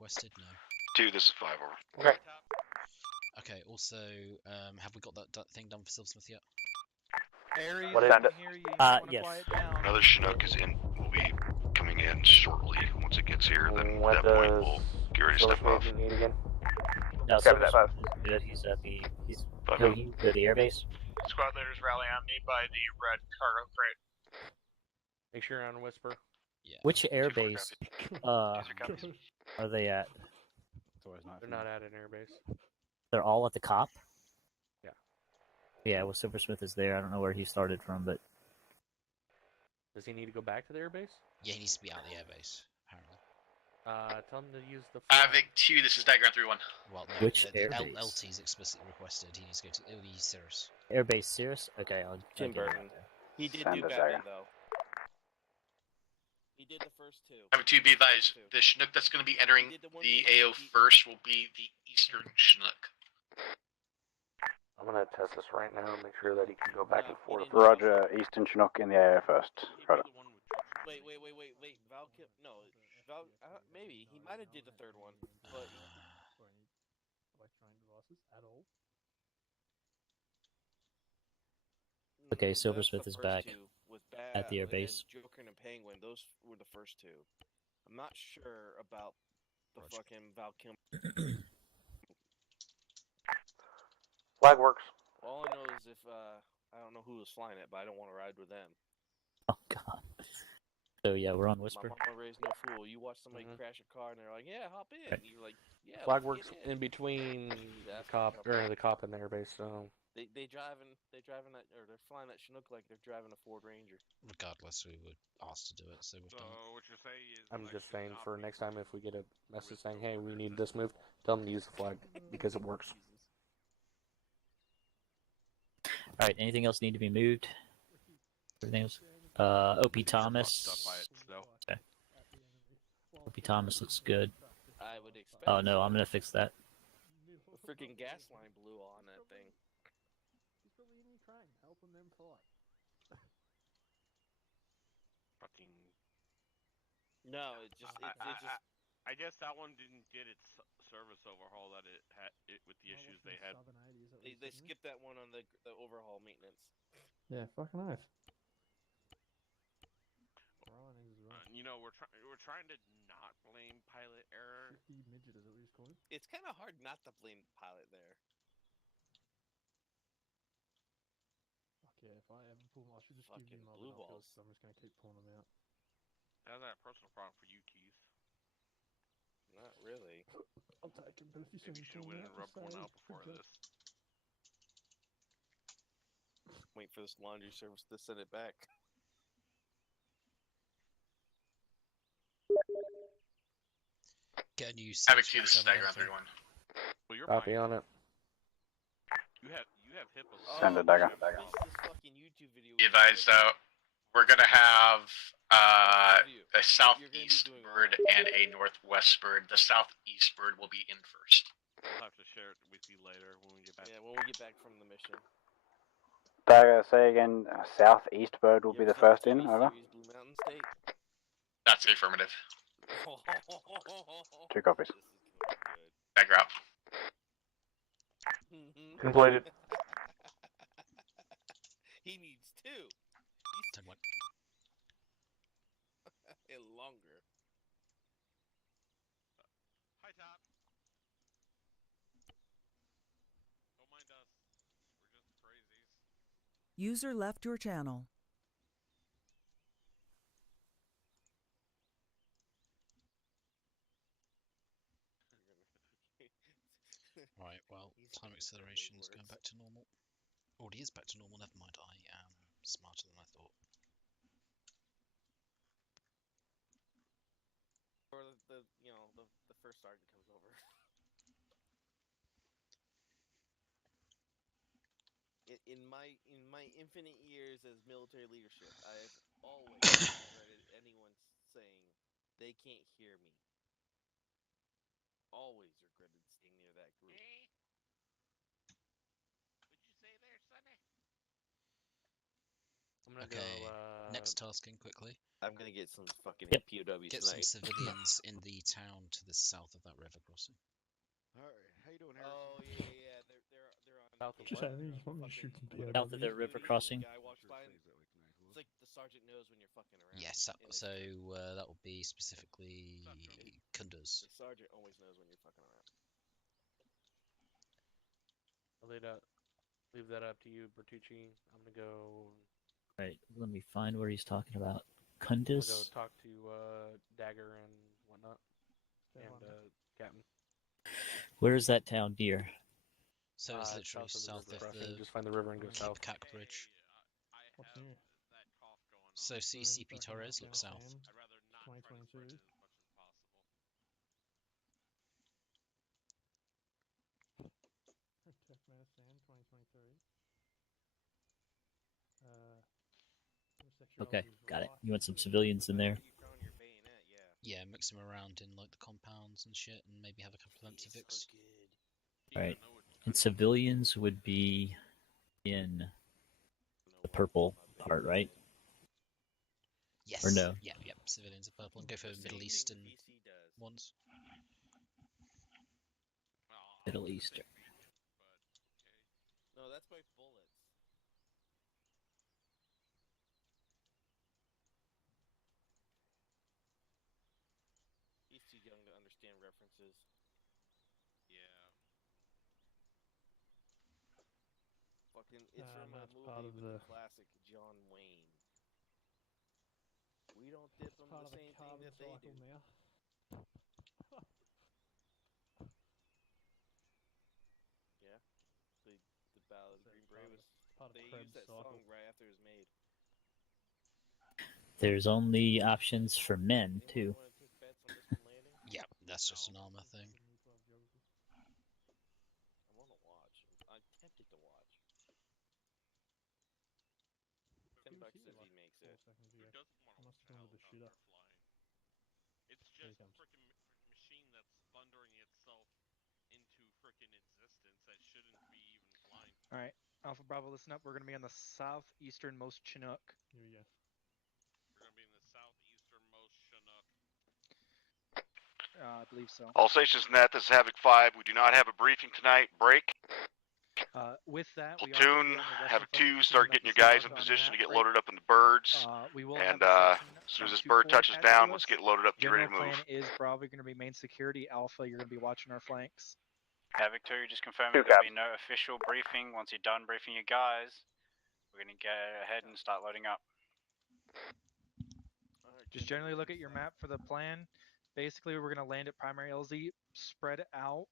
requested? No. 2, this is 5 over. Okay. Okay, also, have we got that thing done for Silversmith yet? Aries, What is I it? can hear you. Yes. Quiet down. Another Chinook is in. Will be coming in shortly. Once it gets here, then What at that point does we'll get ready to step off. Silversmith need again? No, Copy that, Silversmith is good. He's at the. He's Five go out. to the airbase. Squad leaders rally on me by the red cargo crate. Make sure you're on Whisper. Yeah. Which airbase are they at? They're not at an airbase. They're all at the COP? Yeah. Yeah, well, Silversmith is there. I don't know where he started from, but... Does he need to go back to the airbase? Yeah, he needs to be out of the airbase, apparently. Tell him to use the... Avic 2, this is Diagram 3-1. Well, no, Which the airbase? LT's explicitly requested. He needs to go to LE Cirrus. Airbase Cirrus? Okay, I'll Tim get it. Burton. He did Send do it Batman, there. though. He did the first 2. Avic 2, be advised, the Chinook that's going to be entering the AO first will be the Eastern Chinook. I'm gonna test this right now, make sure that he can go back and forth. Roger, Eastern Chinook in the air first. Roger. Wait. Valkyr. No, maybe he might have did the third one, but Okay, that's Silversmith the is first back 2 with Bat, at the and then airbase. Joker and Penguin, those were the first 2. I'm not sure about the fucking Valkyr. Flag works. All I know is if I don't know who was flying it, but I don't want to ride with them. Oh, God. So, yeah, we're on Whisper. My mama raised no fool. You watch somebody crash a car and they're like, "Yeah, hop in." Okay. And you're like, "Yeah." Flag let's works get in between the That's cop what I'm or the cop and the airbase. So They driving that, or they're flying that Chinook like they're driving a Ford Ranger. Regardless, we were asked to do it, so we've done it. what you're saying is... I'm just saying for next time if we get a message saying, "Hey, we need this moved," tell them to use the flag because it works. All right, anything else need to be moved? Everything else? OP Thomas. Okay. OP Thomas looks good. I would expect. Oh, no, I'm going to fix that. The freaking gas line blew on that thing. No, it just. I guess that one didn't get its service overhaul that it had with the issues they had. They skipped that one on the overhaul maintenance. Yeah, fucking nice. You know, we're trying to not blame pilot error. It's kind of hard not to blame the pilot there. Fuck yeah, if I ever pull them, I should just give Fucking you my blue balls. I'm just gonna keep pulling them out. How's that a personal problem for you, Keith? Not really. I'll take him, but if you Maybe you should have went and rubbed one out before this. Wait for this laundry service to send it back. Get a new Avic 2, this is Diagram 3-1. Well, you're Copy fine. on it. You have HIPAA. Send it, Dagger. Be advised, we're gonna have a southeast bird and a northwest bird. The southeast bird will be in first. We'll have to share it with you later when we get back. Yeah, when we get back from the mission. Dagger, say again, southeast bird will be the first in, over. Blue Mountain State. That's the affirmative. 2 copies. Dagger out. Completed. He needs 2. Take one. And longer. Hi, Top. Don't mind us. We're just crazies. User left your channel. Right, well, time acceleration is going back to normal. Already is back to normal, never mind, I am smarter than I thought. Or the first sergeant comes over. In my infinite years as military leadership, I have always regretted anyone saying they can't hear me. Always regretted staying near that group. What'd you say there, Sonny? I'm gonna Okay. go Next tasking quickly. I'm gonna get some fucking Yep. POWs Get some tonight. civilians in the town to the south of that river crossing. Alright, how you doing, Harrison? Oh yeah. They're on. South of Just what? saying, you just want me to shoot some POWs. South of the river crossing. Guy walks by and it's like the sergeant knows when you're fucking around. Yes, and it's- so that will be specifically Kunduz. The sergeant always knows when you're fucking around. I'll leave that up to you, Bertucci. I'm gonna go. Right, let me find where he's talking about. I'm gonna go Kunduz? talk to Dagger and whatnot, and Captain. Where is that town near? So it's literally south south of of the river. the Just find the river and go Cape south. Cac Bridge. What's new? So see CP Torres, look south. I'd rather not try to spread 2022. it as much as possible. Turkmenistan 2023. Okay, got it. You want some civilians in there? You throwing your bayonet, yeah. Yeah, mix them around in like the compounds and shit, and maybe have a couple of empty-vics. Alright, and civilians would be in the purple part, right? Yes. Or no? Yeah, civilians are purple, and go for Middle Eastern ones. Middle Eastern. No, that's by bullets. He's too young to understand references. Yeah. Fucking, it's from a that's movie part of with the the- classic John Wayne. We don't dip them Part the of the same thing carbon that they cycle do. now. Yeah. The Ballad of the Green Beret was. Part of They Krebs used that cycle. song right after it was made. There's only options for men, too. Anyone want to take bets on this one landing? Yeah, that's just an armor thing. I want to watch. I'm tempted to watch. $10 says he makes it. Who doesn't want to Must tell come with the how shitter. they're flying? It's Here he just a comes. frickin' machine that's thundering itself into frickin' existence that shouldn't be even flying. Alright, Alpha Bravo, listen up. We're going to be on the southeasternmost Chinook. Here we go. We're gonna be in the southeasternmost Chinook. I believe so. All stations net, this is Havoc 5. We do not have a briefing tonight. Break. With that, Platoon, Havoc 2, start getting your guys in position to get loaded up in the birds. We will And have as soon as this bird touches down, let's get loaded up, get ready to move. Plan is Bravo, you're going to be main security. Alpha, you're going to be watching our flanks. Havoc 2, just confirming there'll be no official briefing. Once you're done briefing your guys, we're going to go ahead and start loading up. Just generally look at your map for the plan. Basically, we're going to land at primary LZ, spread out.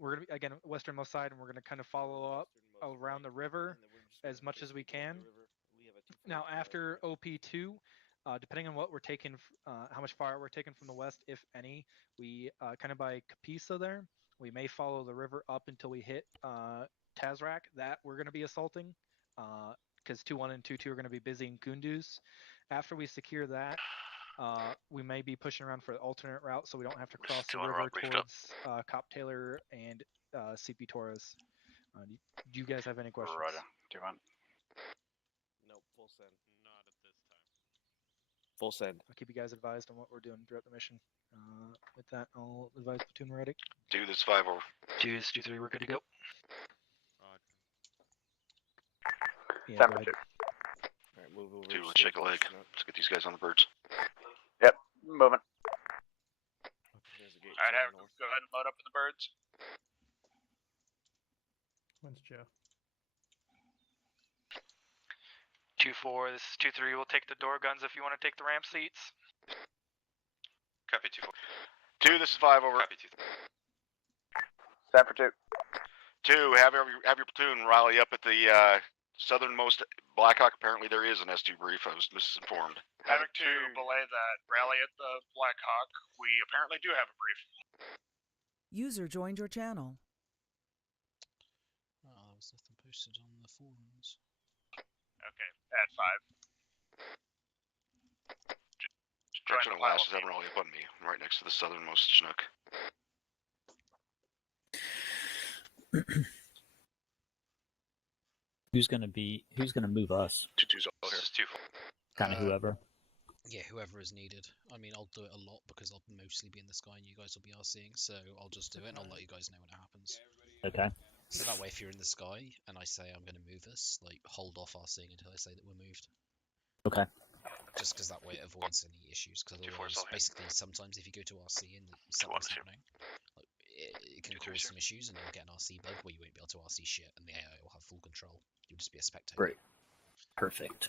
We're going to be, again, westernmost side, and we're going to kind of follow up around the river as much as we can. Now, after OP2, depending on what we're taking, how much fire we're taking from the west, if any, we kind of by Capisa there, we may follow the river up until we hit Tazrak. That we're going to be assaulting, because 2-1 and 2-2 are going to be busy in Kunduz. After we secure that, we may be pushing around for the alternate route, so we don't have to cross the river towards Cop Taylor and CP Torres. Do you guys have any questions? Right, do you want? Nope, full send. Not at this time. Full send. I'll keep you guys advised on what we're doing throughout the mission. With that, I'll advise platoon we're ready. Do this 5 over. 2, 3, we're good to go. Yeah, Time go for ahead. 2. Alright, move over. 2, let's shake a leg. Let's get these guys on the birds. Yep, moving. Alright, Havoc, go ahead and load up in the birds. When's Joe? 2-4, this is 2-3. We'll take the door guns if you want to take the ramp seats. Copy 2-4. 2, this is 5 over. Copy 2. Time for 2. 2, have your platoon rally up at the southernmost Blackhawk. Apparently there is an S2 brief. I was misinformed. Havoc 2, belay that. Rally at the Blackhawk. We apparently do have a brief. User joined your channel. Oh, there was nothing posted on the forums. Okay, at 5. Directional glasses haven't rally up on me. I'm right next to the southernmost Chinook. Who's gonna move us? 2-2's all here. This is 2-4. Kind of whoever. Yeah, whoever is needed. I mean, I'll do it a lot because I'll mostly be in the sky and you guys will be RCing, so I'll just do it and I'll let you guys know when it happens. Okay. So that way, if you're in the sky and I say I'm going to move us, like, hold off RCing until I say that we're moved. Okay. Just because that way it avoids any issues. Because otherwise, basically, sometimes if you go to RC and something's happening, like, it can cause some issues and you'll get an RC bug where you won't be able to RC shit and the AI will have full control. You'll just be a spectator. Great. Perfect.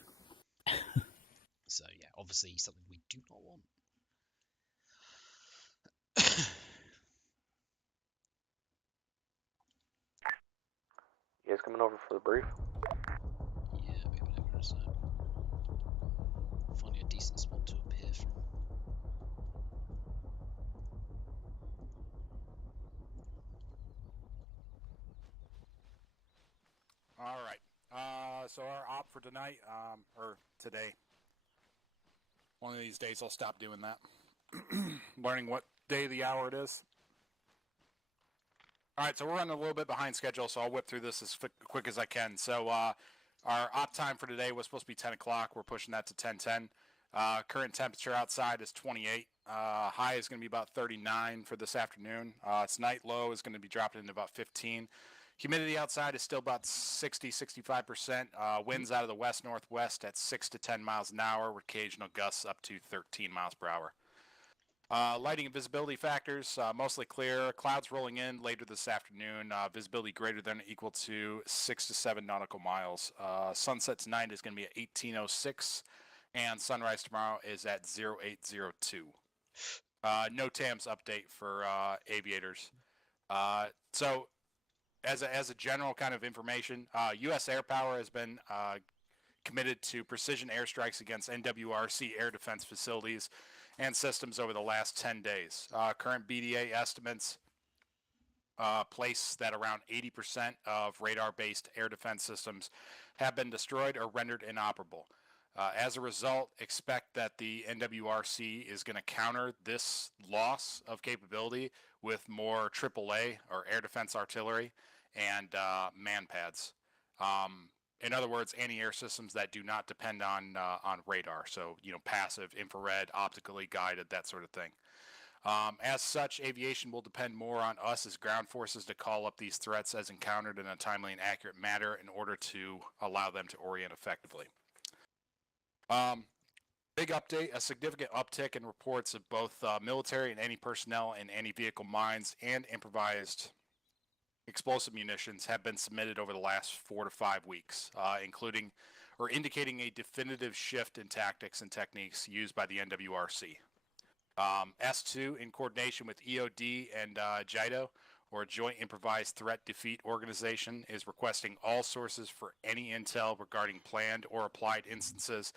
So yeah, obviously something we do not want. You guys coming over for the brief? Yeah, maybe whatever is finding a decent spot to appear from. All right. So our op for tonight, or today, one of these days I'll stop doing that. Learning what day of the hour it is. All right, so we're running a little bit behind schedule, so I'll whip through this as quick as I can. So our op time for today was supposed to be 10 o'clock. We're pushing that to 10:10. Current temperature outside is 28. High is going to be about 39 for this afternoon. Tonight low is going to be dropping into about 15. Humidity outside is still about 60-65%. Winds out of the west-northwest at 6 to 10 miles an hour with occasional gusts up to 13 miles per hour. Lighting and visibility factors, mostly clear. Clouds rolling in later this afternoon. Visibility greater than or equal to 6 to 7 nautical miles. Sunset tonight is going to be at 18:06, and sunrise tomorrow is at 08:02. No TAMS update for aviators. So, as a general kind of information, U.S. Air Power has been committed to precision airstrikes against NWRC air defense facilities and systems over the last 10 days. Current BDA estimates place that around 80% of radar-based air defense systems have been destroyed or rendered inoperable. As a result, expect that the NWRC is going to counter this loss of capability with more AAA or air defense artillery and manpads. In other words, anti-air systems that do not depend on radar. So, passive, infrared, optically guided, that sort of thing. As such, aviation will depend more on us as ground forces to call up these threats as encountered in a timely and accurate manner in order to allow them to orient effectively. Big update, a significant uptick in reports of both military and anti-personnel and anti-vehicle mines and improvised explosive munitions have been submitted over the last 4 to 5 weeks, including or indicating a definitive shift in tactics and techniques used by the NWRC. S2, in coordination with EOD and JIDO, or Joint Improvised Threat Defeat Organization, is requesting all sources for any intel regarding planned or applied instances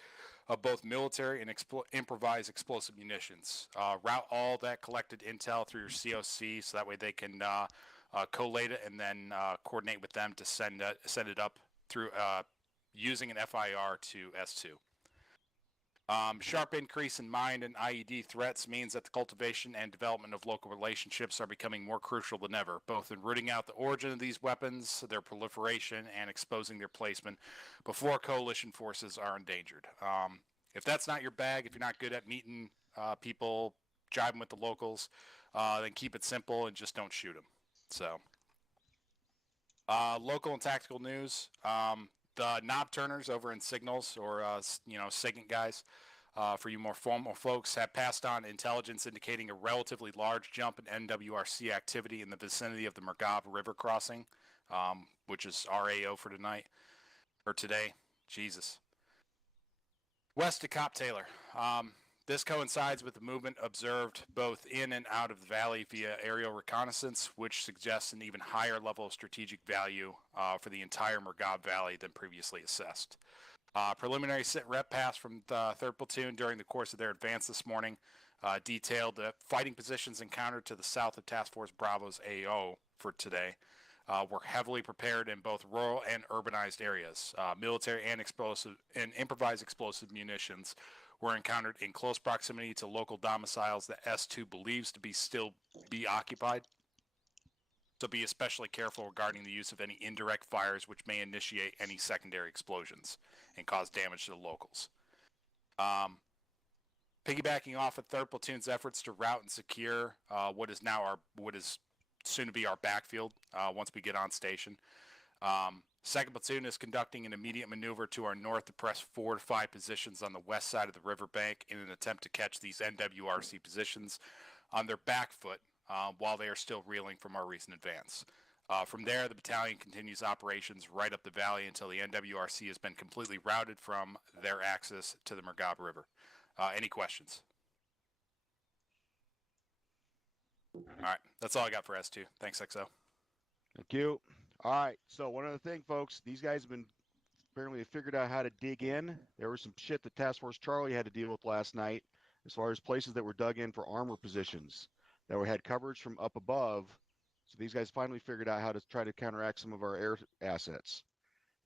of both military and improvised explosive munitions. Route all that collected intel through your COC so that way they can collate it and then coordinate with them to send it up through using an FIR to S2. Sharp increase in mine and IED threats means that the cultivation and development of local relationships are becoming more crucial than ever, both in rooting out the origin of these weapons, their proliferation, and exposing their placement before coalition forces are endangered. If that's not your bag, if you're not good at meeting people, jiving with the locals, then keep it simple and just don't shoot them. So, local and tactical news. The knob turners over in Signals, or SIGINT guys, for you more formal folks, have passed on intelligence indicating a relatively large jump in NWRC activity in the vicinity of the Mergav River crossing, which is RAO for tonight, or today. Jesus. West of Cop Taylor. This coincides with the movement observed both in and out of the valley via aerial reconnaissance, which suggests an even higher level of strategic value for the entire Mergav Valley than previously assessed. Preliminary sit rep pass from the 3rd Platoon during the course of their advance this morning detailed the fighting positions encountered to the south of Task Force Bravo's AO for today were heavily prepared in both rural and urbanized areas. Military and improvised explosive munitions were encountered in close proximity to local domiciles that S2 believes to still be occupied. So be especially careful regarding the use of any indirect fires which may initiate any secondary explosions and cause damage to the locals. Piggybacking off of 3rd Platoon's efforts to route and secure what is soon to be our backfield once we get on station. 2nd Platoon is conducting an immediate maneuver to our north to press fortified positions on the west side of the riverbank in an attempt to catch these NWRC positions on their back foot while they are still reeling from our recent advance. From there, the battalion continues operations right up the valley until the NWRC has been completely routed from their access to the Murghab River. Any questions? All right, that's all I got for S2. Thanks, XO. Thank you. All right, so one other thing, folks. These guys have been apparently figured out how to dig in. There was some shit that Task Force Charlie had to deal with last night as far as places that were dug in for armor positions that had coverage from up above. So these guys finally figured out how to try to counteract some of our air assets.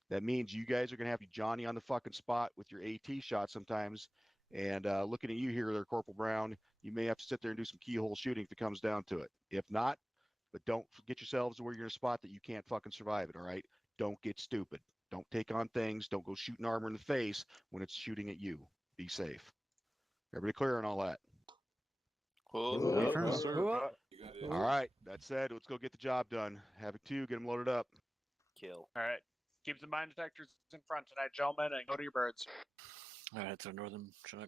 That means you guys are going to have to be Johnny on the fucking spot with your AT shot sometimes. And looking at you here there, Corporal Brown, you may have to sit there and do some keyhole shooting if it comes down to it. If not, but don't get yourselves to where you're in a spot that you can't fucking survive it, all right? Don't get stupid. Don't take on things. Don't go shooting armor in the face when it's shooting at you. Be safe. Everybody clear on all that? All right, that said, let's go get the job done. Havoc 2, get them loaded up. Kill. All right. Keep the mine detectors in front tonight, gentlemen, and go to your birds. All right, so northern check.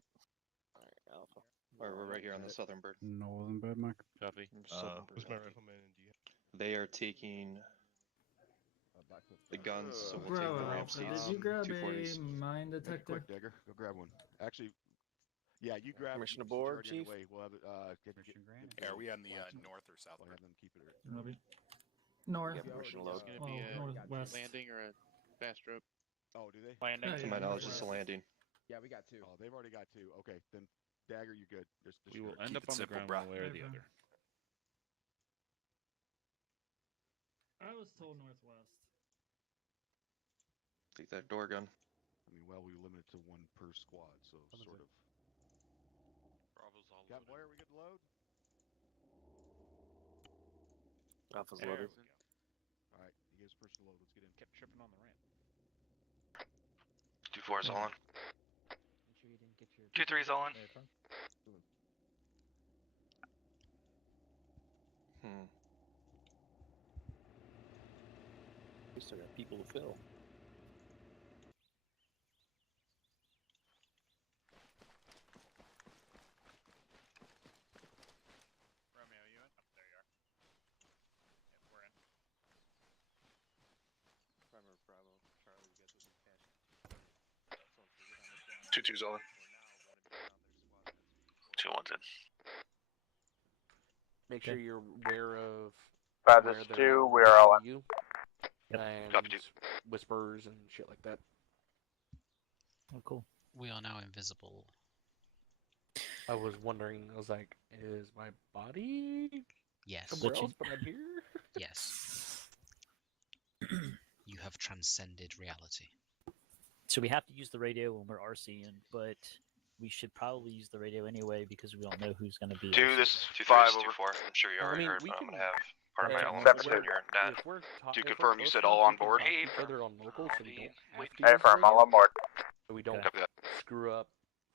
Alright, Alpha. We're right here on the southern bird. Northern bird, Mark. Copy. Who's my rifleman and do you? They are taking the guns, so we'll Bro, take the ramp Alpha, seats. did you grab 240s. a mine Make it detector? quick, Dagger. Go grab one. Actually, yeah, you grab Permission it. aboard, Since you're Chief? already underway, we'll have it, Yeah, are we on the north or south? We'll have them keep it. Robbie. North. Yeah, permission load. It's gonna be a northwest. landing or a fast rope. Oh, do they? Landing. Yeah, To my knowledge, it's a landing. Yeah, we got 2. Oh, they've already got 2. Okay, then Dagger, you good. Just We will end Keep up it on the simple, ground bro. one way or the Okay. other. I was told northwest. Take that door gun. I mean, well, we limit it to 1 per squad, so sort of. Bravo's all Got loaded. Blair, we good to load? Alpha's There loaded. we go. All right, you guys first to load. Let's get in. Kept tripping on the ramp. 2-4 is all on. Make sure you didn't get your 2-3 is all on. We still got people to fill. Romeo, you in? Oh, there you are. Yep, we're in. Primary Bravo, Charlie, you guys will be cash. 2-2's all in. 2-1's in. Make sure you're aware of 5, where this is they're 2, we are all on. you Yep. and Copy, 2. whispers and shit like that. Oh, cool. We are now invisible. I was wondering, I was like, is my body Yes. somewhere Glitching. else, but I'm here? Yes. You have transcended reality. So we have to use the radio when we're RCing, but we should probably use the radio anyway because we don't know who's going to be. 2, this is 5 5 over. over. 2-4. I'm sure you Well, I already mean, heard, we but I'm can- gonna have part of my Yeah, elements if when we're- you're done. if we're ta- Do you if we're confirm you close said enough, all we on can board? talk to each other on local, so we don't have to Hey, use firm, all radio, on board. so we don't Copy that. screw up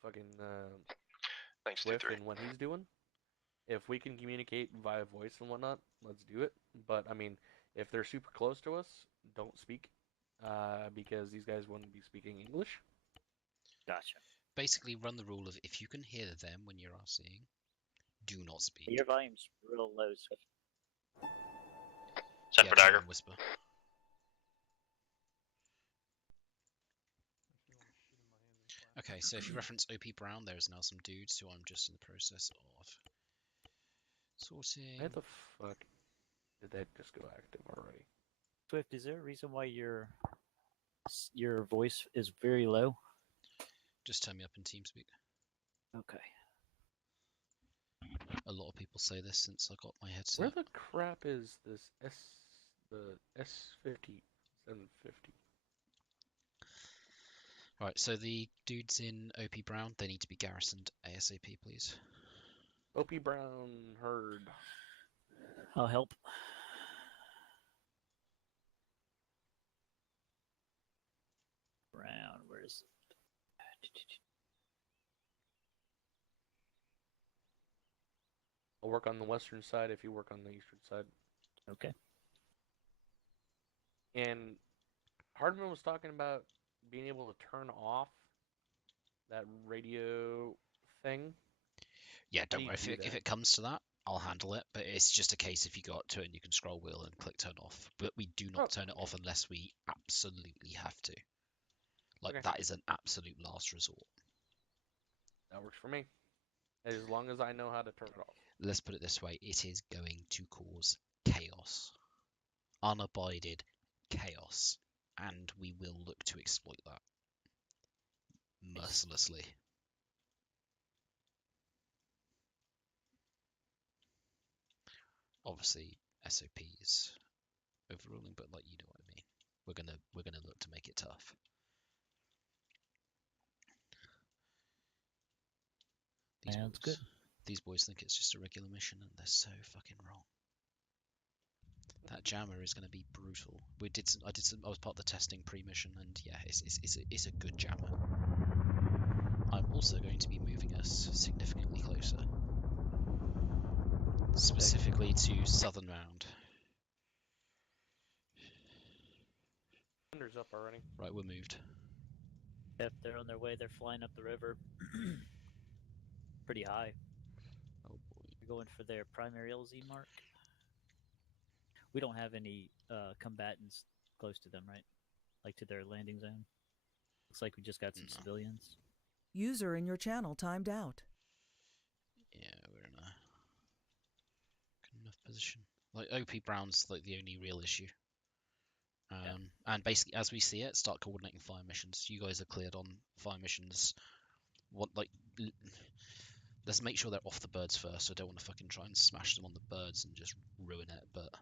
fucking Thanks, Swift 2-3. and what he's doing. If we can communicate via voice and whatnot, let's do it. But I mean, if they're super close to us, don't speak, because these guys wouldn't be speaking English. Gotcha. Basically, run the rule of if you can hear them when you're RCing, do not speak. Your volume's real low, Swift. Send for try Dagger. and whisper. Okay, so if you reference OP Brown, there is now some dudes who I'm just in the process of sorting. Why the fuck did that just go active already? Swift, is there a reason why your voice is very low? Just turn me up in TeamSpeak. Okay. A lot of people say this since I got my headset. Where the crap is this the S50 750? Right, so the dudes in OP Brown, they need to be garrisoned ASAP, please. OP Brown heard. I'll help. Brown, where's I'll work on the western side if you work on the eastern side. Okay. And Hardman was talking about being able to turn off that radio thing. Yeah, How don't do you worry. do If that? it comes to that, I'll handle it. But it's just a case if you go up to it and you can scroll wheel and click turn off. But we do not turn it off unless we absolutely have to. Like, Okay. that is an absolute last resort. That works for me. As long as I know how to turn it off. Let's put it this way. It is going to cause chaos. Unabided chaos. And we will look to exploit that. Mercilessly. Obviously, SOP is overruling, but like, you know what I mean. We're gonna look to make it tough. Sounds good. These boys think it's just a regular mission, and they're so fucking wrong. That jammer is going to be brutal. I was part of the testing pre-mission, and yeah, it's a good jammer. I'm also going to be moving us significantly closer, specifically to southern round. Thunder's up already. Right, we're moved. Yep, they're on their way. They're flying up the river. Pretty high. Oh boy. They're going for their primary LZ mark. We don't have any combatants close to them, right? Like to their landing zone. Looks like we just got some civilians. User in your channel timed out. Yeah, we're in a good enough position. Like, OP Brown's like the only real issue. And basically, as we see it, start coordinating fire missions. You guys are cleared on fire missions. Let's make sure they're off the birds first. I don't want to fucking try and smash them on the birds and just ruin it. But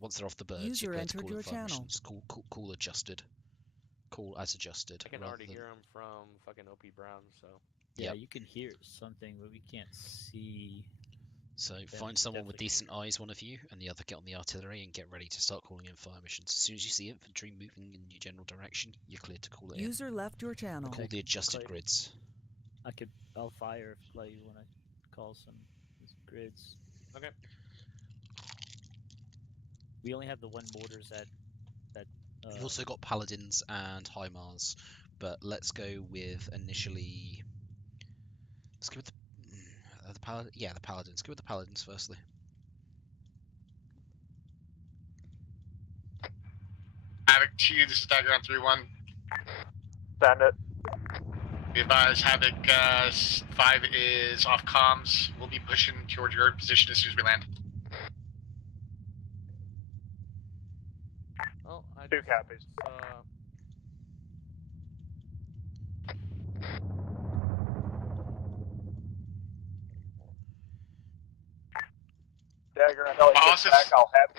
once they're off the birds, you're clear to call in fire missions. Call adjusted. Call as adjusted. I can already hear him from fucking OP Brown, so. Yeah, you can hear something, but we can't see. So find someone with decent eyes, one of you, and the other get on the artillery and get ready to start calling in fire missions. As soon as you see infantry moving in your general direction, you're cleared to call it in. User left your channel. Call the adjusted grids. I'll fire if Clay want to call some grids. Okay. We only have the one mortars that. We've also got paladins and HIMARS, but let's go with initially. Let's go with the paladins. Go with the paladins firstly. Havoc 2, this is Tiger on 3-1. Stand it. Be advised, Havoc 5 is off comms. We'll be pushing towards your position as soon as we land. Oh, I 2 copies. Dagger, until he gets back, I'll have.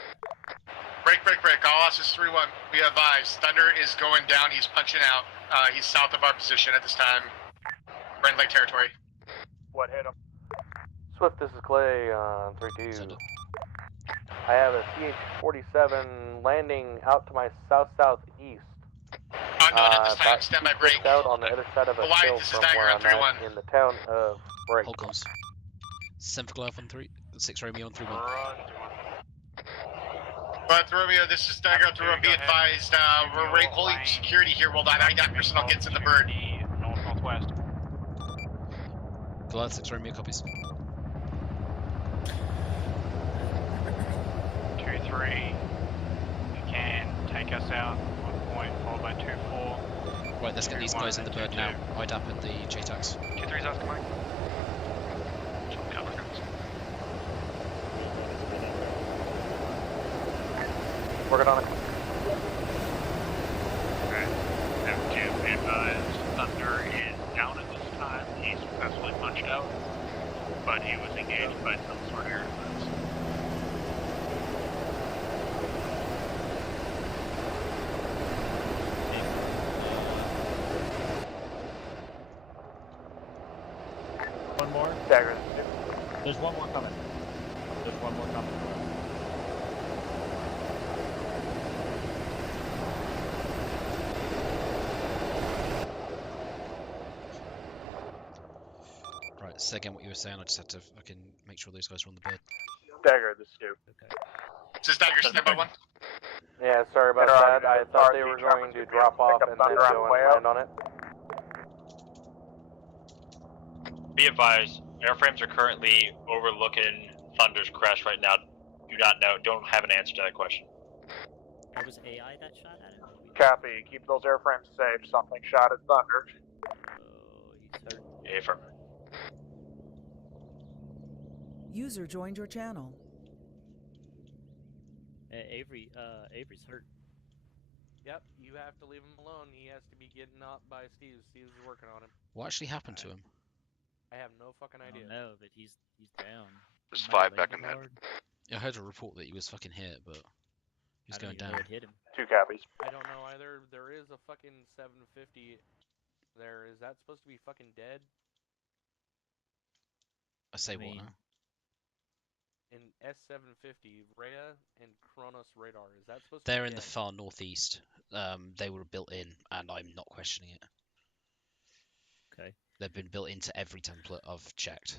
Break. All us is 3-1. We advise. Thunder is going down. He's punching out. He's south of our position at this time. Friendly territory. What hit him? Swift, this is Clay on 3-2. I have a CH-47 landing out to my south-southeast. No, at this time. Stand by break. Out on the other side of a Hawaii, hill this is from Dagger where on I'm 3-1. at in the town of Break. Hold comms. 7 for Goliath on 3. 6 Romeo on 3-1. But Romeo, this is Dagger on 3-1. Be advised, we're holding security here while that IDOT personnel gets in the bird. Northwest. Goliath 6 Romeo copies. 2-3. You can take us out. 1 point followed by 2-4. Right, let's get these guys in the bird now. IDAP and the JTAX. 2-3's off coming. Working on it. Okay. F2, be advised, Thunder is down at this time. He successfully punched out, but he was engaged by some sort of air defense. One more. Dagger. There's one more coming. There's one more coming. Say again what you were saying. I just had to fucking make sure those guys were on the bird. Dagger, this dude. Okay. This is Dagger, stand by one. Yeah, sorry about Interrogative. that. I thought they RG were traffic going to to drop pick off up and then Thunder on go the and way out. land on it. Be advised, airframes are currently overlooking Thunder's crash right now. Do not know. Don't have an answer to that question. That was AI that shot at him? Copy. Keep those airframes safe. Something shot at Thunder. Oh, he's hurt. Affirmative. User joined your channel. Avery's hurt. Yep, you have to leave him alone. He has to be getting up by Steve. Steve's working on him. What actually happened to him? I have no fucking I idea. don't know, but he's down. There's He might have 5 back in landed that. hard. I heard a report that he was fucking hit, but he was I don't going even know down. what hit him. 2 copies. I don't know either. There is a fucking 750 there. Is that supposed to be fucking dead? I say what now? In S750, Rhea and Kronos radar. Is that supposed They're to be in the dead? far northeast. They were built in, and I'm not questioning it. Okay. They've been built into every template I've checked.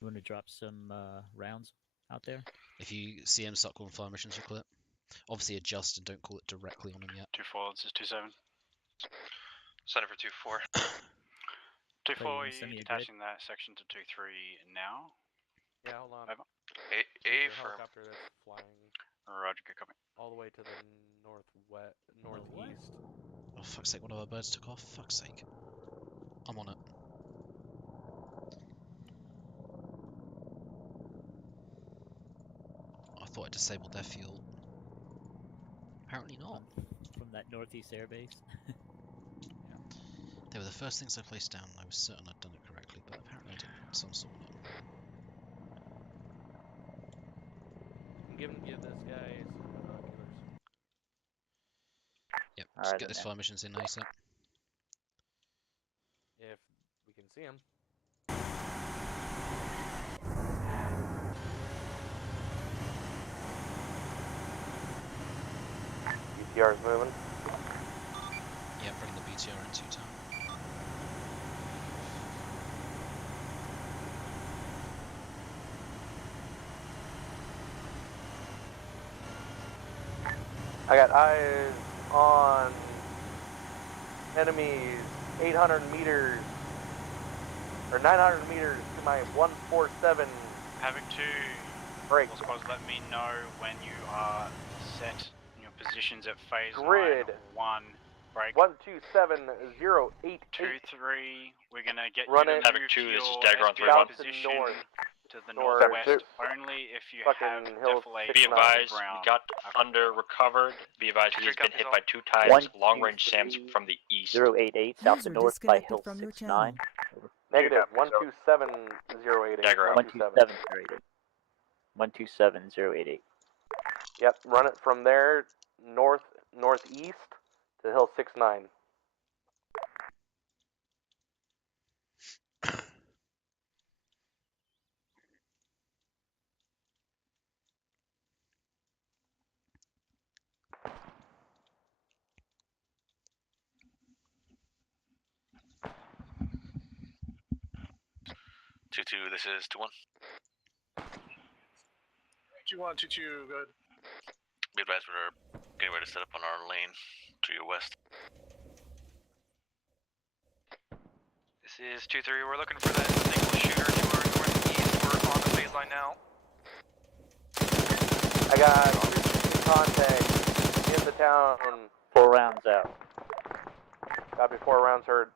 You want to drop some rounds out there? If you see them start calling fire missions, you're clear. Obviously adjust and don't call it directly on them yet. 2-4, this is 2-7. Center for 2-4. 2-4, you you send me a detaching that section to 2-3 now? Yeah, hold on. Over. There's a Affirm. helicopter that's flying Roger, good copy. all the way to the northeast. Oh, fuck's sake, one of our birds took off. Fuck's sake. I'm on it. I thought I disabled their fuel. Apparently not. From that northeast airbase. They were the first things I placed down, and I was certain I'd done it correctly, but apparently I didn't, so I'm sorting it. Give this guy some binoculars. Yep, All just right, get this then. fire missions in ASAP. If we can see him. BTR's moving. Yeah, bring the BTR into town. I got eyes on enemies 800 meters or 900 meters to my 147. Having to break. Squads, let me know when you are set in your positions at phase Grid 1. Break. 127088. 2-3. We're gonna get Run you it. to Having move 2, to this is your Dagger on SB 3-1. position north. to the North. northwest. Only if you have Hill defilade Be advised, ground. we got Thunder recovered. Be advised, he has been hit by 2 times. 1, Long 2, range SAMs 3, from the east. 088 south User and north by disconnected Hill from your 69. channel. Negative 127088. Dagger out. 127088. 127088. Yep, run it from there northeast to Hill 69. This is 2-1. 2-1, 2-2, good. Be advised, we're getting ready to set up on our lane to your west. This is 2-3. We're looking for that single shooter to our northeast. We're on the phase line now. I got contact in the town. 4 rounds out. Copy, 4 rounds heard.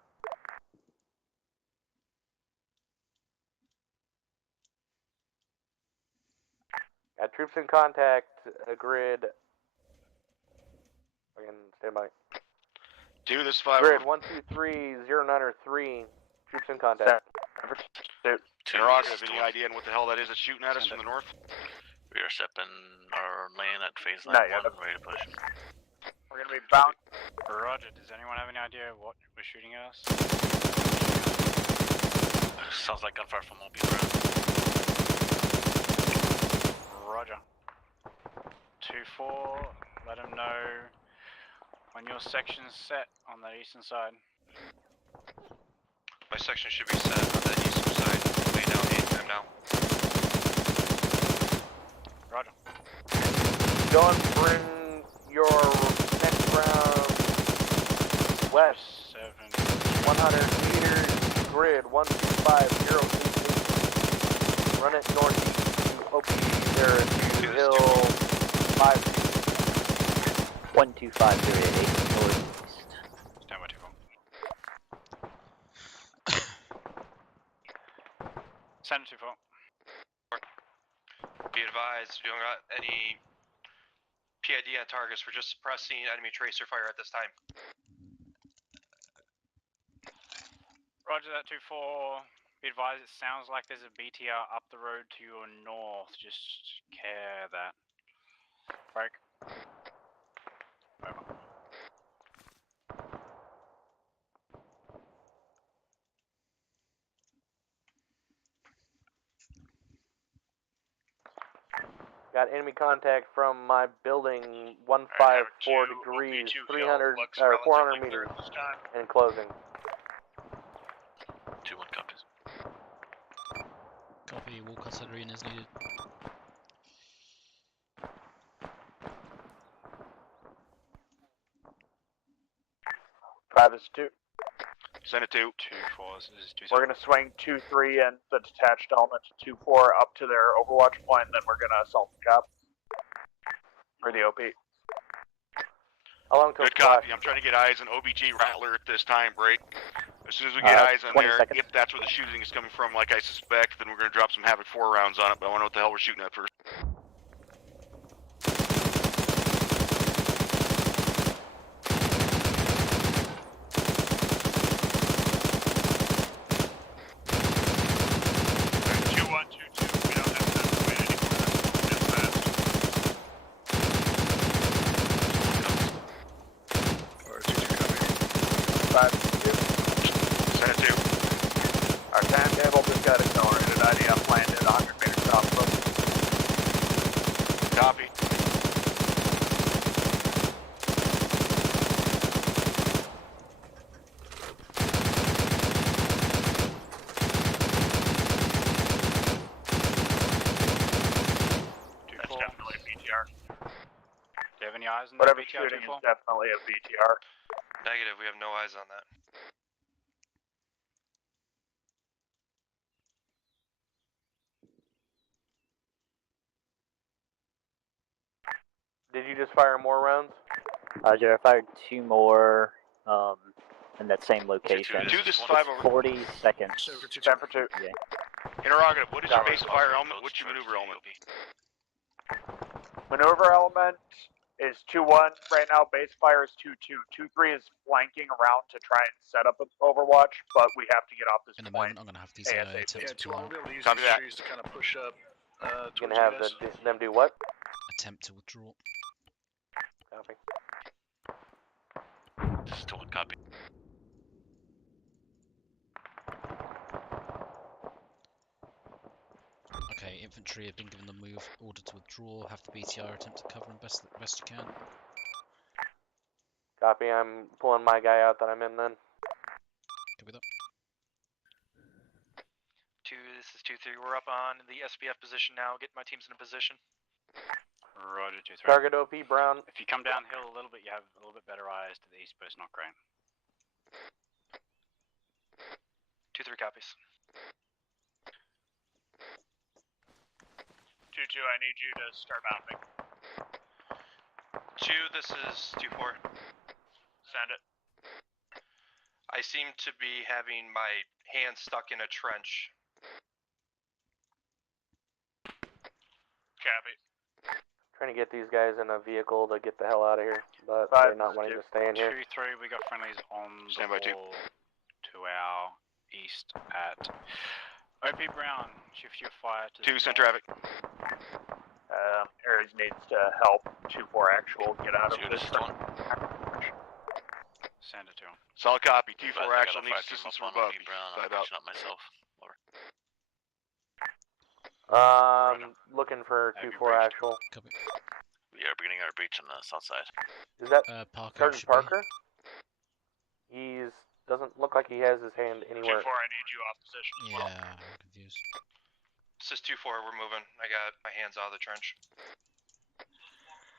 Got troops in contact, a grid. Again, stand by. 2, this is 5. Grid 123-093. Troops in contact. Interrogative, any idea on what the hell that is that's shooting at us from the north? We are stepping our lane at phase line Not yet. 1, ready to push. We're gonna be bound. Roger, does anyone have any idea what was shooting at us? Sounds like gunfire from multiple rounds. Roger. 2-4, let them know when your section's set on the eastern side. My section should be set on the eastern side. now. Roger. Dylan, bring your next round west. 100 meters, grid 125088. Run it northeast to OP0 to hill 5. 125088 northeast. Stand by 24. Send 24. Be advised, we don't got any PID on targets. We're just suppressing enemy tracer fire at this time. Roger that 24. Be advised, it sounds like there's a BTR up the road to your north. Just care that. Break. Over. Got enemy contact from my building 154 degrees, 300 or 400 meters, and closing. 2-1 copies. Copy, walk artillery in as needed. Travis 2. Send it to 2-4. This is 2-7. We're gonna swing 2-3 and the detached element 2-4 up to their overwatch point, and then we're gonna assault the cop. Or the OP. Good copy. I'm trying to get eyes on OBG Rattler at this time, break. As soon as we get eyes on there, seconds. if that's where the shooting is coming from, like I suspect, then we're going to drop some Havoc 4 rounds on it, but I want to know what the hell we're shooting at first. Send it to. Our timetable just got accelerated. IDF landed 100 meters south of us. Copy. That's definitely a BTR. Do you have any eyes on Whatever that BTR shooting 24? is definitely a BTR. Negative, we have no eyes on that. Did you just fire more rounds? Roger, I fired 2 more in that same location. This is 5 40 seconds. 10 for 2. Yeah. Interrogative, what is your base fire element? What's your maneuver element? Maneuver element is 2-1. Right now, base fire is 2-2. 2-3 is flanking around to try and set up an overwatch, but we have to get off this In a point. moment, I'm going to have these ASAP. attempts to pull out. Copy that. To kind of push up. Gonna have them do what? Attempt to withdraw. Copy. Still one copy. Okay, infantry have been given the move, order to withdraw, have the BTR attempt to cover them best you can. Copy, I'm pulling my guy out that I'm in then. Copy that. 2, this is 2-3. We're up on the SBF position now. Get my teams in a position. Roger 2-3. Target OP, Brown. If you come downhill a little bit, you have a little bit better eyes to the east, but it's not great. 2-3 copies. 2-2, I need you to start mounting. 2, this is 2-4. Send it. I seem to be having my hand stuck in a trench. Copy. Trying to get these guys in a vehicle to get the hell out of here, but 5, they're not wanting to stay in here. 2-3, we got friendlies on the wall to our east at OP Brown. Shift your fire to 2, send traffic. Aries needs to help 2-4 actual get out of this. Send it to him. Solid copy. 2-4 actual needs assistance from above. Not myself. Looking for 2-4 actual. Copy. We are beginning our breach on the south side. Is that Parker Sergeant Parker? He's doesn't look like he has his hand anywhere. 2-4, I need you off position as well. Yeah, I'm confused. This is 2-4, we're moving. I got my hands out of the trench.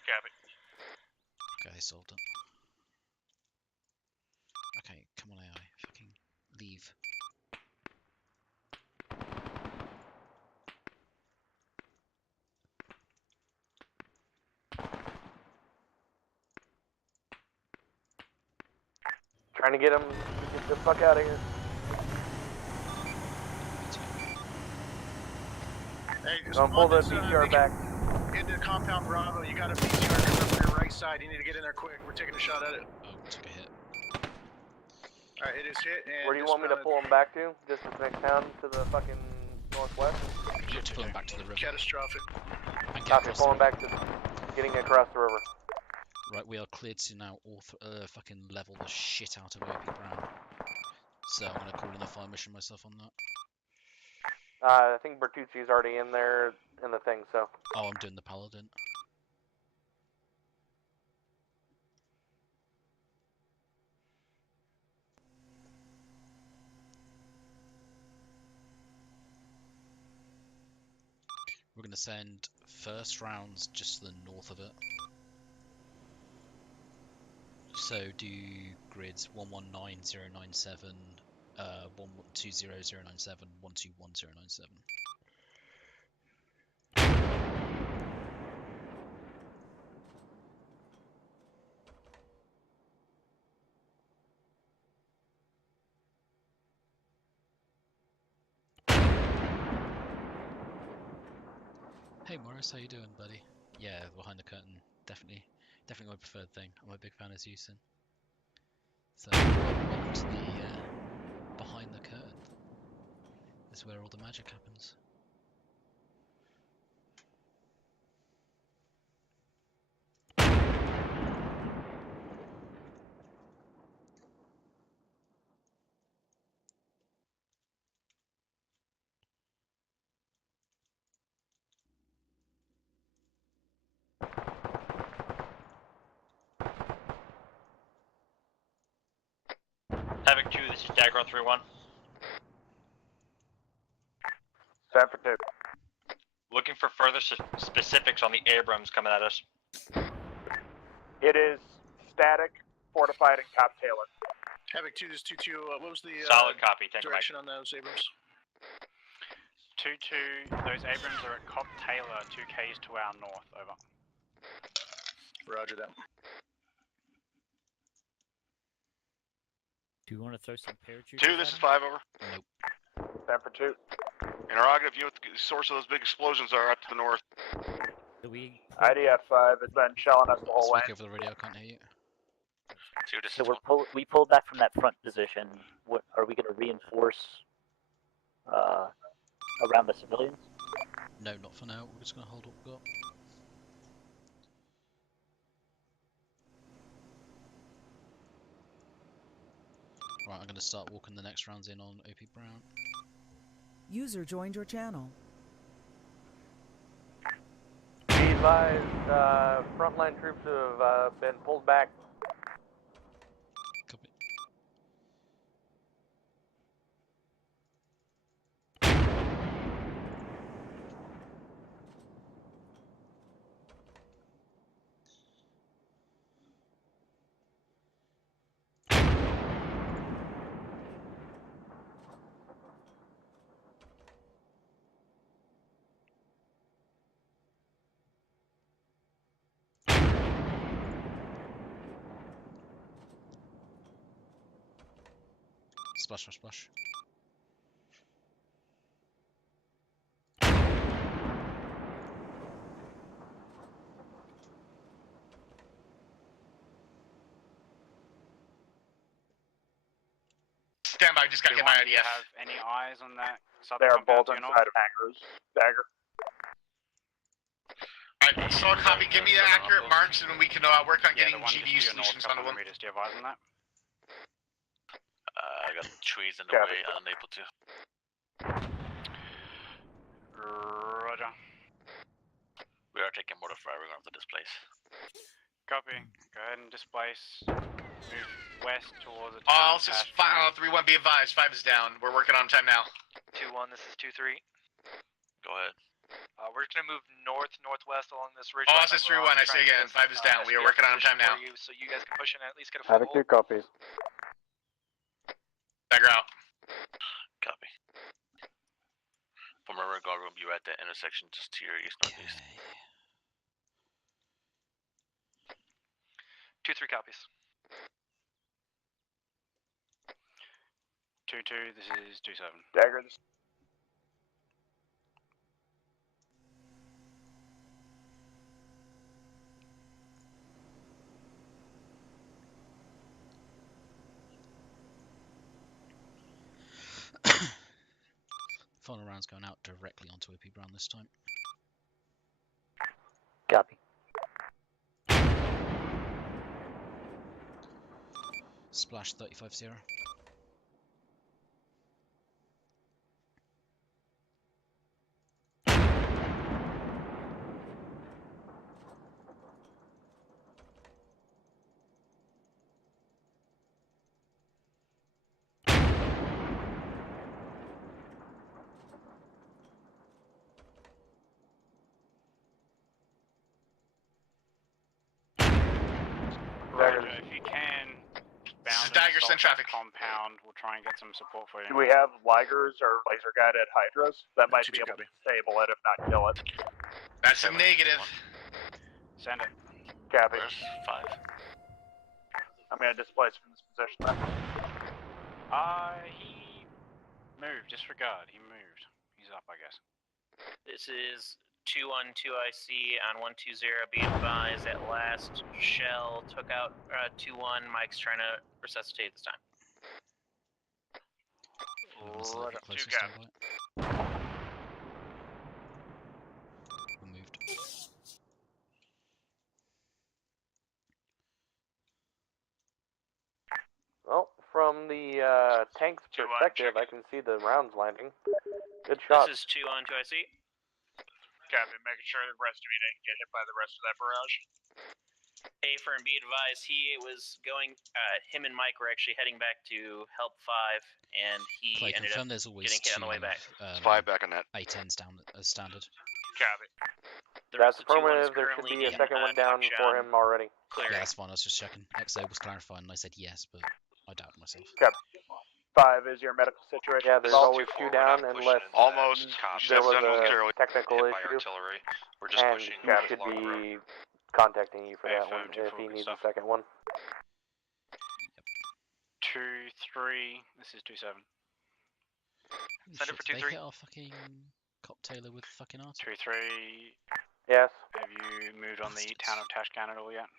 Copy. Okay, they solved it. Okay, come on AI, fucking leave. Trying to get him. Get the fuck out of here. Hey, just Don't pull the on this, PCR back. Into compound Bravo, you got a PCR coming up from your right side. You need to get in there quick. We're taking a shot at it. Oh, took a hit. Alright, it is hit. And Where do you want me to pull him back to? Just the next town to the fucking northwest? Look to pull him back to the river. Catastrophic. And get Copy, across pull the him back to getting across the river. Right, we are cleared to now fucking level the shit out of OP Brown. So I'm gonna call in a fire mission myself on that. I think Bertucci's already in there in the thing, so. Oh, I'm doing the Paladin. We're gonna send first rounds just to the north of it. So do grids 119097, 120097, 121097. Hey Morris, how you doing, buddy? Yeah, behind the curtain, definitely my preferred thing. I'm a big fan of Zeus. So welcome to the behind the curtain. This is where all the magic happens. Havoc 2, this is Dagger 3-1. Sanford 2. Looking for further specifics on the Abrams coming at us. It is static, fortified, and Cop Taylor. Havoc 2, this is 2-2. What was the Solid copy, thank direction you, on those Abrams? 2-2, those Abrams are at Cop Taylor, 2 Ks to our north, over. Roger that. Do you want to throw some paratroopers? 2, this is 5, over. Nope. Sanford 2. Interrogative, you know what the source of those big explosions are up to the north. Do we? IDF 5 has been shelling us the whole way. Speak over the radio, I can't hear you. So we pulled back from that front position. What are we going to reinforce around the civilians? No, not for now. We're just gonna hold what we've got. Right, I'm gonna start walking the next rounds in on OP Brown. User joined your channel. Be advised, frontline troops have been pulled back. Copy. Splash, splash, splash. Stand by, just gotta get my Do you IDF. have any eyes on that? They are both compound to your inside north? of hangars. Dagger. Alright, solid copy. Give me the accurate marks and we can work on Yeah, getting the one just GDU to your north, solutions onto couple them. meters. Do you have eyes on that? I got trees in the Copy. way, unable to. Roger. We are taking mortar fire, we're going to have to displace. Copy. Go ahead and displace. Move west towards the All town. just 3-1, be advised. 5 is down. We're working on time now. 2-1, this is 2-3. Go ahead. We're just gonna move northwest along this ridge. Oh, this is 3-1. I say again. 5 is down. We are working on time now. So you guys can push in and at least get a Havoc foothold. 2 copies. Dagger out. Copy. From our guard room, you're at that intersection just to your east northeast. 2-3 copies. 2-2. This is 2-7. Dagger. Final round's going out directly onto OP Brown this time. Copy. Splash 35 Sierra. Roger, if you can, bound Dagger, send traffic. Compound. We'll try and get some support for you. Do we have Ligers or laser guided Hydras? That might be able to disable it, if not kill it. That's a negative. Send it. Copy. 5. I'm gonna displace from this position then. He moved. Disregard. He moved. He's up, I guess. This is 2-1-2 IC on 120. Be advised, at last Shell took out 2-1. Mike's trying to resuscitate this time. Right up. 2 cap. Removed. Well, from the tank's perspective, I can see the rounds landing. Good shot. This is 2-1-2 IC. Copy, making sure the rest of you didn't get hit by the rest of that barrage. A-firm, be advised, he was going, him and Mike were actually heading back to help 5, and he Clay, ended confirm up there's always getting hit on the way back. 5 back on that. A10s down as standard. Copy. That's affirmative. There should be a second one down for him already. Yeah, that's fine. I was just checking. XO was clarifying, and I said yes, but I doubt myself. Copy. 5 is your medical situation. Yeah, there's always 2 down unless Almost. there was a momentarily technical hit by issue. artillery. We're just And pushing he should be contacting you for that one if he needs a second one. 2-3. This is 2-7. Send it for 2-3. They hit our fucking cocktailer with fucking artillery. 2-3. Yes. Have you moved on the town of Tashcan at all yet?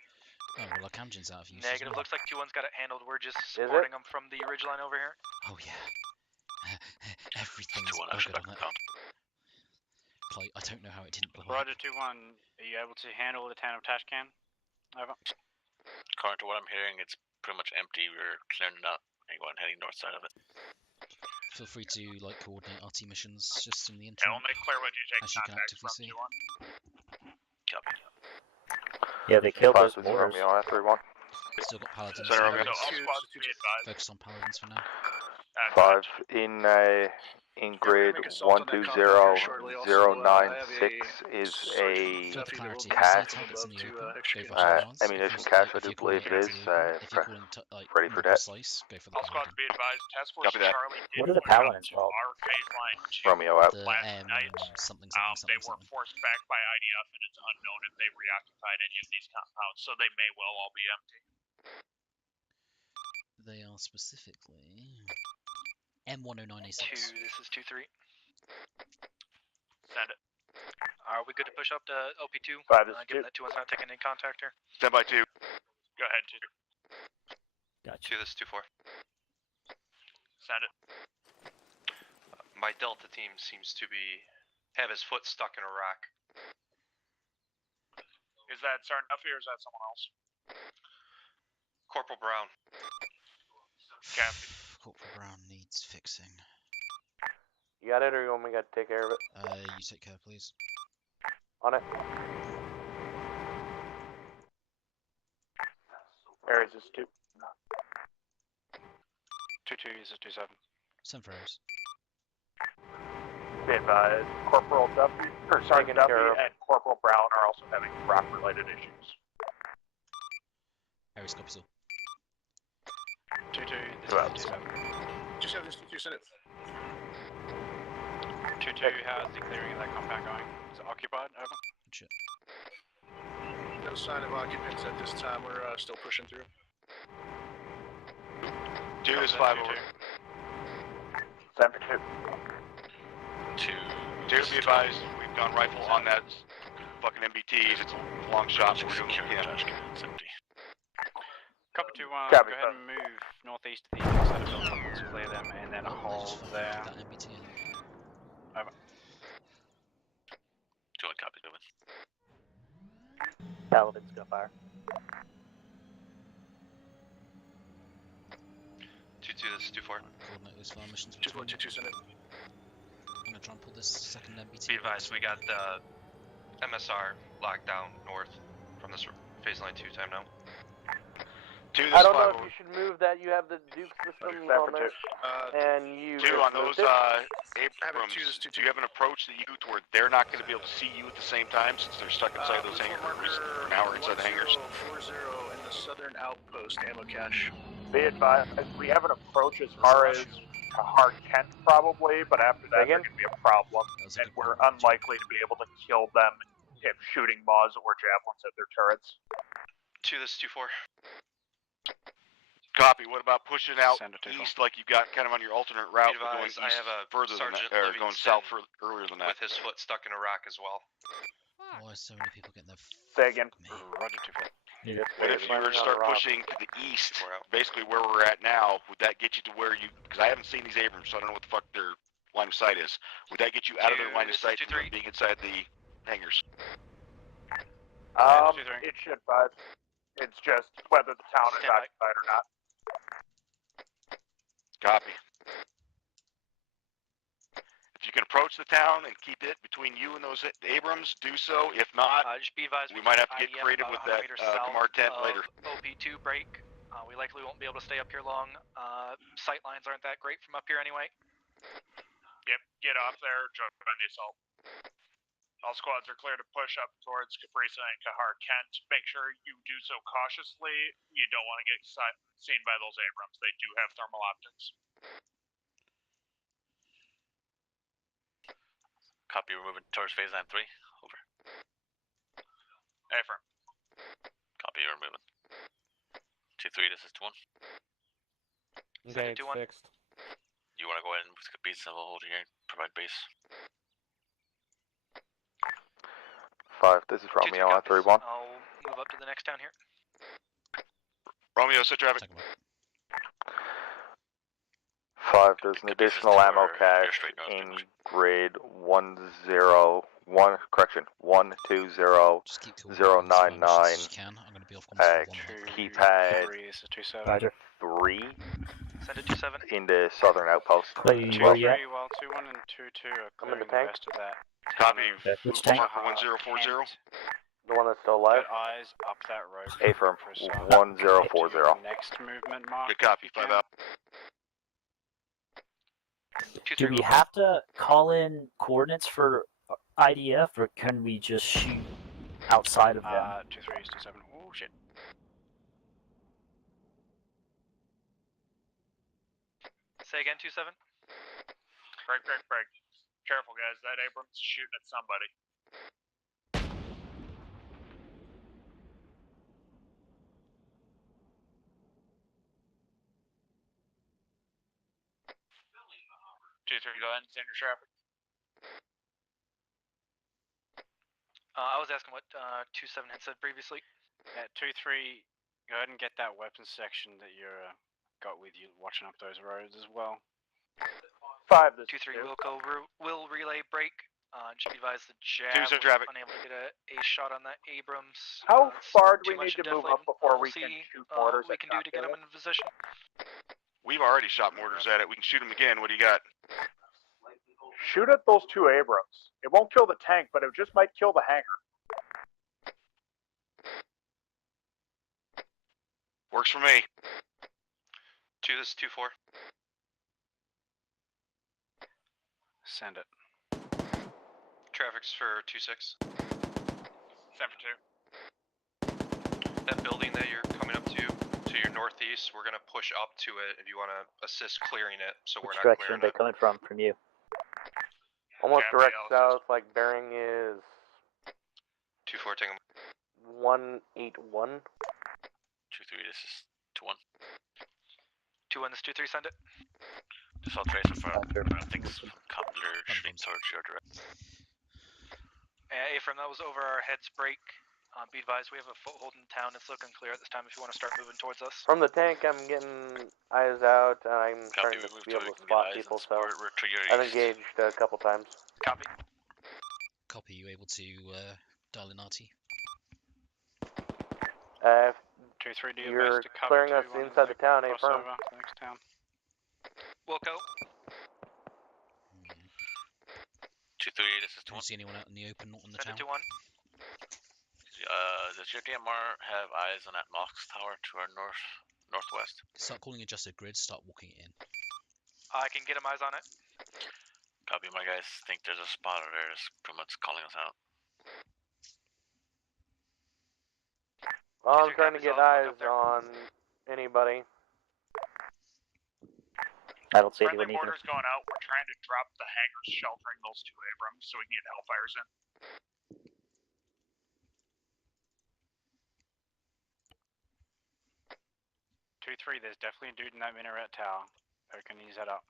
Oh, well, our Camgen's out of use. Negative. Well. Looks like 2-1's got it handled. We're just supporting them from the ridgeline over here. Oh, yeah. Everything's buggered on that. Clay, I don't know how it didn't blow up. Roger 2-1. Are you able to handle the town of Tashcan? Over. According to what I'm hearing, it's pretty much empty. We're clearing it up and going heading north side of it. Feel free to like coordinate RT missions just in the interim. Yeah, we'll make clear when you take as you can contact actively from see. 2-1. Copy. Yeah, they killed those Romeo, mortars. 3-1. Still got paladins. Center so Romeo. All squads be advised. focus on paladins for now. 5 in grid 120096 is a cache, ammunition cache, I do believe it is. Ready for that. All squads be advised. Task Force Copy that. Charlie did What are the push up paladins to called? our phase line 2 Romeo out. The last night. They were forced back by IDF, and it's unknown if they reoccupied any of these compounds, so they may well all be empty. They are specifically M109A6. 2. This is 2-3. Send it. Are we good to push up to OP2? 5 is 2. Given that 2-1's not taking any contact here. Stand by 2. Go ahead, 2. Gotcha. 2, this is 2-4. Send it. My Delta team seems to have his foot stuck in a rock. Is that Sergeant Duffy or is that someone else? Corporal Brown. Copy. Corporal Brown needs fixing. You got it, or you want me to take care of it? You take care, please. On it. Ares is 2. 2-2 is a 2-7. Send for Ares. Be advised, Corporal Duffy, or Sergeant Duffy and Corporal Brown are also having rock-related issues. Harry Scopes. 2-2, this Two is outs. 2-7. 2 send it. 2-2, how's the clearing of that compound going? Is it occupied? Over. Shit. No sign of occupants at this time. We're still pushing through. 2 is 5 over. 7-2. 2. 2, be advised, we've gone rifle on that fucking MBTs. It's a long shot, but we're doing what we can. It's empty. Copy 2-1, Copy, go ahead and move northeast to the east side of building. Let's clear them and then hold there. That MBT. Over. 2-1 copy, moving. Paladin's gonna fire. 2-2, this is 2-4. Coordinate those fire missions. 2-4, 2-2, send it. I'm gonna try and pull this second MBT. Be advised, we got the MSR locked down north from this phase line 2 time now. 2, this I is don't 5 know if over. you should move that. You have the Duke system Seven on for there, and you 2 on those Having 2, Abrams. this 2-2. Do you have an approach that you do to where they're not going to be able to see you at the same time since they're stuck inside those hangars? Now we're inside the hangars. 1040 in the southern outpost ammo cache. Be advised, we have an approach as far as a hard Kent probably, but after that Again? there's going to be a problem, and we're unlikely to be able to kill them if shooting Maws or Javelins at their turrets. 2, this is 2-4. Copy. What about pushing out Send it to east like you've got kind of on your alternate route, Be but going advised, east I have a further than Sergeant that, or going Livingston south earlier than with that? his foot stuck in a rock as well. Why are so many people getting their Say again. Roger 2-4. What if you were to start pushing to the east, basically where we're at now? Would that get you to where you? Because I haven't seen these Abrams, so I don't know what the fuck their line of sight is. Would that get you out of their line of sight from being inside the hangars? It should, but it's just whether the town is occupied or not. Copy. If you can approach the town and keep it between you and those Abrams, do so. If not, Just be advised, we might have to get creative with that Kamar tent later. OP2 break. We likely won't be able to stay up here long. Sight lines aren't that great from up here anyway. Yep, get off there, join the assault. All squads are clear to push up towards Caprisa and Kahar Kent. Make sure you do so cautiously. You don't want to get seen by those Abrams. They do have thermal optics. Copy, we're moving towards phase line 3. Over. Affirm. Copy, we're moving. 2-3, this is 2-1. Okay, it's 2-1. fixed. You want to go ahead and with base and we'll hold here, provide base. 5, this is Romeo on 3-1. I'll move up to the next town here. Romeo, set traffic. 5, there's an additional ammo cache in grade 101, correction, 120099 at keypad 3 Send it 2-7. in the southern outpost. Where are you at? 2-3, while 2-1 and 2-2 are I'm in the clearing the tank. rest of that. Copy. Which tank? Marker 1040. The one that's still alive? Got eyes up that road. Affirm, For some 1040. Next movement mark. Good copy. 5 out. Do we have to call in coordinates for IDF, or can we just shoot outside of them? 2-3 is 2-7. Oh shit. Say again, 2-7. Break. Careful, guys. That Abrams is shooting at somebody. Two, three, go ahead and send your traffic. I was asking what 2-7 had said previously. At 2-3, go ahead and get that weapons section that you got with you, watching up those roads as well. 5, this 2-3 is will relay break. Just be advised the Two, Jav sir, was traffic. unable to get a shot on that Abrams. How far do too we need much to move definitely up before we see, can shoot mortars we at can do to get Cocktail? them in position? We've already shot mortars at it. We can shoot them again. What do you got? Shoot at those 2 Abrams. It won't kill the tank, but it just might kill the hangar. Works for me. 2, this is 2-4. Send it. works for 2-6. 7 for 2. That building that you're coming up to your northeast, we're gonna push up to it if you want to assist clearing it, so Which we're not direction are clearing they it. coming from you? Almost Okay, direct everybody else south, like bearing is 2-4, Tingham. 181. 2-3, this is 2-1. 2-1, this 2-3, send it. Just I'll trace it from, I think it's from Cutler Street towards your direction. From that was over our heads break. Be advised, we have a foothold in town. It's looking clear at this time if you want to start moving towards us. From the tank, I'm getting eyes out, and I'm starting to be able to spot people, so I've engaged a couple times. Copy. Copy, you able to dial in RT? 2-3, do your You're best to cover clearing us 2-1 inside the town, cross firm. over to the next town. Wilco. 2-3, this is Do you 2-1. see anyone out in the open, not in the Send town? it 2-1. Does your DMR have eyes on that Mox tower to our northwest? Start calling adjusted grid, start walking it in. I can get him eyes on it. Copy, my guys think there's a spotter there that's pretty much calling us out. Well, I'm trying to get eyes on anybody. I don't see Friendly anyone either. mortars going out. We're trying to drop the hangars sheltering those 2 Abrams so we can get Hellfires in. 2-3, there's definitely a dude in that minaret tower. Poking his head up.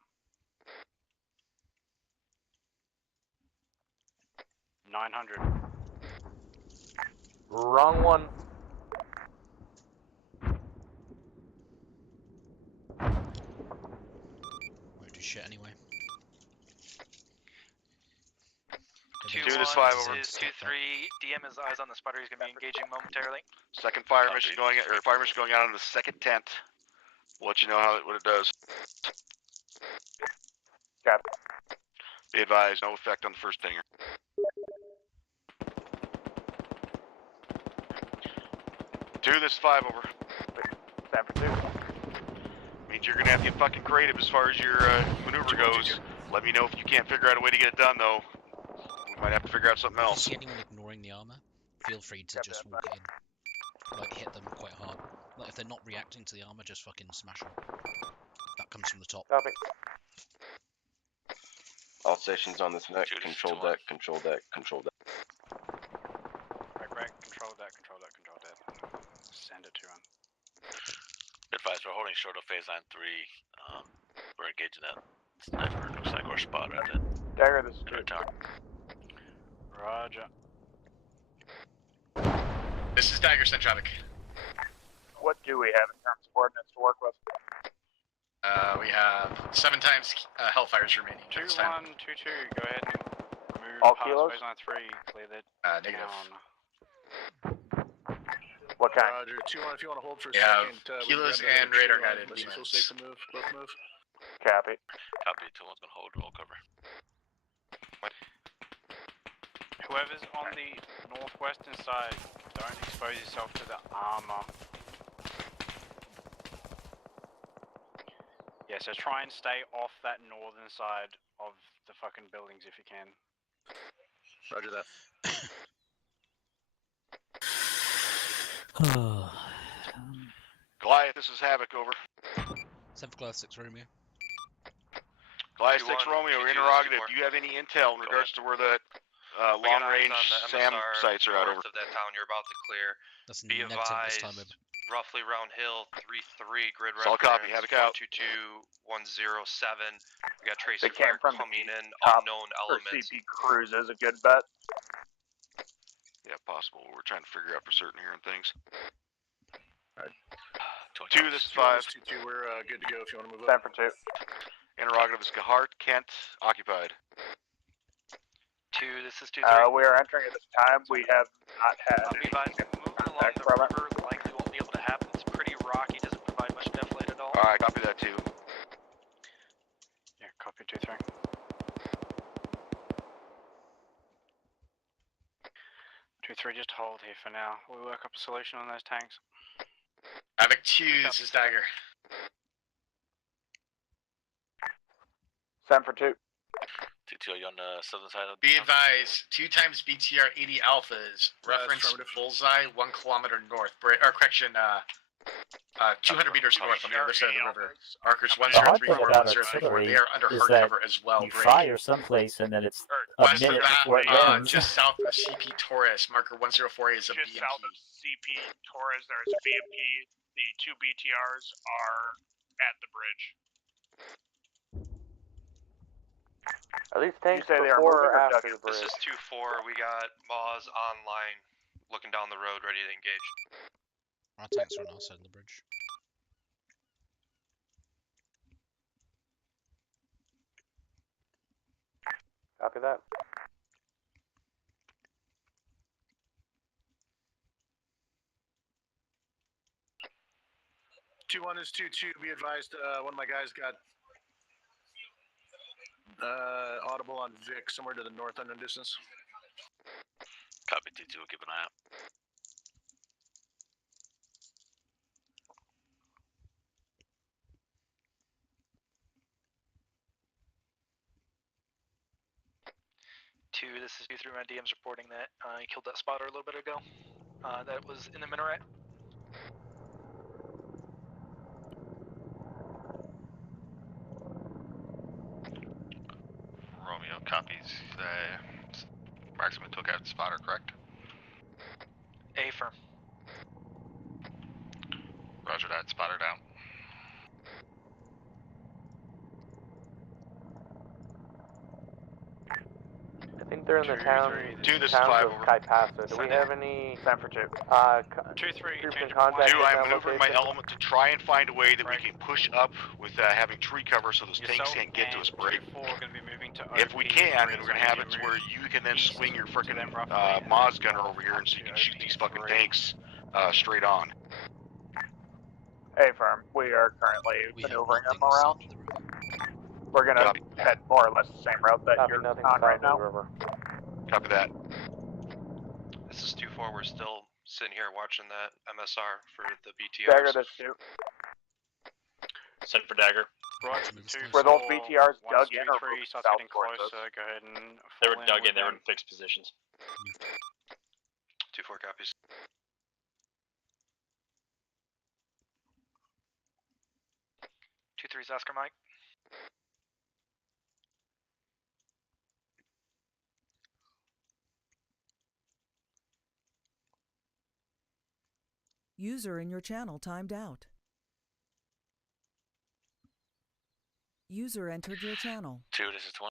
900. Wrong one. Won't do shit anyway. 2-1, this is 2-3. DM has eyes on the spotter. He's going to be engaging momentarily. Second fire mission going out on the second tent. We'll let you know what it does. Got it. Be advised, no effect on the first dinger. Two, this is 5 over. 7 for 2. Means you're gonna have to get fucking creative as far as your maneuver goes. Let me know if you can't figure out a way to get it done, though. We might have to figure out something If you else. see anyone ignoring the armor, feel free to just walk it in. Like, hit them quite hard. Like, if they're not reacting to the armor, just fucking smash them. That comes from the top. Copy. All stations on this neck, control deck, control deck, control deck. Right, control that, control that, control that. Send it to him. Advise, we're holding short of phase line 3. We're engaging that sniper. Looks like we're spotted at it. Dagger, this is Right tower. Roger. This is Dagger Centronic. What do we have in terms of coordinates to work with? We have 7 times Hellfires remaining. 2-1, 2-2, go ahead and move All past kilos? phase line 3, clear the Negative. town. What kind? Roger, 2-1, if you want to hold for a We have second. kilos we can and grab radar the guided unless you feel demons. safe to move, both move. Copy. Copy, 2-1's gonna hold roll cover. Whoever's on the northwestern side, don't expose yourself to the armor. Yeah, so try and stay off that northern side of the fucking buildings if you can. Roger that. Goliath, this is Havoc, over. 7 for Goliath, 6 Romeo. Goliath 6 2-1, Romeo, 2-2, interrogative. 2-4. Do you have any intel in regards to where that We got long eyes range on the SAM MSR sites are at, over? north of that town you're about to clear. That's Be negative this time, advised, roughly round hill, 3-3, grid All reference, copy, Havoc out. 122-107. We got tracer They came fire from the coming in, top unknown for elements. CP Cruise is a good bet. Yeah, possible. We're trying to figure out for certain here and things. Alright. 2, this is 5. 2-2, we're good to go if you want to move 10 up. for 2. Interrogative is Gahart, Kent, occupied. 2, this is 2-3. We are entering at this time. We have not had Be advised, moving along contact the from it. river likely won't be able to happen. It's pretty rocky, doesn't provide much depth light at all. Alright, copy that too. Yeah, copy 2-3. 2-3, just hold here for now. We'll work up a solution on those tanks. Havoc 2, this is Dagger. 7 for 2. 2-2, 2-2, are you on the southern side of the Be advised, 2 times BTR 80 alphas, reference bullseye 1 kilometer north. Or correction, 200 meters north on the other side of the river. Markers The hard thing 1034, about 1034. artillery They are under is hard that cover as well. you Break. fire someplace and then it's a West of minute that, before it lands. just south of CP Torres, marker 104 is a Just BMP. south of CP Torres, there is a BMP. The 2 BTRs are at the bridge. Are these tanks say they are before or moving or after ducking? the bridge? This is 2-4. We got Moz online, looking down the road, ready to engage. Our tanks are on our side of the bridge. Copy that. Two-1 is 2-2. Be advised, one of my guys got audible on Vic, somewhere to the north unknown distance. Copy 2-2, we'll keep an eye out. This is 2-3. My DM's reporting that I killed that spotter a little bit ago. That was in the minaret. Romeo copies. Marksman took out the spotter, correct? Affirm. Roger that. Spotter down. I think they're in the town. Two, this is towns 5 of over. Kaipaso. Do we Send have it. any 10 for 2. 2-3. troops in Two, contact in I'm that maneuvering my location? element to try and find a way that we can push up with having tree cover so those tanks can't get to us, break. If we can, then we're going to have it to where you can then swing your frickin' Moz gunner over here and so you can shoot these fucking tanks straight on. A firm. We are currently maneuvering them around. We're gonna head more or less the same route that you're on right now. Copy that. This is 2-4. We're still sitting here watching that MSR for the BTRs. Dagger this 2. Send for Dagger. Were those BTRs dug in or moving south towards us? Go ahead and They were dug in, they were in fixed positions. 2-4 copies. Two 3's Oscar Mike. User in your channel timed out. User entered your channel. 2, this is 1.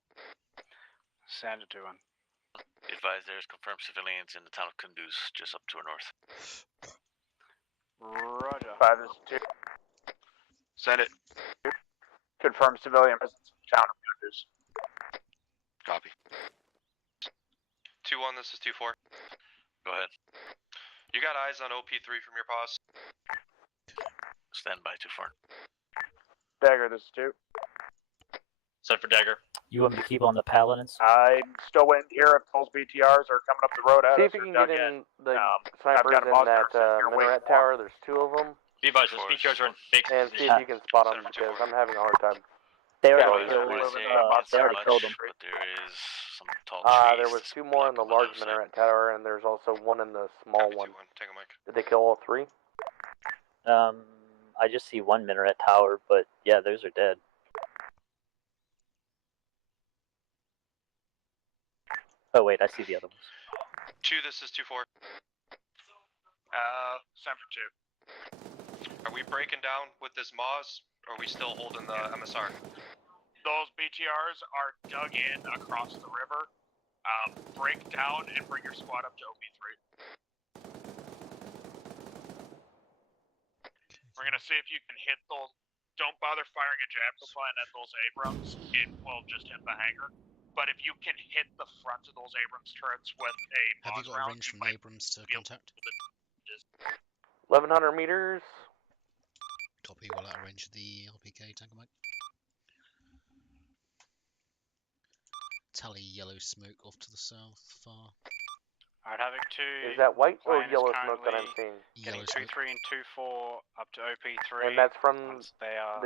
Sand to 1. Be advised, there's confirmed civilians in the town of Kunduz, just up to our north. Roger. 5 is 2. Send it. Confirm civilian presence in town of Kunduz. Copy. 2-1, this is 2-4. Go ahead. You got eyes on OP3 from your pause? Stand by 2-4. Dagger this 2. Send for Dagger. You want me to keep on the paladins? I'm still waiting to hear if those BTRs are coming up the road at See us if you or can dug get in. in the snipers in that minaret tower. There's 2 of them. Be advised, those BTRs are in fixed And see positions. if you can spot them because I'm having a hard time. They Yeah, already killed them. But there is some tall trees. There was 2 more in the large minaret tower, and there's also 1 in the small one. Take a mic. Did they kill all 3? I just see 1 minaret tower, but yeah, those are dead. Oh wait, I see the other ones. 2, this is 2-4. Sand for 2. Are we breaking down with this Moz, or are we still holding the MSR? Those BTRs are dug in across the river. Break down and bring your squad up to OP3. We're gonna see if you can hit those. Don't bother firing a javelin at those Abrams. It will just hit the hangar. But if you can hit the front of those Abrams turrets with a Have you Moz got a round, range you from might Abrams to be able contact? 1100 meters. Copy, we'll out of range of the LPK tanker mic. Tally yellow smoke off to the south, far. Alright, Havoc 2. Is that white or plan is yellow smoke that I'm currently seeing? Getting 2-3 and 2-4 up to OP3. And that's from They are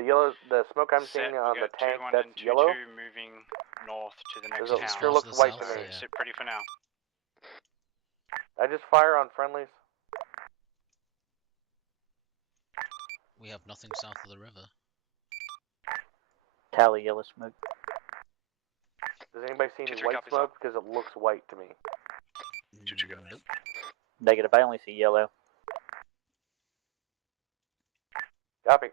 the smoke I'm set, seeing we on got the tank 2-1 that's and 2-2 yellow. moving north to the next It town. sure looks white to me. Alright, sit pretty for now. I just fire on friendlies. We have nothing south of the river. Tally yellow smoke. Does anybody see any white smoke? Because it looks white to me. Nope. Negative, I only see yellow. Copy.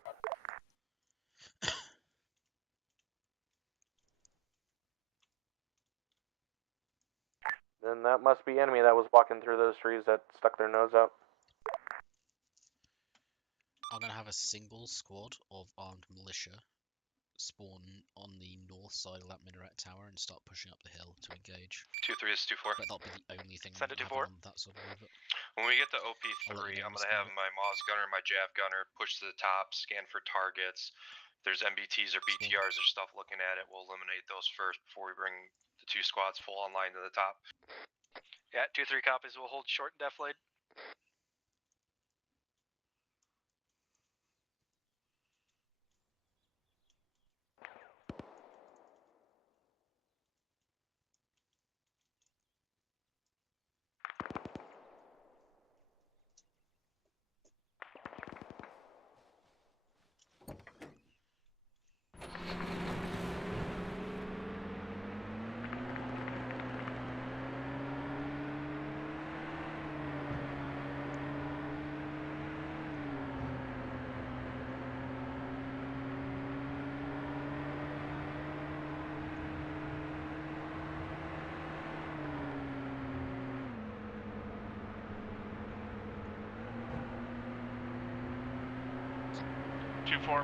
Then that must be enemy that was walking through those trees that stuck their nose out. I'm going to have a single squad of armed militia spawn on the north side of that minaret tower and start pushing up the hill to engage. 2-3 is 2-4. But that'll be the only thing Send it I'm 2-4. on that sort of river. When we get to OP3, I'm gonna have my Moz gunner and my Jav gunner push to the top, scan for targets. If there's MBTs or BTRs or stuff looking at it, we'll eliminate those first before we bring the 2 squads full online to the top. Yeah, 2-3 copies. We'll hold short and deflate.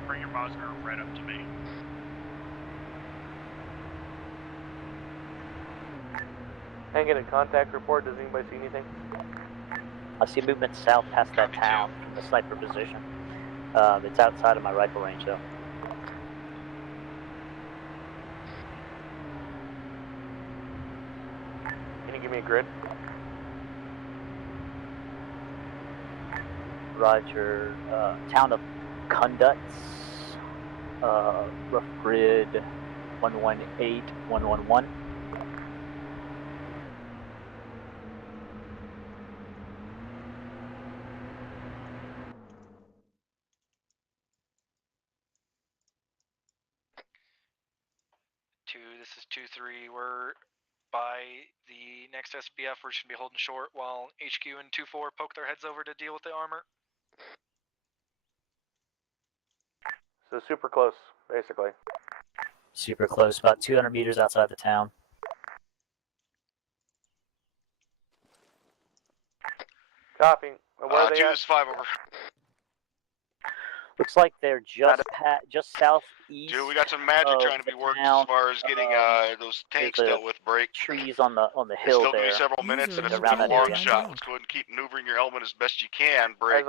Bring your Bosner right up to me. Hang in a contact report. Does anybody see anything? I see movement south past that town from the sniper position. It's outside of my rifle range though. Can you give me a grid? Roger. Town of Conduts. Rough grid 118, 111. This is 2-3. We're by the next SBF. We're just gonna be holding short while HQ and 2-4 poke their heads over to deal with the armor. So super close, basically. Super close, about 200 meters outside the town. Copy. Where are they 2 at? is 5 over. Looks like they're just southeast. Dude, we got some magic trying to be worked as far as getting those tanks dealt with. Break. Trees on the hill still there. Still several minutes, and it's been a long shot. Let's go ahead and keep maneuvering your element as best you can. Break.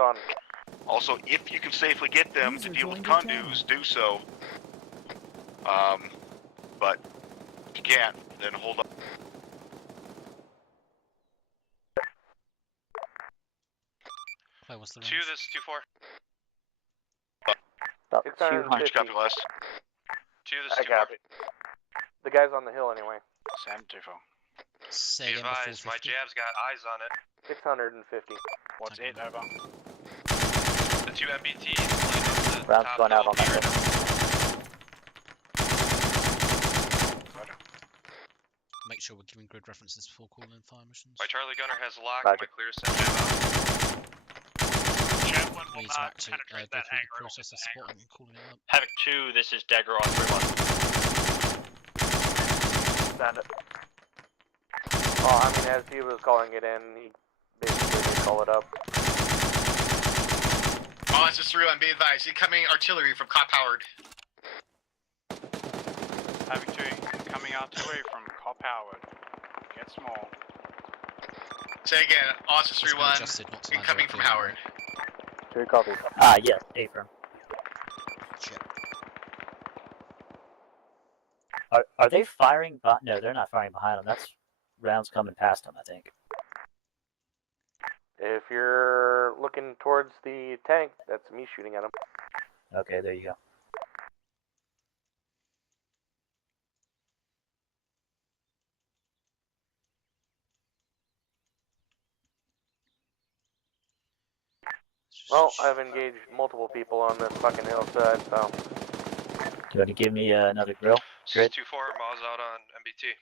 Also, if you can safely get them to deal with conduits, do so. But if you can't, then hold up. Wait, what's the 2, this is 2-4. About 650. Copy last. 2, this I is 2-4. copy. The guy's on the hill anyway. Sam 2-4. Say Be again advised, before my 50. Jav's got eyes on it. 650. What's it over? The 2 MBTs. Round's going out on that hill. Make sure we're giving grid references before calling in fire missions. My Charlie gunner has lock. Roger. My clear to send Jav out. Javelin We will need to not actually penetrate go that through the hangar. process of spotting and calling it up. Havoc 2, this is Dagger on 3-1. Send it. Well, I mean, as he was calling it in, he basically did call it up. Oh, this is 3-1. Be advised. Incoming artillery from Cop Howard. Havoc 2, incoming artillery from Cop Howard. Get small. Say again. Austin 3-1. Incoming from Howard. 3 copies. Yes, affirm. Shit. Are they firing? No, they're not firing behind them. That's rounds coming past them, I think. If you're looking towards the tank, that's me shooting at him. Okay, there you go. Well, I've engaged multiple people on this fucking hillside, so... Do you want to give me another grill? Grid 2-4, Ma's out on MBT.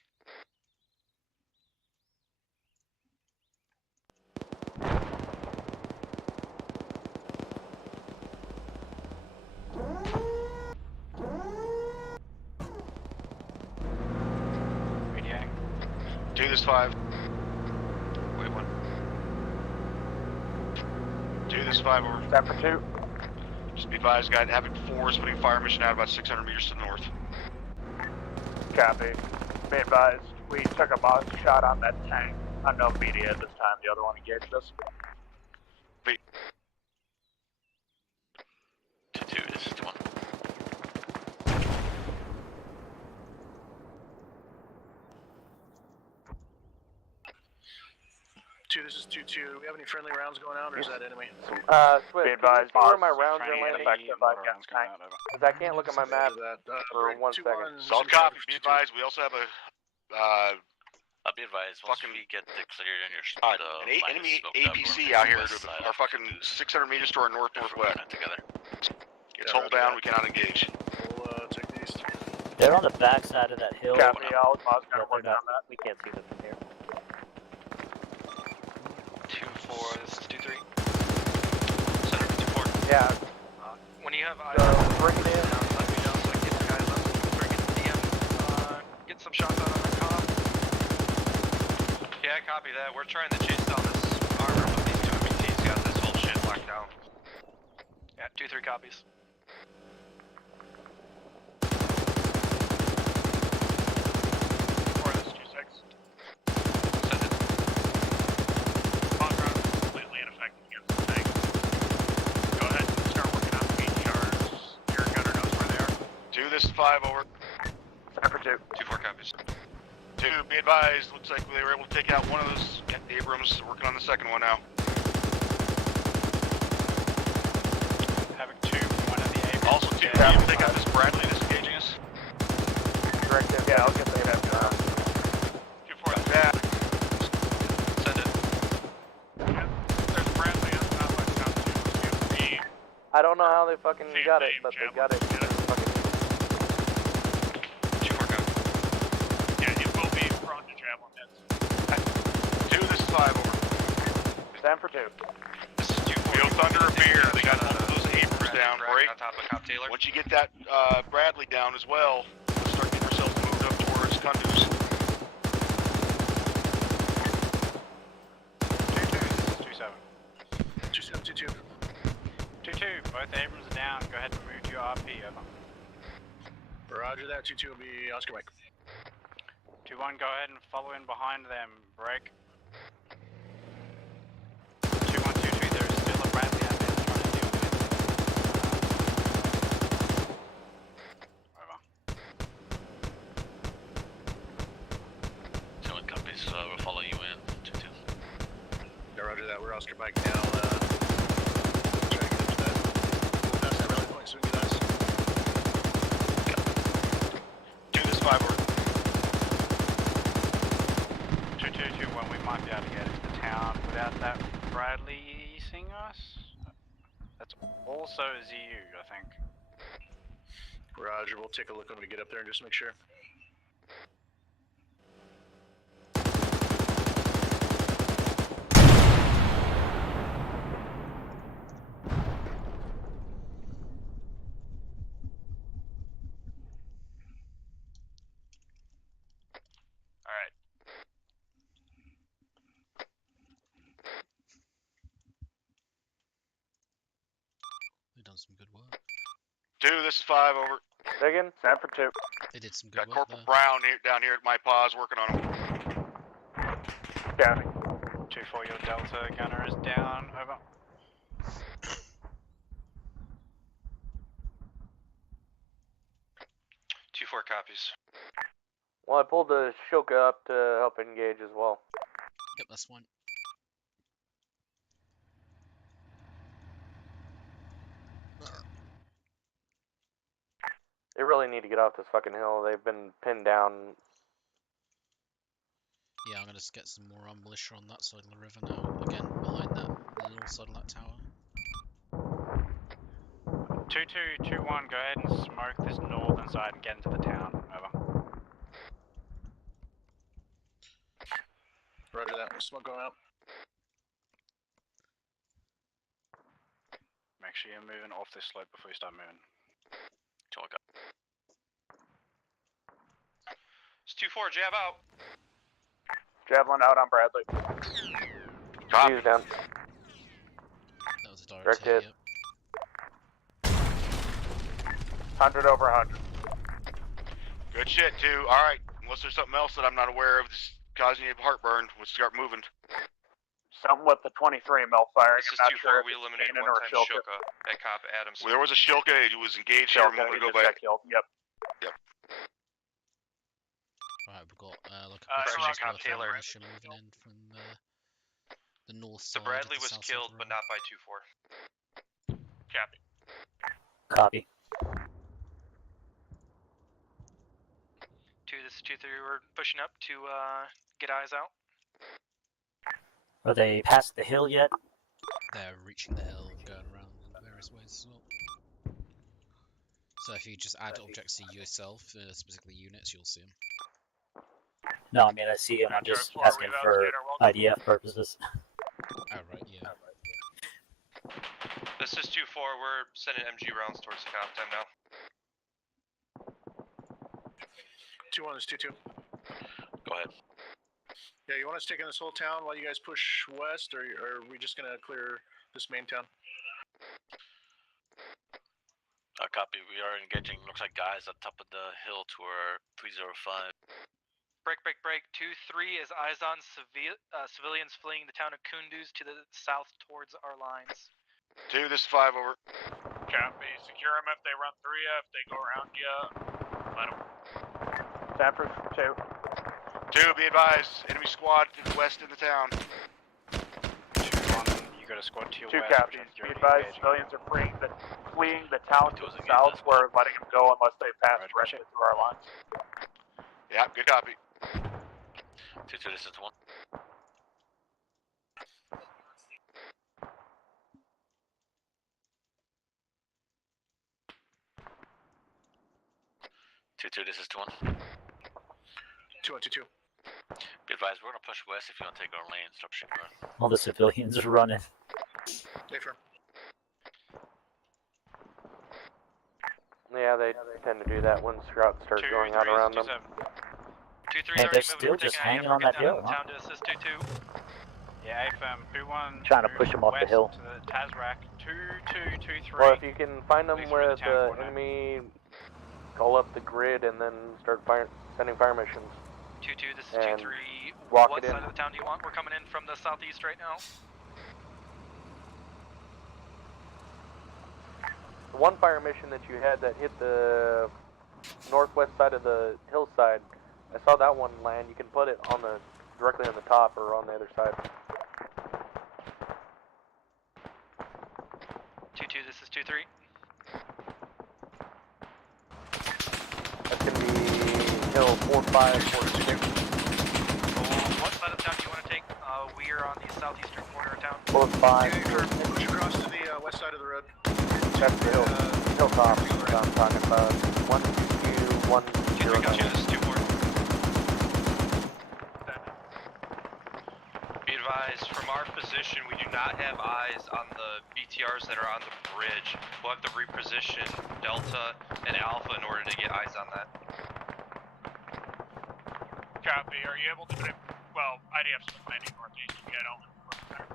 Radiating. 2, this 5. Wait, 1. 2, this 5, over. Stand for 2. Just be advised, got Havoc 4 is putting fire mission out about 600 meters to the north. Copy. Be advised, we took a box shot on that tank. Unknown media at this time. The other one engaged us. 2-2, this is the one. 2, this is 2-2. Do we have any friendly rounds going out, or is that enemy? Swift, Be can you advised, see where boss. my rounds are Trying to landing? get effective against tank. Because I can't look at my map for 1 second. Solid copy, be advised, we also have a, I'll be advised, once we get declared in your an enemy APC out here to our fucking 600 meters to our north-northwest. Together. It's hold down, we cannot engage. We'll take the east. They're on the back side of that hill. Copy, I'll but work they're on not, that. we can't see them from here. 2-4, this is 2-3. Center 2-4. Yeah. When you have bring it in. let me know so I can get the guys up. Bring it to DM. Get some shots out on that cop. Yeah, copy that. We're trying to chase down this armor, but these 2 MBTs got this whole shit locked down. Yeah, 2-3 copies. Or this 2-6. Bomb drone is completely ineffective against the tank. Go ahead and start working on the BTRs. Your gunner knows where they are. 2, this is 5, over. Stand for 2. 2-4 copies. 2, be advised, looks like they were able to take out one of those Abrams, working on the second one now. Havoc 2, one of the Abrams. Also, 2, be able to take out this Bradley that's engaging us. Directive, yeah, I'll get the head down. 2-4, yeah. Send it. There's Bradley on top by top 2. I don't know how they fucking got it, but they got it. 2-4 copy. Yeah, it will be prone to javelin hits. 2, this is 5, over. Stand for 2. This is 2-4. Field Thunder or Beer, they got one of those Abrams down, break. On top of Cop Taylor. Once you get that Bradley down as well, let's start getting ourselves moved up towards Kunduz. 2-2, this is 2-7. 2-7, 2-2. 2-2, both Abrams are down. Go ahead and move to your RP, over. Roger that. 2-2 will be Oscar Mike. 2-1, go ahead and follow in behind them. Break. 2-1, 2-2, there is still a Bradley out there trying to deal with. Over. 2-1 copies, we'll follow you in. 2-2. Yeah, roger that. We're Oscar Mike now. Try to get into that. We'll pass that rally point soon, guys. 2, this is 5, over. 2-2-2-1, we might be able to get into the town without that Bradley seeing us. That's also ZU, I think. Roger, we'll take a look when we get up there and just make sure. Alright. They've done some good work. 2, this is 5, over. Again, stand for 2. They did some good Got work Corporal there. Brown here, down here at my paws working on him. Counting. 2-4, your Delta gunner is down, over. Two 4 copies. Well, I pulled the Shoka up to help engage as well. Yep, that's one. They really need to get off this fucking hill. They've been pinned down. Yeah, I'm gonna get some more militia on that side of the river now. Again, behind that, the north side of that tower. 2221, go ahead and smoke this northern side and get into the town. Over. Roger that. Smoke going out. Make sure you're moving off this slope before you start moving. It's 2-4, jab out. Javelin out on Bradley. Copy. Fuse down. That was a direct Direct hit. hit, yep. 100 over 100. Good shit, too. Alright, unless there's something else that I'm not aware of that's causing you heartburn, we'll start moving. Something with the 23 mil firing. This is I'm not 2-4, sure if we it's eliminated Kanan or one-time Shilka. Shilka at Cop Adams. Well, there was a Shilka who was engaged here a Shilka, moment he ago just by... got killed. Yep. Yep. Alright, we've got like a Correction, pushing Cop squad Taylor. militia moving in from the north So side. Bradley of the was south killed, side of the but not by 2-4. Copy. Copy. 2, this is 2-3. We're pushing up to get eyes out. Are they past the hill yet? They're reaching the hill and going around in various ways as well. So if you just add objects to yourself, specifically units, you'll see them. No, I mean I see them. I'm just asking for IDF purposes. Oh right, yeah. This is 2-4, we're sending MG rounds towards the Cop time now. 2-1 is 2-2. Go ahead. Yeah, you want us taking this whole town while you guys push west, or are we just gonna clear this main town? Copy. We are engaging. Looks like guys on top of the hill to our 305. Break. 2-3 is eyes on civilians fleeing the town of Kunduz to the south towards our lines. 2, this is 5 over. Copy. Secure them if they run through you. If they go around you, let them. Sanford 2. 2, be advised. Enemy squad to the west of the town. 2-1, you got a squad to your 2 west. captains. Be advised, civilians are fleeing the town to the south. We're letting them go unless they pass directly through our lines. Yeah, good copy. 2-2, this is 1. This is 2-1. 2-1-2-2. Be advised, we're gonna push west if you want to take our lane. Stop shooting around. All the civilians are running. Stay firm. Yeah, they tend to do that when scouts start going out around them. 2-3 And they're still just hanging on that hill, huh? Town to assist 2-2. Yeah, AFM 2-1. Trying to push them off the hill. To the Tazrak. 2-2, 2-3. Well, if you can find them Please where read the town the coordinate. enemy call up the grid and then start sending fire missions. 2-2, this is And 2-3. walk What it in. side of the town do you want? We're coming in from the southeast right now. The one fire mission that you had that hit the northwest side of the hillside, I saw that one land. You can put it on the directly on the top or on the other side. 2-2, this is 2-3. That's gonna be hill 4-5, 4-6. What side of the town do you want to take? We are on the southeastern corner of town. 4-5. Push across to the west side of the road. That's the hilltop that I'm talking about. 1-2-1-0. This is 2-4. Be advised, from our position, we do not have eyes on the BTRs that are on the bridge. We'll have to reposition Delta and Alpha in order to get eyes on that. Copy. Are you able to put it? Well, IDF's landing northeast. Yeah, don't work there.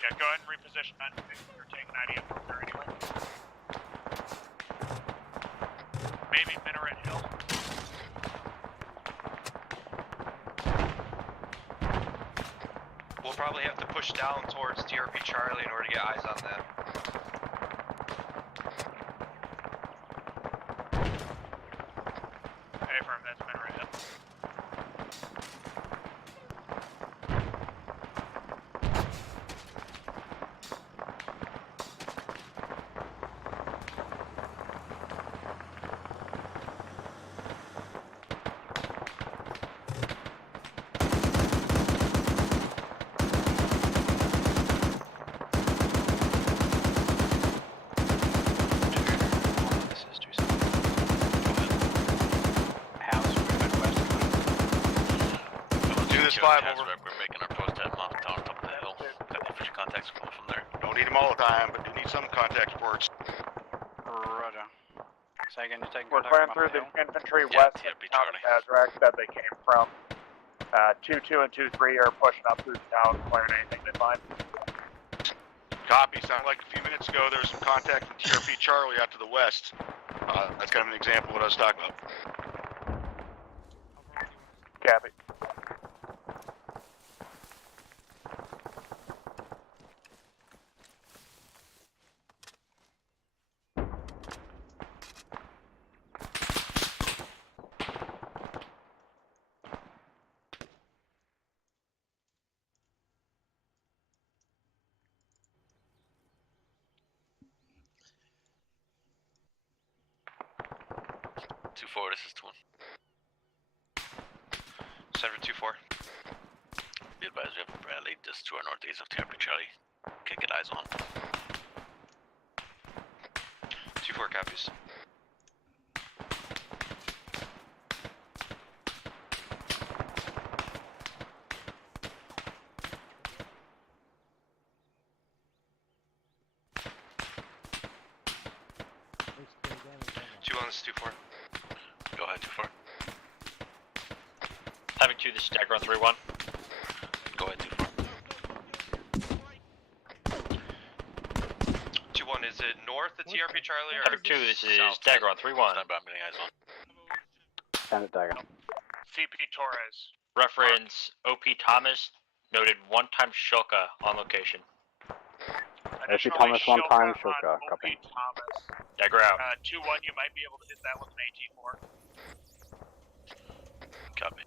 Yeah, go ahead and reposition that. You're taking IDF from there anyway. Maybe Minaret Hill. We'll probably have to push down towards TRP Charlie in order to get eyes on that. Affirm, that's Minaret Hill. 5 over. We're making our post at down on top of the hill. Got the official contacts coming from there. Don't need them all the time, but do need some contact reports. Roger. Say again, you're taking We're contact clearing from through up the infantry Yeah, west TFB of town of Azrak that they came from. 2-2 and 2-3 are pushing up through the town, clearing anything they find. Copy. Sounded like a few minutes ago there was some contact from TRP Charlie out to the west. That's kind of an example of what I was talking about. Copy. Two 4. This is 2-1. Center 2-4. Be advised, we have Bradley just to our northeast of TRP Charlie. Can't get eyes on. 2-4 copies. This is 2-4. Go ahead, 2-4. Having 2, this is Dagger on 3-1. Go ahead, 2-4. 2-1, is it north of TRP Charlie or Having 2, this is south? Dagger on 3-1. Stand by, I'm getting eyes on. Send it, Dagger. CP Torres. Reference OP Thomas, noted 1-time Shilka on location. OP Thomas, 1-time Shilka, OP copy. Thomas. Dagger out. 2-1, you might be able to hit that with an AT4. Copy.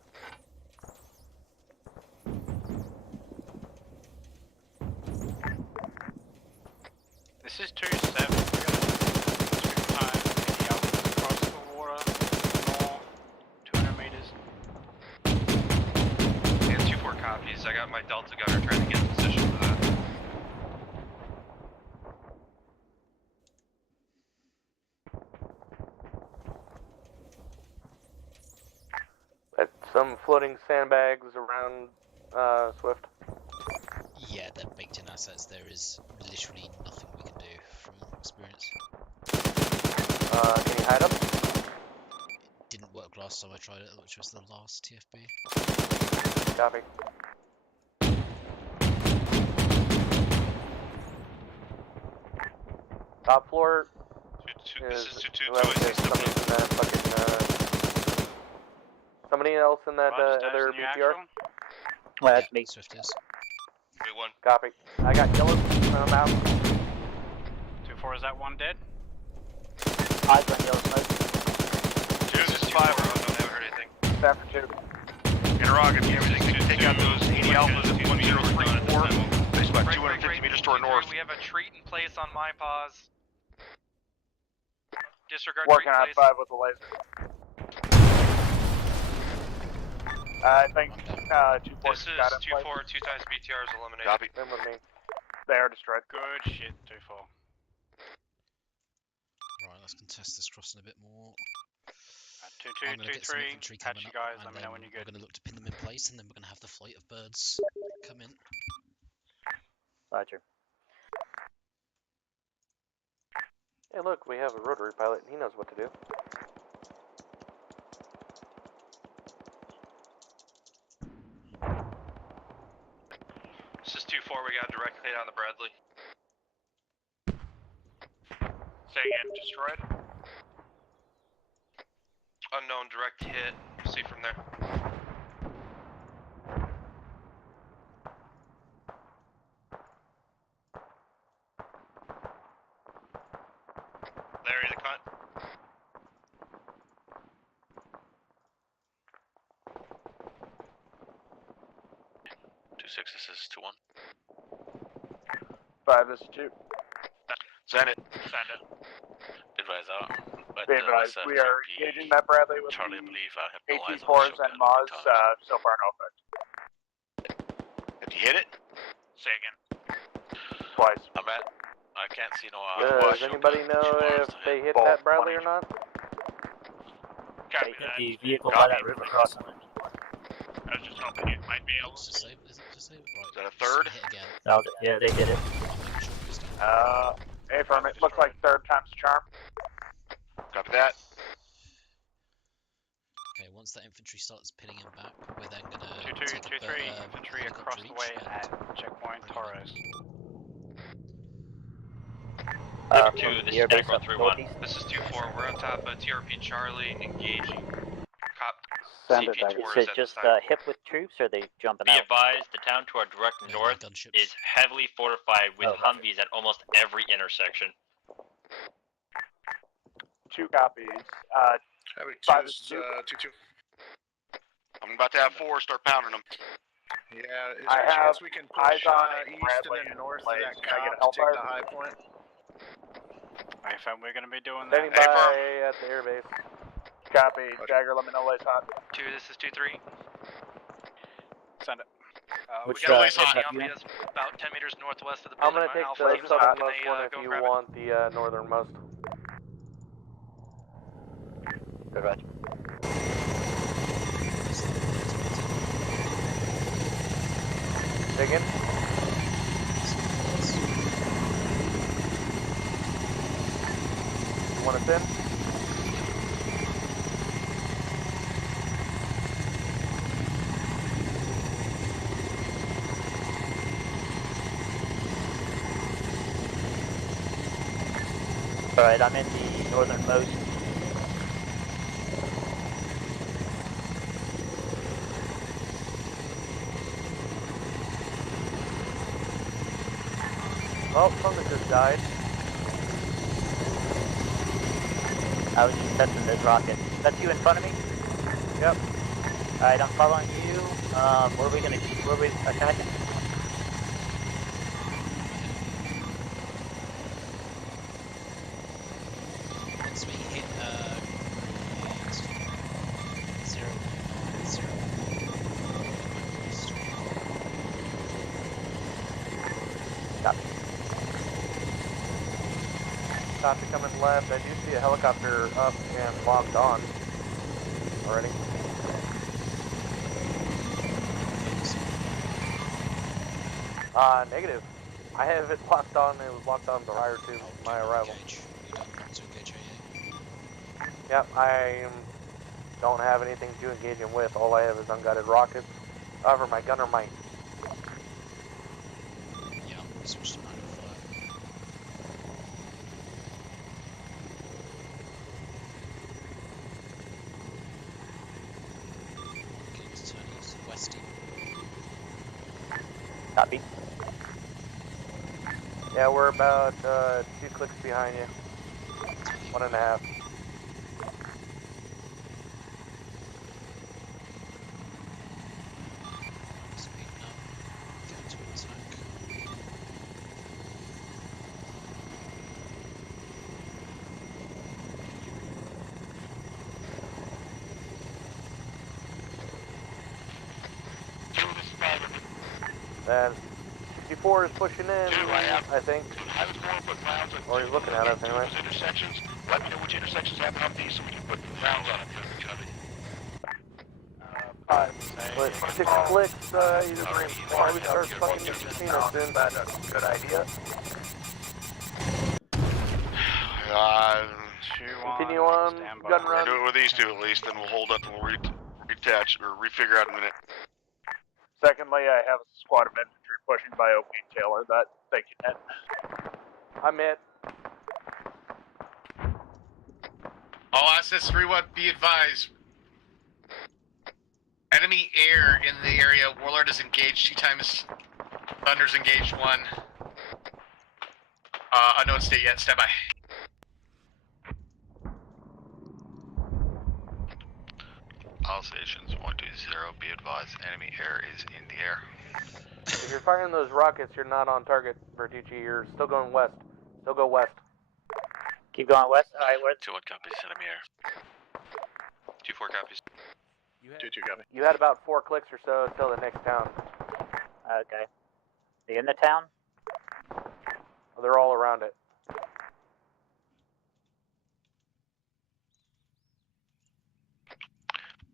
This is 2-7. We got 2 times the outlet across the water, north, 200 meters. And 2-4 copies. I got my Delta gunner trying to get in position for that. Some floating sandbags around Swift. Yeah, they're baked in assets. There is literally nothing we can do from experience. Can you hide them? It didn't work last time I tried it, which was the last TFB. Copy. Top floor This is 2-2. Somebody else in that other BTR? Well, that's me. Swift is. 3-1. Copy. I got yellow. I'm out. 2-4, is that one dead? Eyes on yellow smoke. 2, this is 5. I don't have heard anything. Staff for 2. Interrogative, you everything to take out those 80 alphas at 1034. Based about 250 meters to our north. We have a treat in place on my pause. Disregard Working on treat, 5 with the laser. I think 2-4 This is got it. 2-4, 2 times BTR is eliminated. Copy. Same with me. They are destroyed. Good shit, 2-4. Right, let's contest this crossing a bit more. 2-2, I'm gonna get some 2-3. infantry Catch coming you up, guys, and let me know when you're we're good. gonna look to pin them in place, and then we're gonna have the flight of birds come in. Roger. Hey, look, we have a rotary pilot. He knows what to do. This is 2-4. We got a direct hit on the Bradley. Say again, destroyed. Unknown direct hit. See from there. Larry the cunt. 2-6, this is 2-1. 5, this is 2. Send it. Send it. Advise out. But, Be advised, we are engaging that Bradley with Charlie, I believe I have no eyes on AT4s the and Moz, so far no effect. If you hit it, Say again. Twice. I'm at. I can't see no Does anybody know if they hit that Bradley or not? Copy They hit that. the vehicle by that river crossing. I was just hoping you might be able Is to. it disabled? Right. Is that a third? Hit again. No, yeah, they hit it. Affirm, it looks like third time's a charm. Copy that. Okay, once that infantry starts pinning him back, we're then gonna 2-2, take 2-3 infantry across the way at checkpoint Torres. From the airbase up northeast. This is 2-4. We're on top of TRP Charlie and engaging. Cop Send CP it back. Torres Is it at just this time. hip with troops, or are they jumping Be out? advised, the town to our direct north is heavily fortified with Humvees at almost every intersection. 2 copies. Having Five choose is 2. 2-2. I'm about to have 4 start pounding them. Yeah, is I there a have chance we can eyes push on east Bradley and then north of Blaze. that Can I get a cop to take hellfire? the high point? Affirm, we're going to be doing Standing that. by at the airbase. Copy. Jagger, let me know lace hot. 2, this is 2-3. Send it. We Which, got a lace hip hot up you in? Humvee that's about 10 meters northwest of the I'm building. gonna take Alpha the team's up. Can southernmost they one if go you grab it? want the northernmost. Good, Roger. Say again? You want us in? Alright, I'm in the northernmost. Oh, something just died. I was just testing this rocket. That's you in front of me? Yep. Alright, I'm following you. Where are we attacking? Once we hit 0, 0. Copy. Copy coming left. I do see a helicopter up and locked on already. Negative. I have it locked on. It was locked on prior to my arrival. Yep, don't have anything to engage him with. All I have is unguided rockets. However, my gunner might. Yeah, we switched to manual fire. Getting to turn east, westy. Copy. Yeah, we're about 2 clicks behind you. 1.5. Speeding up. Going to attack. And 64 is pushing in, I think. I was going to put rounds on Or he's looking at us anyway. those intersections. Let me know which intersections have Humvees so we can put rounds on it. But 6 clicks, either before we start fucking the casino soon. That's a good idea. Continue on, gun run. Do it with these 2 at least, then we'll hold up and we'll retouch or refigure out in a minute. Secondly, I have a squad of infantry pushing by OP Taylor that they can hit. I'm it. All assets 3-1, be advised. Enemy air in the area. Warlord is engaged 2 times. Thunder's engaged 1. Unknown state yet. Stand by. All stations 120, be advised, enemy air is in the air. If you're firing those rockets, you're not on target, Bertucci. You're still going west. Still go west. Keep going west. Alright, where? 2-1 copies, enemy air. 2-4 copies. 2-2 copy. You had about 4 clicks or so until the next town. Okay. They in the town? They're all around it.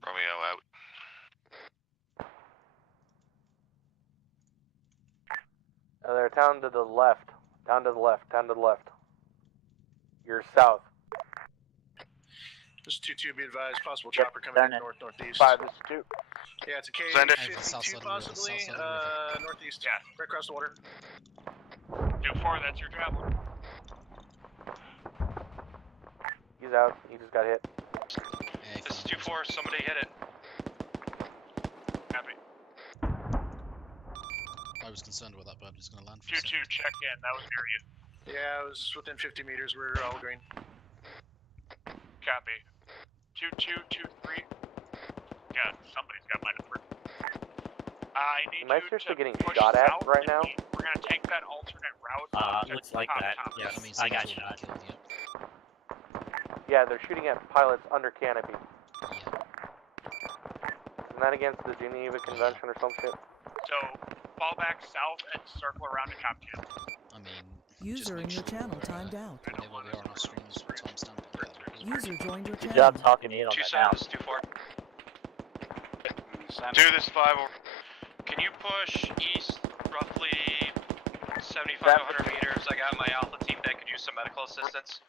Romeo out. They're down to the left. Down to the left. Down to the left. You're south. This is 2-2, be advised. Possible chopper coming in north-northeast. 5, this is 2. Yeah, it's a K Send it. 52 possibly. Northeast. Yeah. Right across the water. 2-4, that's your javelin. He's out. He just got hit. This is 2-4, somebody hit it. Copy. I was concerned with that, but I'm just going to land for 2-2, check in. That was near you. Yeah, it was within 50 meters. We're all green. Copy. 2-2, 2-3. Yeah, somebody's got my number. I need Am I you seriously to getting push shot at south right and now? We're gonna take that alternate route. Looks like that. Yes, I mean, I got someone's shot. already killed, Yeah, they're shooting at pilots under canopy. yeah. Isn't that against the Geneva Convention or some shit? So, fall back south and circle around to Cop Camp. I mean, User in your channel timed out. whenever we are on our streams, timestamp it. User joined your Good channel. job talking in on Two that now. sides, 2-4. 2, this is 5 over. Can you push east roughly 75 to 100 meters? I got my alpha team that could use some medical assistance.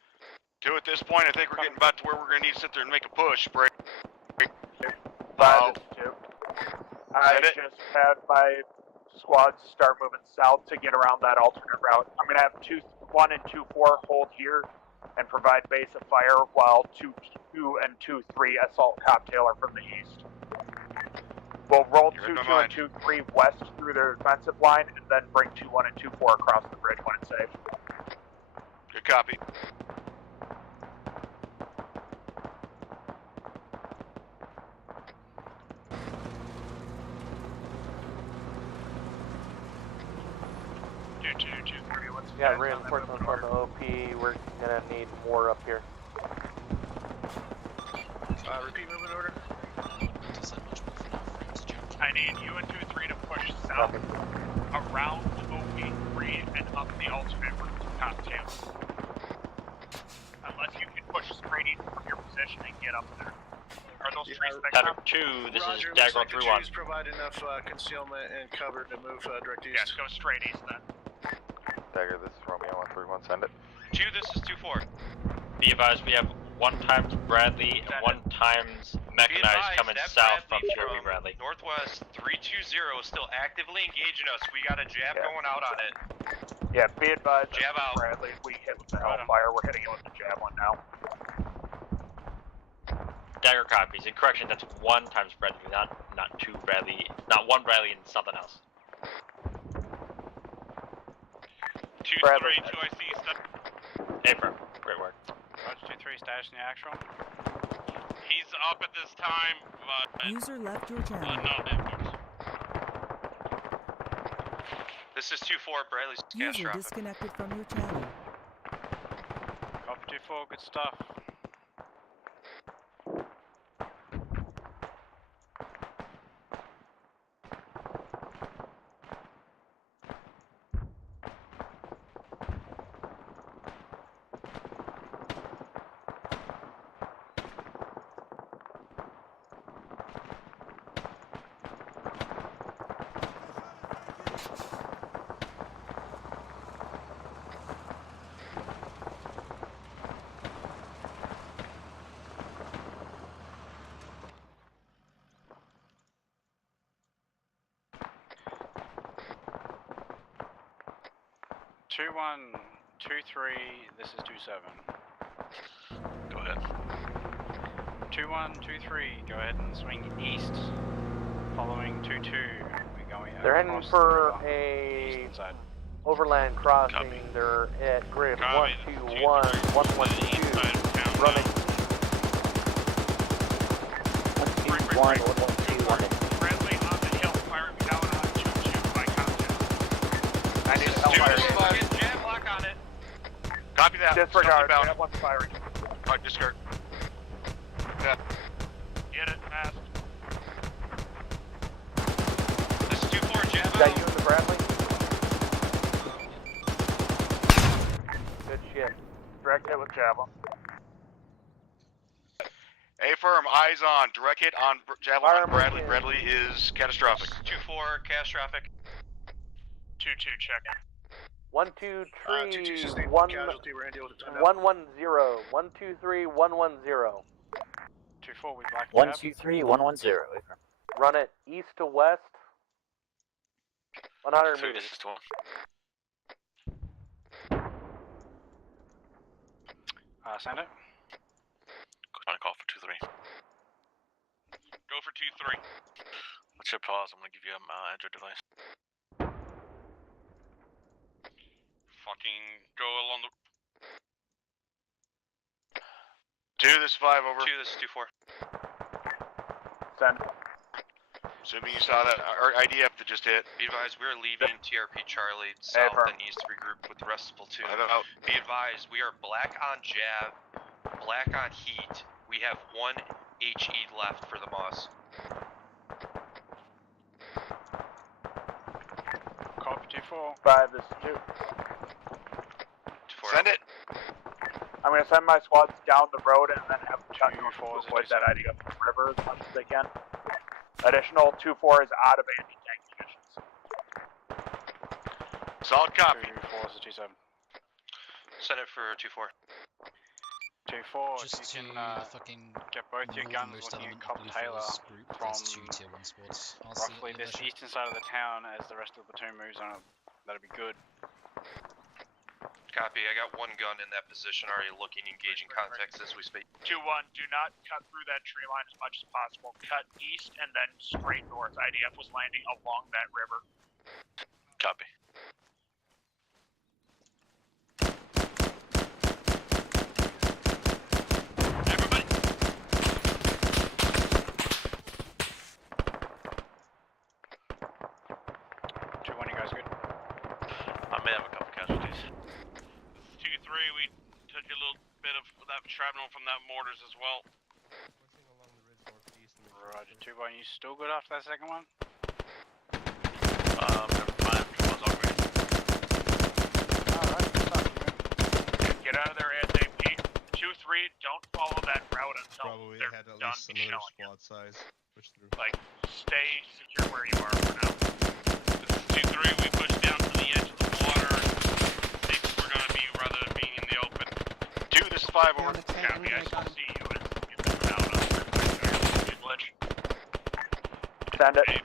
2 at this point, I think we're getting about to where we're going to need to sit there and make a push. Break. 5, this is 2. I just had my squads start moving south to get around that alternate route. I'm going to have 1 and 2-4 hold here and provide base of fire while 2-2 and 2-3 assault Cop Taylor from the east. We'll roll 2-2 and 2-3 west through their defensive line and then bring 2-1 and 2-4 across the bridge when it's safe. Good copy. Yeah, reinforcements on the OP. We're gonna need more up here. Repeat movement order. I need you and 2-3 to push south around OP3 and up the alternate route to Cop Camp. Unless you can push straight east from your position and get up there. Are those trees next Dagger up? 2, this Roger, is Dagger looks like the 3-1. trees provide enough concealment and cover to move direct east. Yes, go straight east then. Dagger, this is Romeo 131, send it. 2, this is 2-4. Be advised, we have 1 times Bradley and 1 times mechanized coming south from TFB Bradley. Northwest 320 is still actively engaging us. We got a jab going out on it. Yeah, be advised. Jab out. Bradley, we hit with the Hellfire. We're hitting it with the jab one now. Dagger copies. In correction, that's 1 times Bradley, not 2 Bradley, not 1 Bradley and something else. 2-3, 2IC, Hey, bro. Great work. Roger 2-3, status in the actual. He's up at this time, but User left your channel. unknown inputs. This is 2-4, Bradley's User catastrophic. disconnected from your channel. Copy 2-4, good stuff. Two 1, 2-3, this is 2-7. Go ahead. 2-1, 2-3, go ahead and swing east. Following 2-2, we're going They're heading across for the a eastern side. overland crossing. They're at grid 121, 112, running. 121, 112, running. Bradley on the hill, firing down on 2-2 by contact. I need a Hellfire. Jab lock on it. Copy that. Disregard. Something Jab one's firing. Alright, discard. Yeah. Get it, fast. This is 2-4, jab Is that out. you and the Bradley? Good shit. Direct hit with javelin. A-firm, eyes on. Direct hit on Javelin on Bradley. Fireman. Bradley is catastrophic. 2-4, catastrophic. 2-2 checking. 1-2 tree. 2-2 sustained one casualty. We're gonna deal with the timeout. 1-1-0. 1-2-3 1-1-0. 2-4 with black. 1-2-3 1-1-0. Run it east to west. 100 meters. This is 12. Send it. Gonna call for 2-3. Go for 2-3. What's your pause? I'm gonna give you a Android device. Fucking go along the... 2, this is 5, over. 2, this is 2-4. Send. Assuming you saw that IDF that just hit. Be advised, we are leaving TRP Charlie south and east to regroup with the rest of platoon. Be advised, we are black on Jav, black on Heat. We have 1 HE left for the Moss. Copy 2-4. 5, this is 2. Send it. I'm going to send my squads down the road and then have them cut north to avoid that IDF river as much as they can. Additional 2-4 is out of anti-tank munitions. Solid copy. 2-4 is a 2-7. Send it for 2-4. 2-4, Just if you to can fucking get both your guns northernmost looking at element Cobb of Blue Taylor Force group, from there's 2 tier 1 squads. I'll see roughly it this later. eastern side of the town as the rest of the platoon moves on. That'd be good. Copy, I got 1 gun in that position already looking, engaging contacts as we speak. 2-1, do not cut through that tree line as much as possible. Cut east and then straight north. IDF was landing along that river. Copy. Everybody. 2-1, you guys good? I may have a couple casualties. 2-3, we took a little bit of that shrapnel from that mortars as well. Roger, 2-1, you still good after that second one? Never mind. One's all green. Alright, Get out of there ASAP. 2-3, don't follow that route until Probably they're had at done least another shelling you. squad size. Push through. Like, stay secure where you are for now. This is 2-3, we push down to the edge of the water. Think we're gonna be rather than being in the open. 2, this is 5, over. Copy, I still see you as you come out of the glitch. Send it.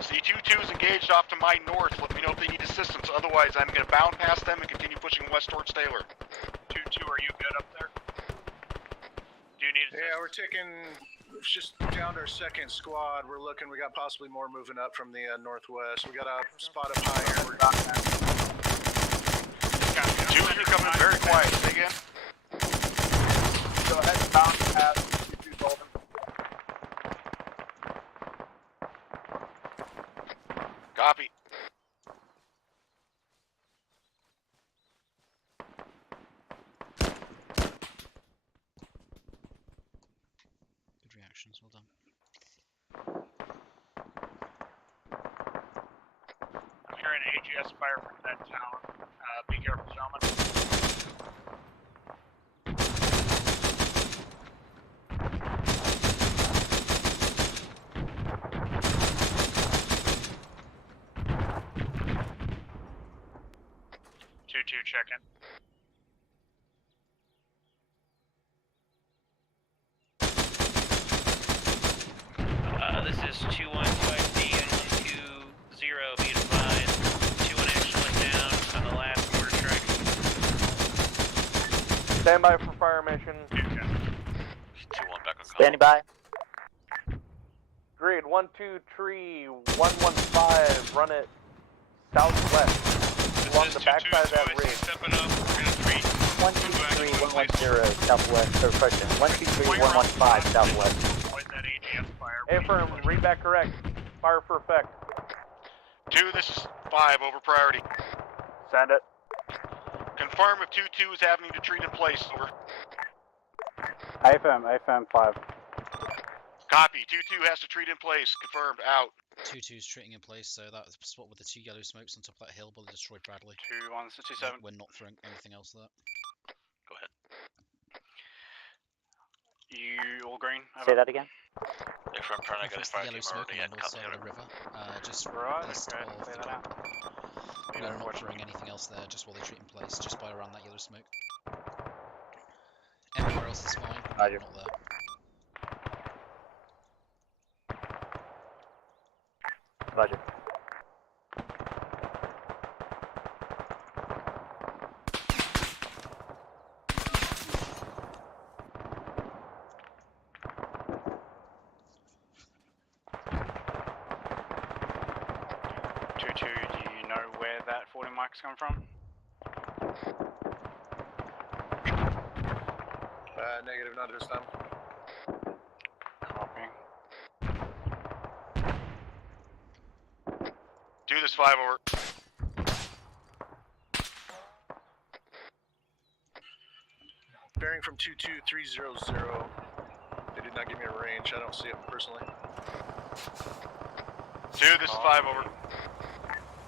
C22 is engaged off to my north. Let me know if they need assistance. Otherwise, I'm going to bound past them and continue pushing west towards Taylor. 2-2, are you good up there? Do you need assistance? Yeah, we're taking... Just down our second squad. We're looking. We got possibly more moving up from the northwest. We got a spot up high here. We're not... 2, you're coming very quiet. Say again. Go ahead and bound past 2-2 Golden. Copy. Good reactions, well done. I'm hearing AGS fire from that town. Be careful, gentlemen. Check-in. This is 2-1 2IC and 1-2-0. Be advised. 2-1 action went down on the last mortar strike. Stand by for fire mission. 2-1 back on Standing by. Grid 1-2-3 1-1-5. Run it southwest along the backside of that ridge. 1-2-3 1-1-0 southwest. Or question. 1-2-3 1-1-5 southwest. Affirm, read back correct. Fire for effect. 2, this is 5, over priority. Send it. Confirm if 2-2 is having to treat in place, over. AFM 5. Copy, 2-2 has to treat in place, confirmed, out. 2-2's treating in place, so that spot with the 2 yellow smokes on top of that hill will destroy Bradley. 2-1, 2-7. We're not throwing anything else to that. Go ahead. You all green? Say that again. If I'm trying to get a That's fire the team yellow smoke already on at the north side of the river, just Right, east okay, of clear the that camp. out. We're not throwing anything else there, just while they treat in place, just by around that yellow smoke. Everywhere else is fine, but not there. Roger. Do you know where that 40 mic's come from? Negative, not this time. Copy. Do this 5 over. Bearing from 22300. They did not give me a range. I don't see it personally. 2, this is 5 over.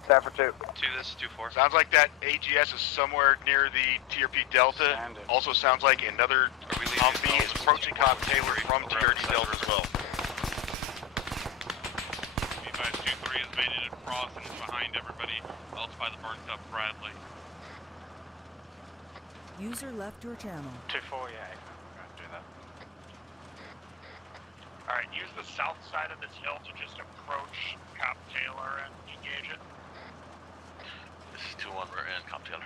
Stafford 2. 2, this is 2-4. Sounds like that AGS is somewhere near the TRP Delta. Also sounds like another Humvee is approaching Cop Taylor from TRP Delta as well. B-5 2-3 has made it across and is behind everybody else by the burnt up Bradley. User left your channel. 2-4, yeah, we're going to do that. Alright, use the south side of this hill to just approach Cop Taylor and engage it. This is 2-1, we're in Cop Taylor.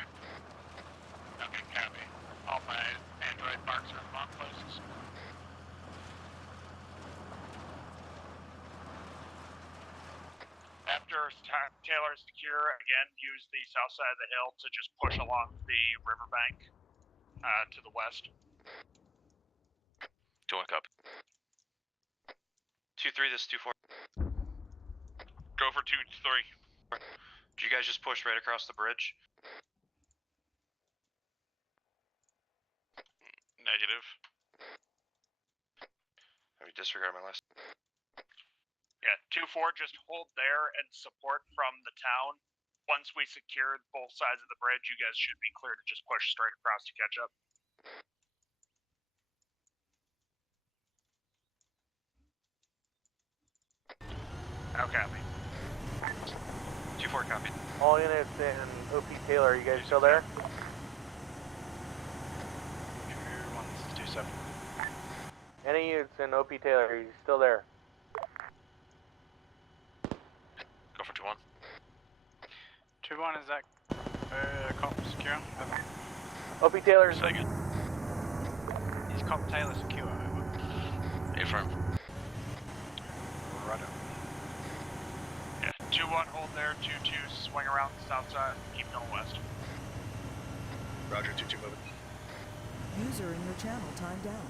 Okay, copy. All my Android marks are in wrong places. After Taylor is secure, again, use the south side of the hill to just push along the riverbank to the west. 2-1 copy. 2-3, this is 2-4. Go for 2-3. Did you guys just push right across the bridge? Negative. Have you disregarded my last? Yeah, 2-4, just hold there and support from the town. Once we secure both sides of the bridge, you guys should be clear to just push straight across to catch up. Okay. 2-4 copy. All units in OP Taylor, are you guys still there? 2-1, 2-7. Any units in OP Taylor, are you still there? Go for 2-1. 2-1, is that Cop secure? OP Taylor. Second. Is Cop Taylor secure? Over. Affirm. Right. Yeah, 2-1, hold there. 2-2, swing around the south side. Keep going west. Roger, 2-2 moving. User in your channel timed out.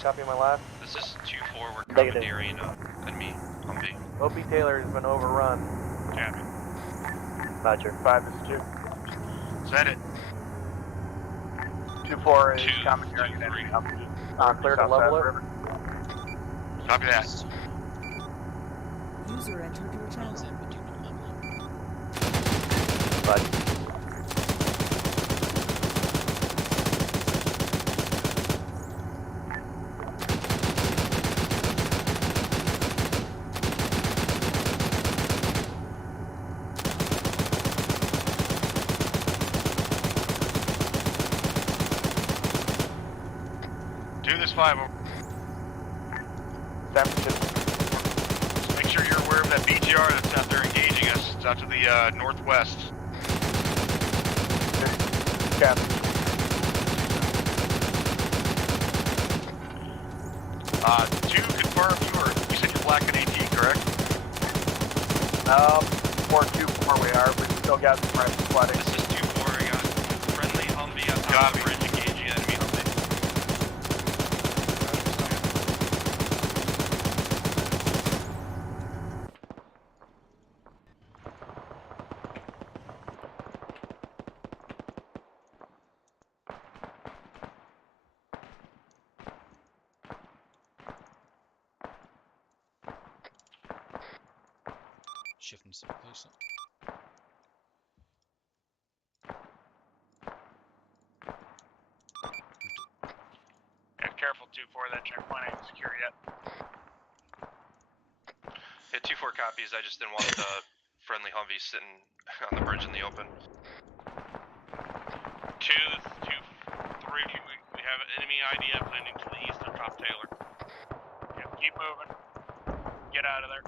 Copy my last. This is 2-4, we're Negative. commandeering enemy Humvee. OP Taylor has been overrun. Copy. Roger. 5 is 2. Send it. 2-4 is commandeering an enemy Humvee. Clear to level it. Copy that. User entered your channel. Roger. Do this 5 over. Just make sure you're aware of that BTR that's out there engaging us. It's out to the northwest. Cap. 2, confirm you said you're black and AT, correct? 4-2-4 we are, but we still got some rifle flooding. This is 2-4, I got friendly Humvee on top of the bridge engaging enemy Humvee. Shift them some closer. Yeah, careful 2-4, that checkpoint ain't secure yet. Yeah, 2-4 copies, I just didn't want the friendly Humvee sitting on the bridge in the open. 2, this is 2-3. We have an enemy IDF landing to the east of Top Taylor. Yep, keep moving. Get out of there.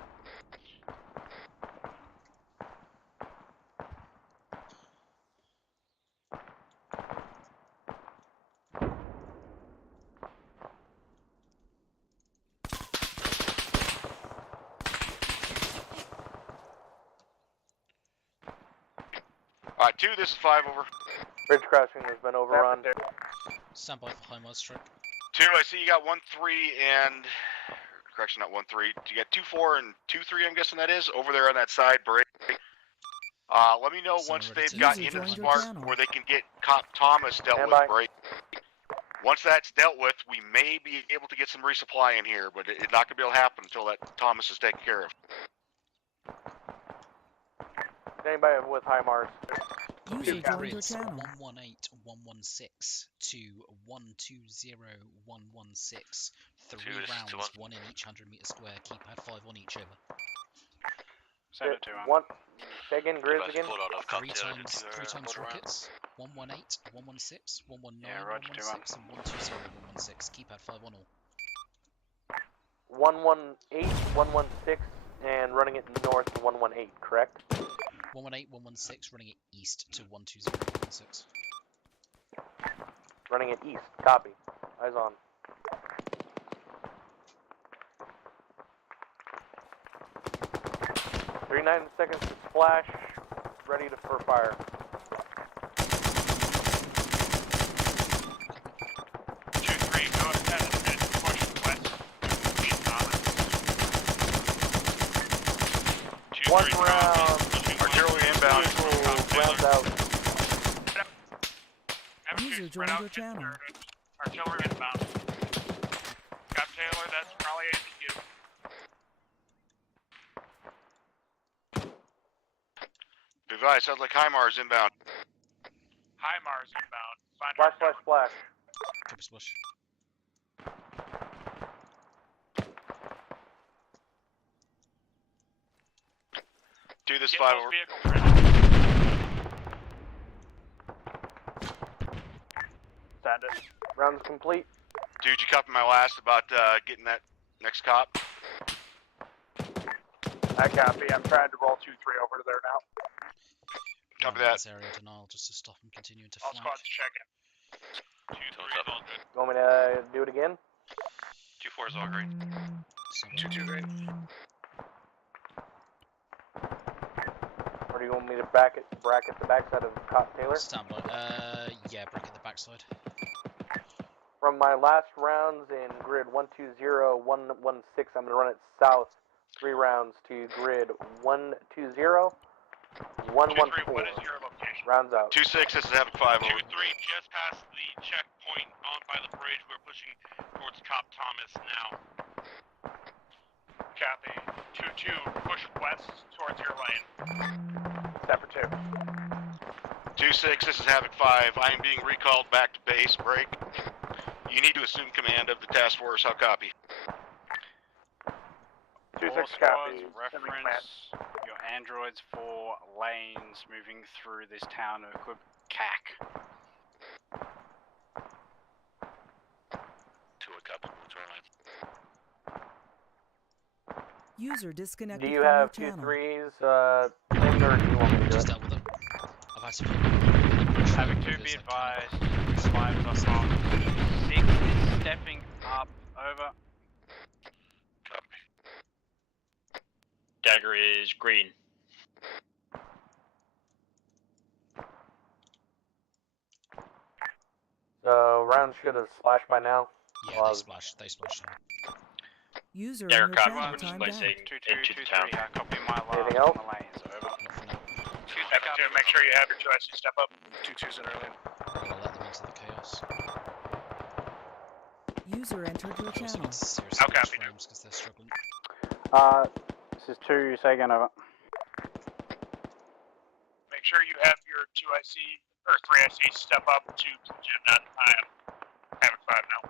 Alright, 2, this is 5 over. Bridge crashing has been overrun. Stand by for high Mars strike. 2, I see you got 1-3 and... Correction, not 1-3. You got 2-4 and 2-3, I'm guessing that is, over there on that side break. Let me know once they've got into the smart where they can get Cop Thomas dealt with, break. Once that's dealt with, we may be able to get some resupply in here, but it's not going to be able to happen until that Thomas is taken care of. Anybody with high Mars? User joined your channel. 118-116 to 120-116. 3 rounds, 1 in each 100-meter square. Keypad 5 on each over. Send it to him. One. Say again, Grizz again. 3 times rockets. 118, 116, 119, 116, and 120-116. Keypad 5 on all. 118, 116, and running it north to 118, correct? 118, 116, running it east to 120-116. Running it east, copy. Eyes on. 39 seconds to splash, ready for fire. One round. Artillery inbound. Rounds out. User joined your channel. Artillery inbound. Cop Taylor, that's probably aimed at you. Advice, sounds like HIMARS inbound. HIMARS inbound. Find Splash, splash, splash. Copy splash. Do this 5 over. Send it. Rounds complete. Dude, you copy my last about getting that next cop? I copy. I'm trying to roll 2-3 over to there now. Copy that. Area denial just to stop them continuing to All flank. squads checking. 2-3 is all good. You want me to do it again? 2-4 is all green. 2-2 green. Or do you want me to bracket the backside of Cop Taylor? Stand by. Yeah, bracket the backside. From my last rounds in grid 120, 116, I'm going to run it south 3 rounds to grid 120, 114. What is your location? Rounds out. 2-6, this is Havoc 5 over. 2-3, just past the checkpoint on by the bridge. We're pushing towards Cop Thomas now. Copy. 2-2, push west towards your lane. Step for 2. 2-6, this is Havoc 5. I am being recalled back to base. Break. You need to assume command of the task force. How copy? 2-6 All copy. squads reference your androids for lanes moving through this town of good CAC. 2 a copy. User disconnected Do you from have your 2 channel. 3s, thing, or do you want me to do Just it? dealt with them. I've had some. Having 2 be advised, 5 is up on. 6 is stepping up, over. Dagger is green. So, rounds should have splashed by now. Yeah, they splashed. They splashed. User in Dagger your copy, channel which is timed by out. saying 2-2, into the 2-3, town. copy my last Anything on else? the lanes, over. Have to make sure you have your 2IC step up. 2-2's in early. I'm gonna let them into the chaos. User entered your channel. Seriously, How copy, because they're struggling. This is 2, say again, over. Make sure you have your 2IC or 3IC step up to platoon that. I am Havoc 5 now.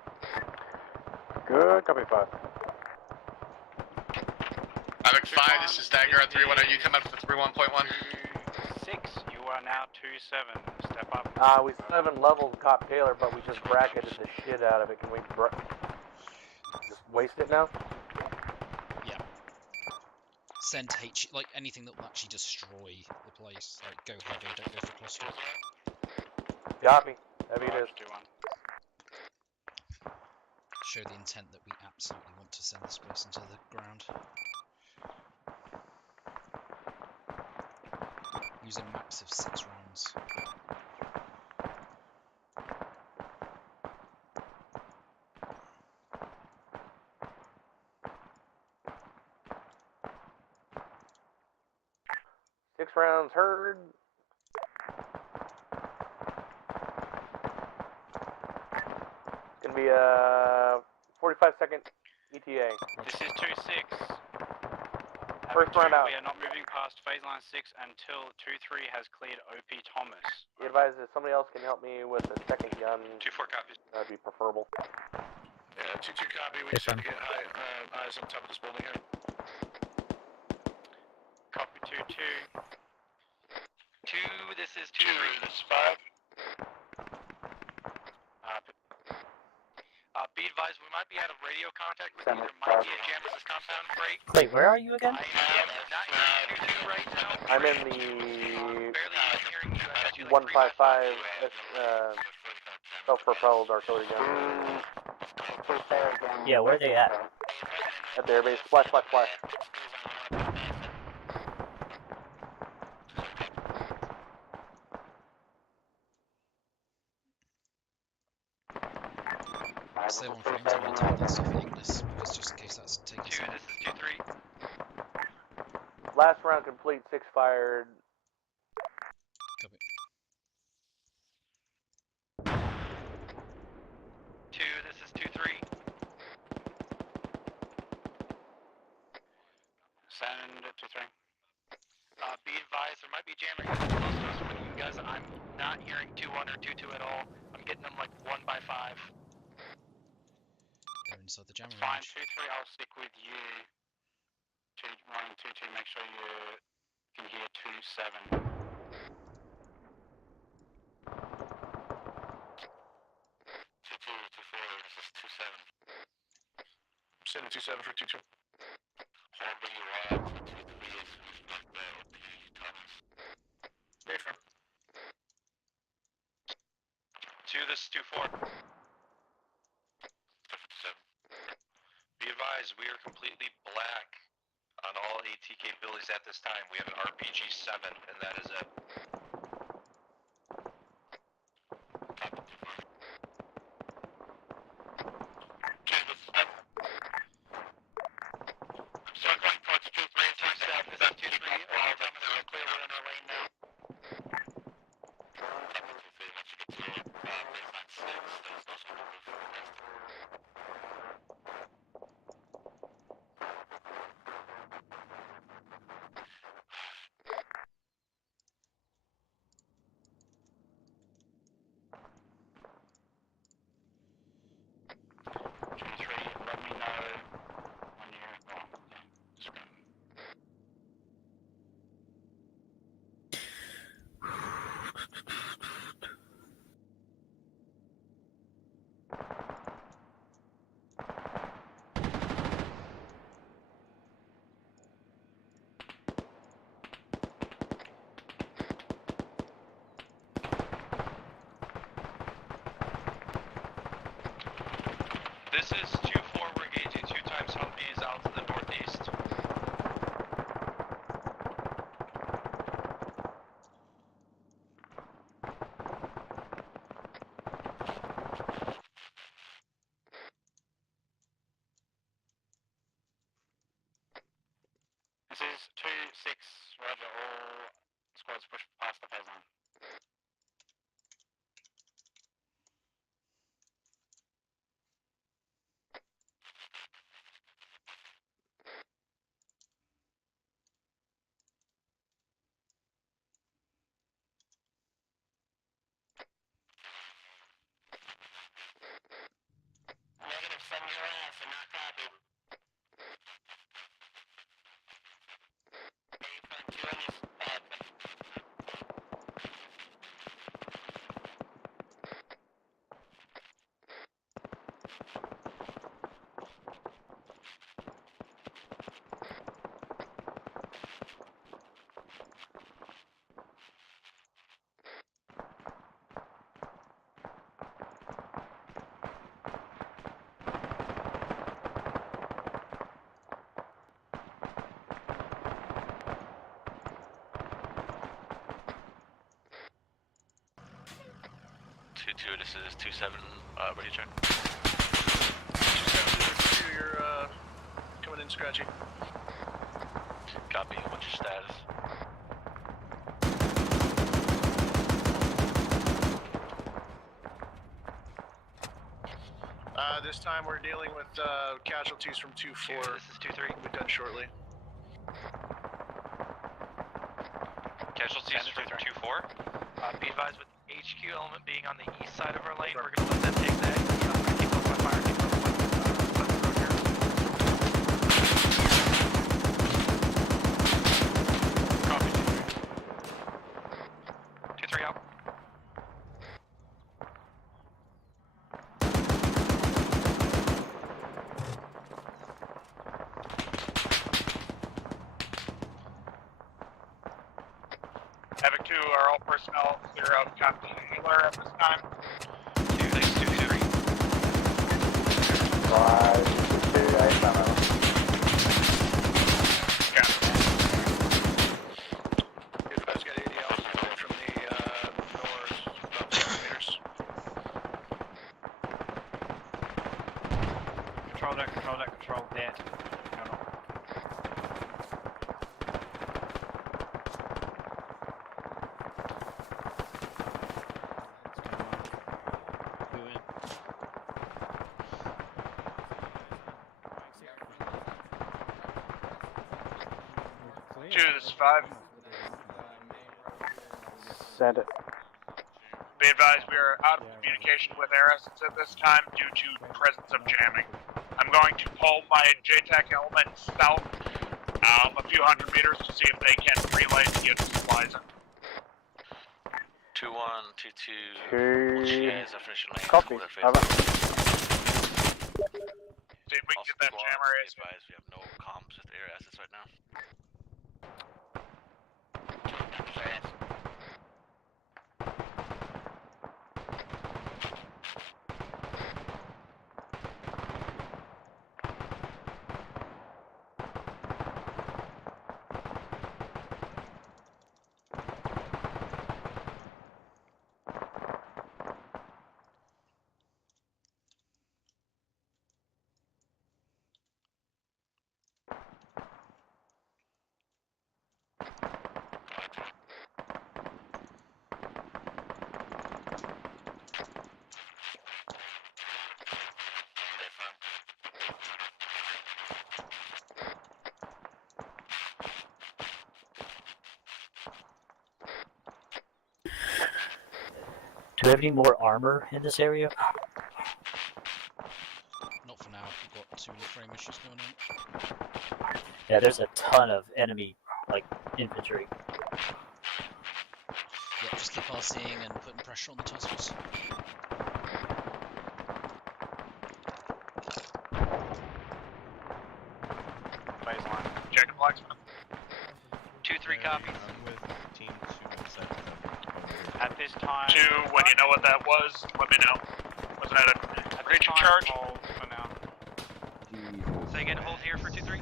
Good, copy 5. I'm at 5, this is Dagger at 3-1, are you coming up for 3-1.1? 6, you are now 2-7. Step up. We 7 leveled Cop Taylor, but we just bracketed the shit out of it. Can we just waste it now? Yeah. Send H, like anything that will actually destroy the place. Like go heavy, don't go for cluster. Copy. Heavy it is. Show the intent that we absolutely want to send this person to the ground. Using maps of 6 rounds. Six rounds heard. It's gonna be a 45-second ETA. This is 2-6. First round out. We are not moving past phase line 6 until 2-3 has cleared OP Thomas. Be advised if somebody else can help me with the second gun. 2-4 copies. That'd be preferable. Yeah, 2-2 copy. We just have to get eyes on top of this building here. Copy 2-2. 2, this is 2. This is 5. Be advised, we might be out of radio contact with you. There might be a jam in this compound break. Wait, where are you again? I am not hearing you right now. I'm in the 155 self-propelled artillery gun. Yeah, where are they at? At the airbase. Splash, splash, splash. Stay on frames and maintain that stuff in Ignis, because just in case that's taking 2, this is 2-3. Last round complete, 6 fired. Copy. 2, this is 2-3. Send it 2-3. Be advised, there might be jamming close to us with you guys. I'm not hearing 2-1 or 2-2 at all. I'm getting them like 1 by 5. They're inside the jammer Fine, range. 2-3, I'll stick with you. 1 and 2-2, make sure you can hear 2-7. 2-4, this is 2-7. Send it 2-7 for 2-2. Wherever you are, 2-3 is not there with the Thomas. Very firm. 2, this is 2-4. Be advised, we are completely black on all AT capabilities at this time. We have an RPG-7, and that is it. Circling towards 2-3 and 2-7. This is 2-3. We're clear, we're in our lane now. Let me know when you're This is 2-4, we're engaging 2 times Humvees out to the northeast. This is 2-6, roger, all squads push past the phase line. Negative, send your ass and not copy. 2-2, this is 2-7, ready check. 2-7, you're coming in scratchy. Copy, what's your status? This time we're dealing with casualties from 2-4. This is 2-3. We'll be done shortly. Casualties from 2-4? Be advised with HQ element being on the east side of our lane, we're going to let them take that. Keep close by fire, keep close by fire. 2-3 out. Havoc 2, are all personnel clear out Captain Taylor at this time? 2-3. 5-2, I found out. You guys got ADL from the north, about 200 meters. Control that. This is 5. Send it. Be advised we are out of communication with air assets at this time due to presence of jamming. I'm going to pull my JTAC element south a few hundred meters to see if they can relay to get supplies in. 2-1, 2-2. 2. OCS, official lane. Copy. Over. See if we can get that jammer is. We have no comms with air assets right now. Do we have any more armor in this area? Not for now. We've got 2 frame issues going on. Yeah, there's a ton of enemy, like, infantry. Yeah, just keep RCing and putting pressure on the task force. Baseline. Jacob Blacksmith. 2-3 copy. I'm with team 2 inside. At this time... 2, when you know what that was, let me know. Was that a breach of charge? Hold for now. Say again, hold here for 2-3?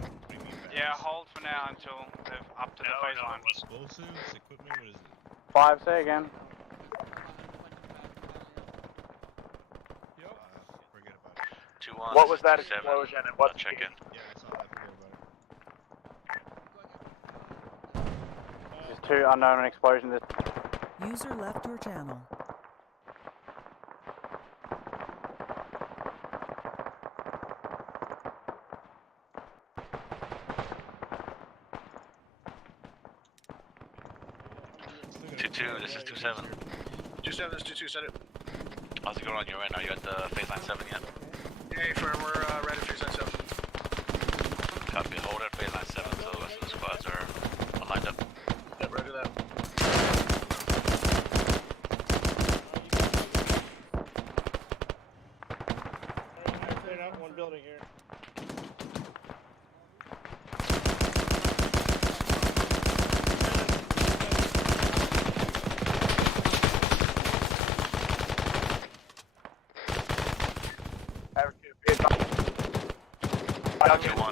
Yeah, hold for now until they're up to the baseline. Explosives, equipment, what is it? 5, say again. Forget about it. 2-1. What was that 2-7. explosion and what's check in? Yeah, I saw that. Forget about it. There's 2 unknown explosion. User left your channel. This is 2-7. 2-7, this is 2-2, send it. How's it going on your end? Are you at the phase line 7 yet? Hey, firm, we're right at phase line 7. Copy, hold at phase line 7 until the rest of the squads are lined up. Yep, roger that. I cleared out one building here.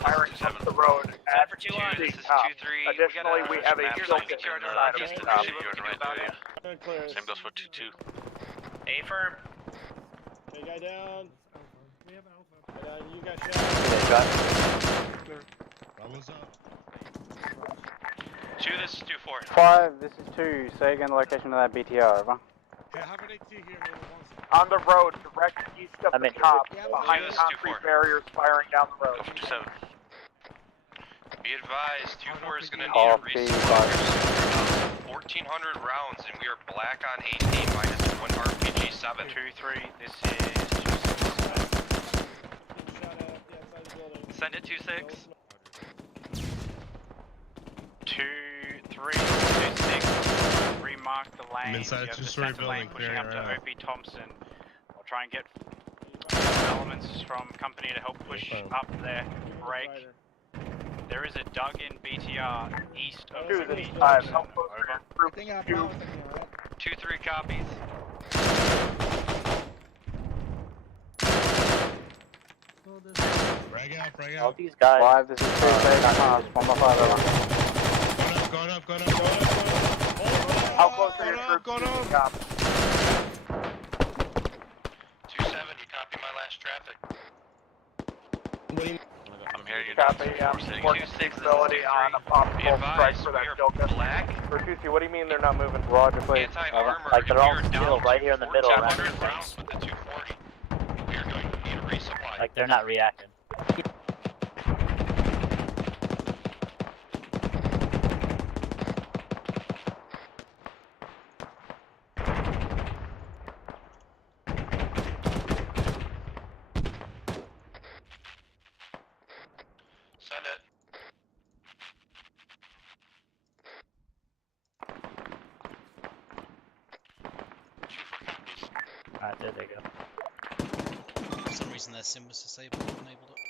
Firing up the road at for 2-1. This is 2-3. Additionally, we have a filter Same goes for 2-2. A firm. Hey, guy down. We have Alpha. Guy down. You got shot. Yeah, got Clear. Bravo's up. 2, this is 2-4. 5, this is 2. Say again the location of that BTR, over. Hey, I have an AT here. On the road, direct east of the top, behind this is concrete 2-4. barriers, firing down the road. 7. Be advised, 2-4 is going to need a Copy, resupply here soon. 1,400 rounds, and we are black on 18 minus 1 RPG 7. 2-3, this is 2-6. Send it 2-6. 2-3, 2-6. Remark the lane. I'm inside You have the two-story center lane building, pushing clearing up to right now. OP Thompson. I'll try and get elements from company to help push up there. Break. There is a dug-in BTR east of OP 2-5. Thompson. Help closer. Group 2. 2-3 copies. Frag out, frag all out. these guys. 5, this is 2. Say pass. 1 by 5, over. Going up, going up, going up, going up. How close are your troops Going to up. the top? 2-7, you copy my last traffic. I'm hearing you. Copy, working facility on a possible strike for that kill gun. Black. For 2C, what do you mean they're not moving? Roger, please. Anti-armor. Like they're and all we are down still right to here in the middle, right? 1,400 rounds with the 240. We are going to need a resupply. Like they're not reacting. Send it. Alright, there they go. For some reason their sim was disabled or enabled it.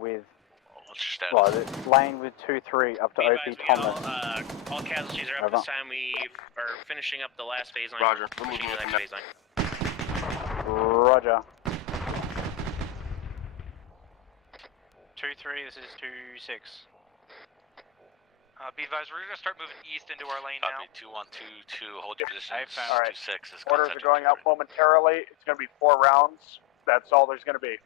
With, What's your well, status? it's lane with 2-3 up to Be OP advised, Thomas. all casualties are up Over. this time. We are finishing up the last phase line. Roger. Pushing to the next phase line. Roger. 2-3, this is 2-6. Be advised, we're gonna start moving east into our lane now. Copy 2-1-2-2. Hold your position. All right. 2-6 is Orders are contact going out momentarily. It's going to be 4 rounds. That's all there's going to be.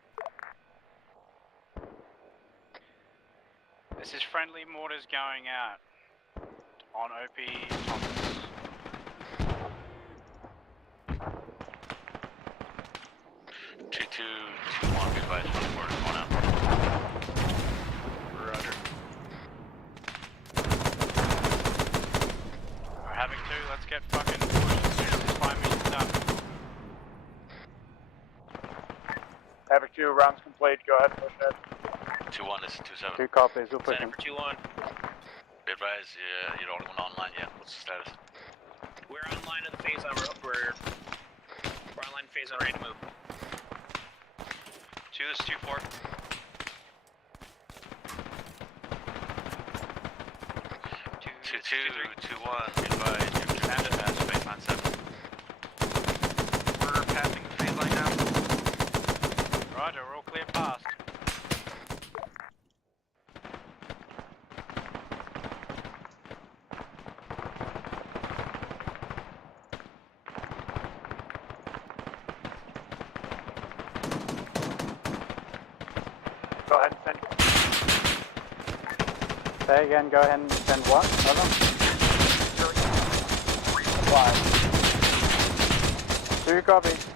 This is friendly mortars going out on OP Thomas. Two, 2-1. Be advised, 1 quarter going out. Roger. We're having to. Let's get fucking pushed as soon as this 5 meters done. Havoc 2, rounds complete. Go ahead and push ahead. 2-1, this is 2-7. 2 copies, we're Send pushing. it for 2-1. Be advised, you're the only one online yet. What's the status? We're online in the phase line. We're online in phase line, ready to move. 2, this is 2-4. 2-2, 2-1. Be advised, you're commanded as phase line 7. We're passing the phase line now. Roger, we're all clear past. Go ahead and send. Say again, go ahead and send what? Over. Resupply. 2 copies.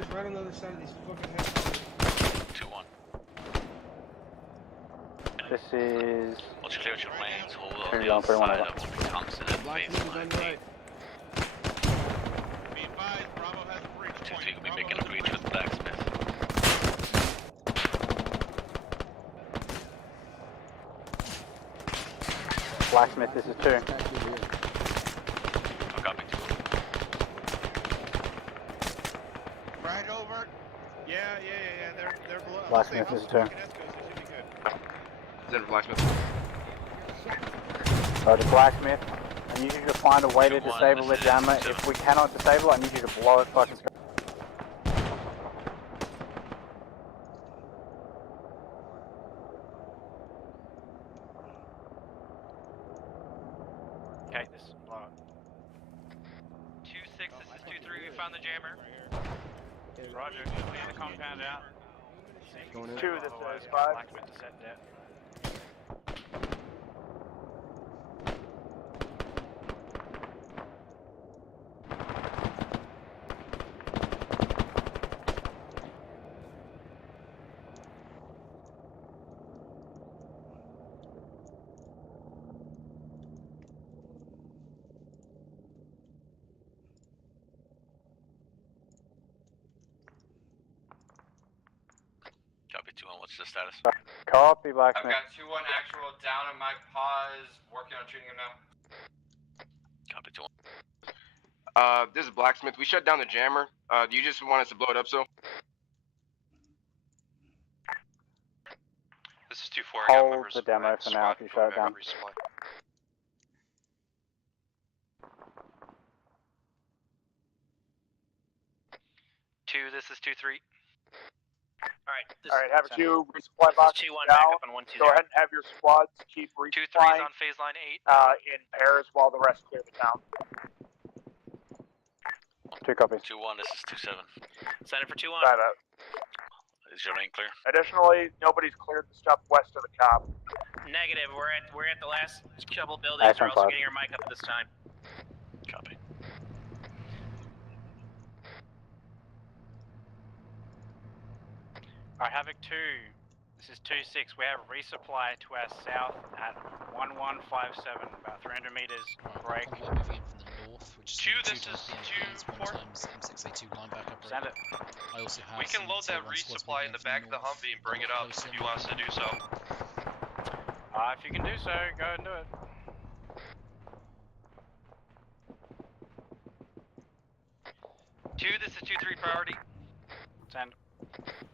guys right on the other side of these fucking heads. 2-1. This is... Let's clear your lanes, hold on 2 the on other 3 1 side over. of Thompson and baseline. Be advised, Bravo has a breach. 2-3 could be making a breach with Blacksmith. Blacksmith, this is 2. Oh, copy. Right over. Yeah. They're below. Blacksmith, this is 2. Is that Blacksmith? Roger, Blacksmith. I need you to find a way to disable the jammer. If we cannot disable it, I need you to blow it fucking sky. Okay, this is blow it. 2-6, this is 2-3, we found the jammer. Roger, clear the compound out. 2, this is 5. Blacksmith to set that. Copy 2-1, what's the status? Copy, Blacksmith. I've got 2-1 actual down on my paws, working on treating him now. Copy 2-1. This is Blacksmith. We shut down the jammer. Do you just want us to blow it up, so? This is 2-4. I got Hold members the of demo my for now if you shut it down. resupply. This is 2-3. Alright, have 2 resupply boxes 2-1 down. back up on 1-2-0. Go ahead and have your squads keep 2-3's resupplying on phase line 8. in pairs while the rest clear the town. 2 copies. 2-1, this is 2-7. Send it for 2-1. Side out. Is your lane clear? Additionally, nobody's cleared the stuff west of the cop. Negative. We're at the last couple buildings. We're also getting our mic up at this time. Copy. Alright, Havoc 2. This is 2-6. We have resupply to our south at 1157, about 300 meters. Break. Convoy moving in from the north, which is 2, this times is BMPs, 2-4. 1 times M6A2 linebacker. Send it. I also have We can some load that tier 1 squads resupply moving in the from back of the north, Humvee and bring it up closer. if you want us to do so. If you can do so, go ahead and do it. 2, this is 2-3 priority. Send.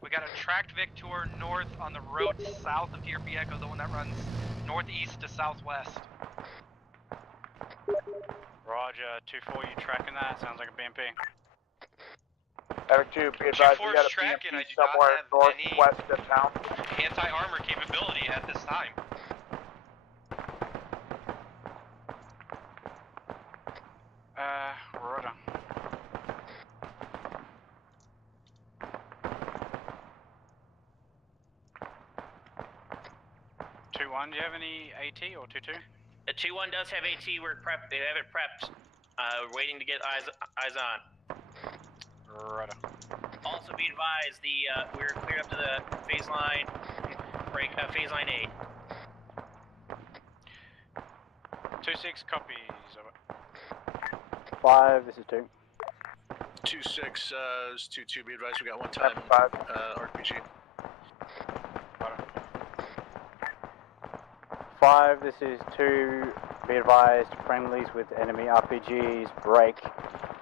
We got a tracked Victor north on the road south of TFB Echo, the one that runs northeast to southwest. Roger, 2-4, you tracking that? Sounds like a BMP. Havoc 2, be advised, we got a tracking, I BMP do not somewhere have northwest of town. Anti-armor capability at this time. Roger. Do you have any AT or 2-2? The 2-1 does have AT. We're prepped. They have it prepped. We're waiting to get eyes on. Right. Also, be advised, we're cleared up to the phase line break. Phase line 8. 2-6 copies. Over. 5, this is 2. 2-6 is 2-2. Be advised, we got 1 time RPG. 5, this is 2. Be advised, friendlies with enemy RPGs, break.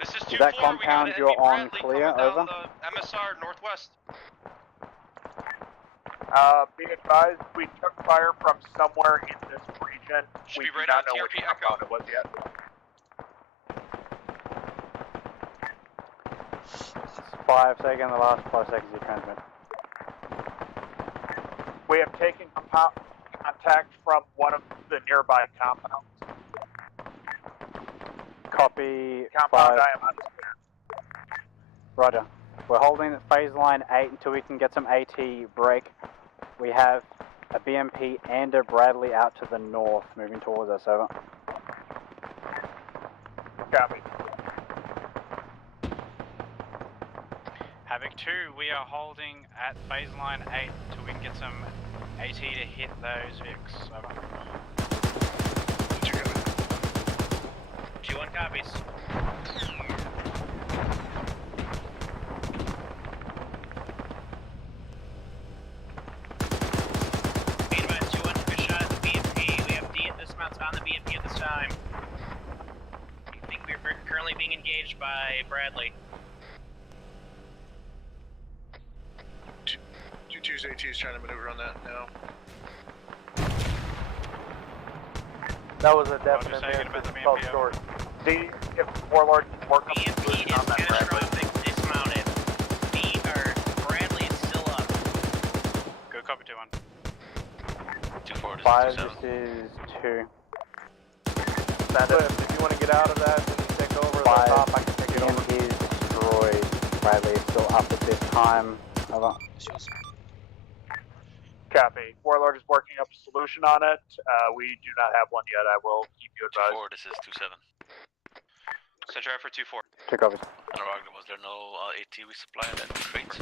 This is 2-4. Is that We got compound an you're enemy on Bradley clear? coming down Over. the MSR northwest. Be advised, we took fire from somewhere in this region. Should We be do right not on know which TRP compound it was yet. Five seconds, the last 5 seconds you transmit. We have taken contact from one of the nearby compounds. Copy. Compound 5. I am on. Roger. We're holding at phase line 8 until we can get some AT break. We have a BMP and a Bradley out to the north, moving towards us. Over. Copy. Havoc Havoc 2, we are holding at phase line 8 till we can get some AT to hit those Vics. Over. 2-1 copies. Be advised, 2-1 took a shot at the BMP. We have dismounts on the BMP at this time. I think we're currently being engaged by Bradley. 2-2's AT is trying to maneuver on that now. That was a definite miss. It fell short. See if Warlord can work up BMP is catastrophic dismounted. Bradley is still up. Go copy 2-1. 2-4, 5, this is 2. Cliff, if you want to get out of that, then you take over the 5, top, I can take it over. BMP is destroyed. Bradley is still up at this time. Over. Copy. Warlord is working up a solution on it. We do not have one yet. I will keep you advised. 2-4, this is 2-7. Send drive for 2-4. 2 copies. Was there no AT we supplied at crates?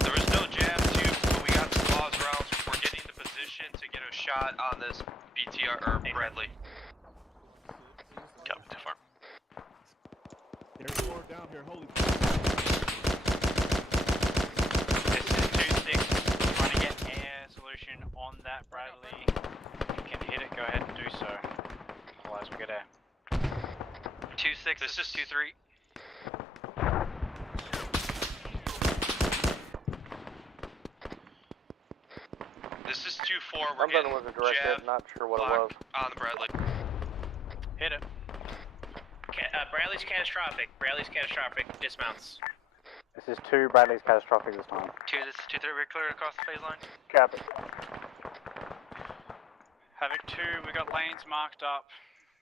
There was no jab tube, but we got some pause rounds. We're getting the position to get a shot on this BTR or Bradley. Copy, too far. There's more down here, holy This is 2-6, trying to get air solution on that Bradley. If you can hit it, go ahead and do so. Otherwise we'll get air. 2-6, this is 2-3. This is 2-4. We're Something getting was a direct hit, not sure what it was. on the Bradley. Hit it. Bradley's catastrophic. Bradley's catastrophic. Dismounts. This is 2, Bradley's catastrophic this time. 2, this is 2-3, we're clear across the phase line. Copy. Havoc 2, we got lanes marked up.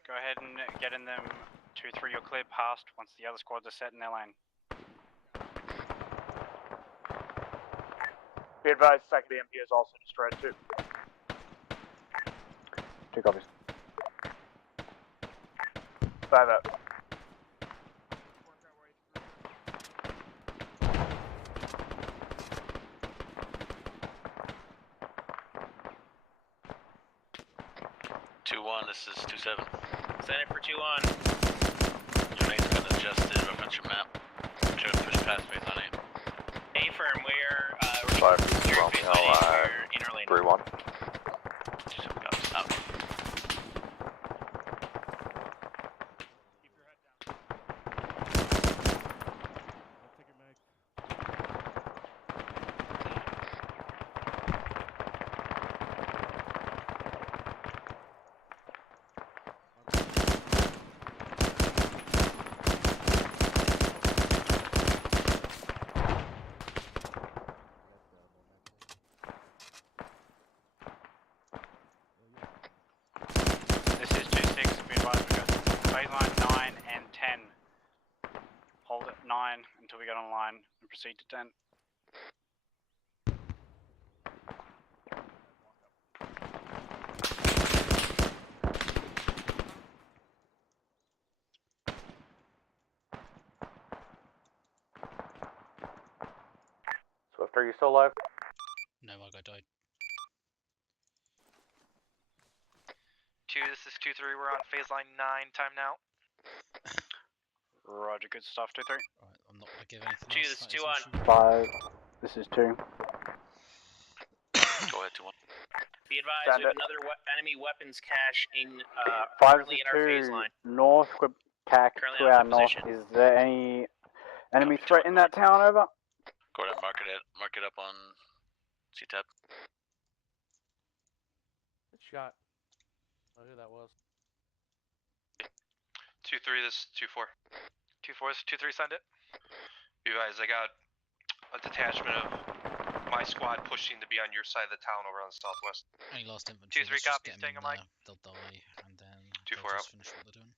Go ahead and get in them. 2-3, you're clear past once the other squads are set in their lane. Be advised, second EMP is also destroyed too. 2 copies. 5 out. This is 2-7. Send it for 2-1. Your name's got adjusted reference your map. Try to push past phase on 8. A-firm, we're 5, Romeo, 3-1. 2-7 copies, out. This is 2-6, be advised we got phase line 9 and 10. Hold at 9 until we get online and proceed to 10. Swift, are you still alive? No, my guy died. 2, this is 2-3, we're on phase line 9, time now. Roger, good stuff, 2-3. Right, I'm not gonna give anything 2, else. this is That is 2-1. 5, this is 2. Go ahead, 2-1. Be advised, we have another enemy weapons cache in 5, currently this in our is phase 2. line. North, CAC Currently to on our my north. position. Is there any enemy threat in that town, over? Go ahead and mark it up on C-Tab. Good shot. I don't know who that was. 2-3, this is 2-4. 2-4, this is 2-3, send it. You guys, I got a detachment of my squad pushing to be on your side of the town over on the southwest. Any last infantry, 2-3 let's just copies, get them in Tango Mike. there. They'll die, and then 2-4 they'll just out. finish what they're doing.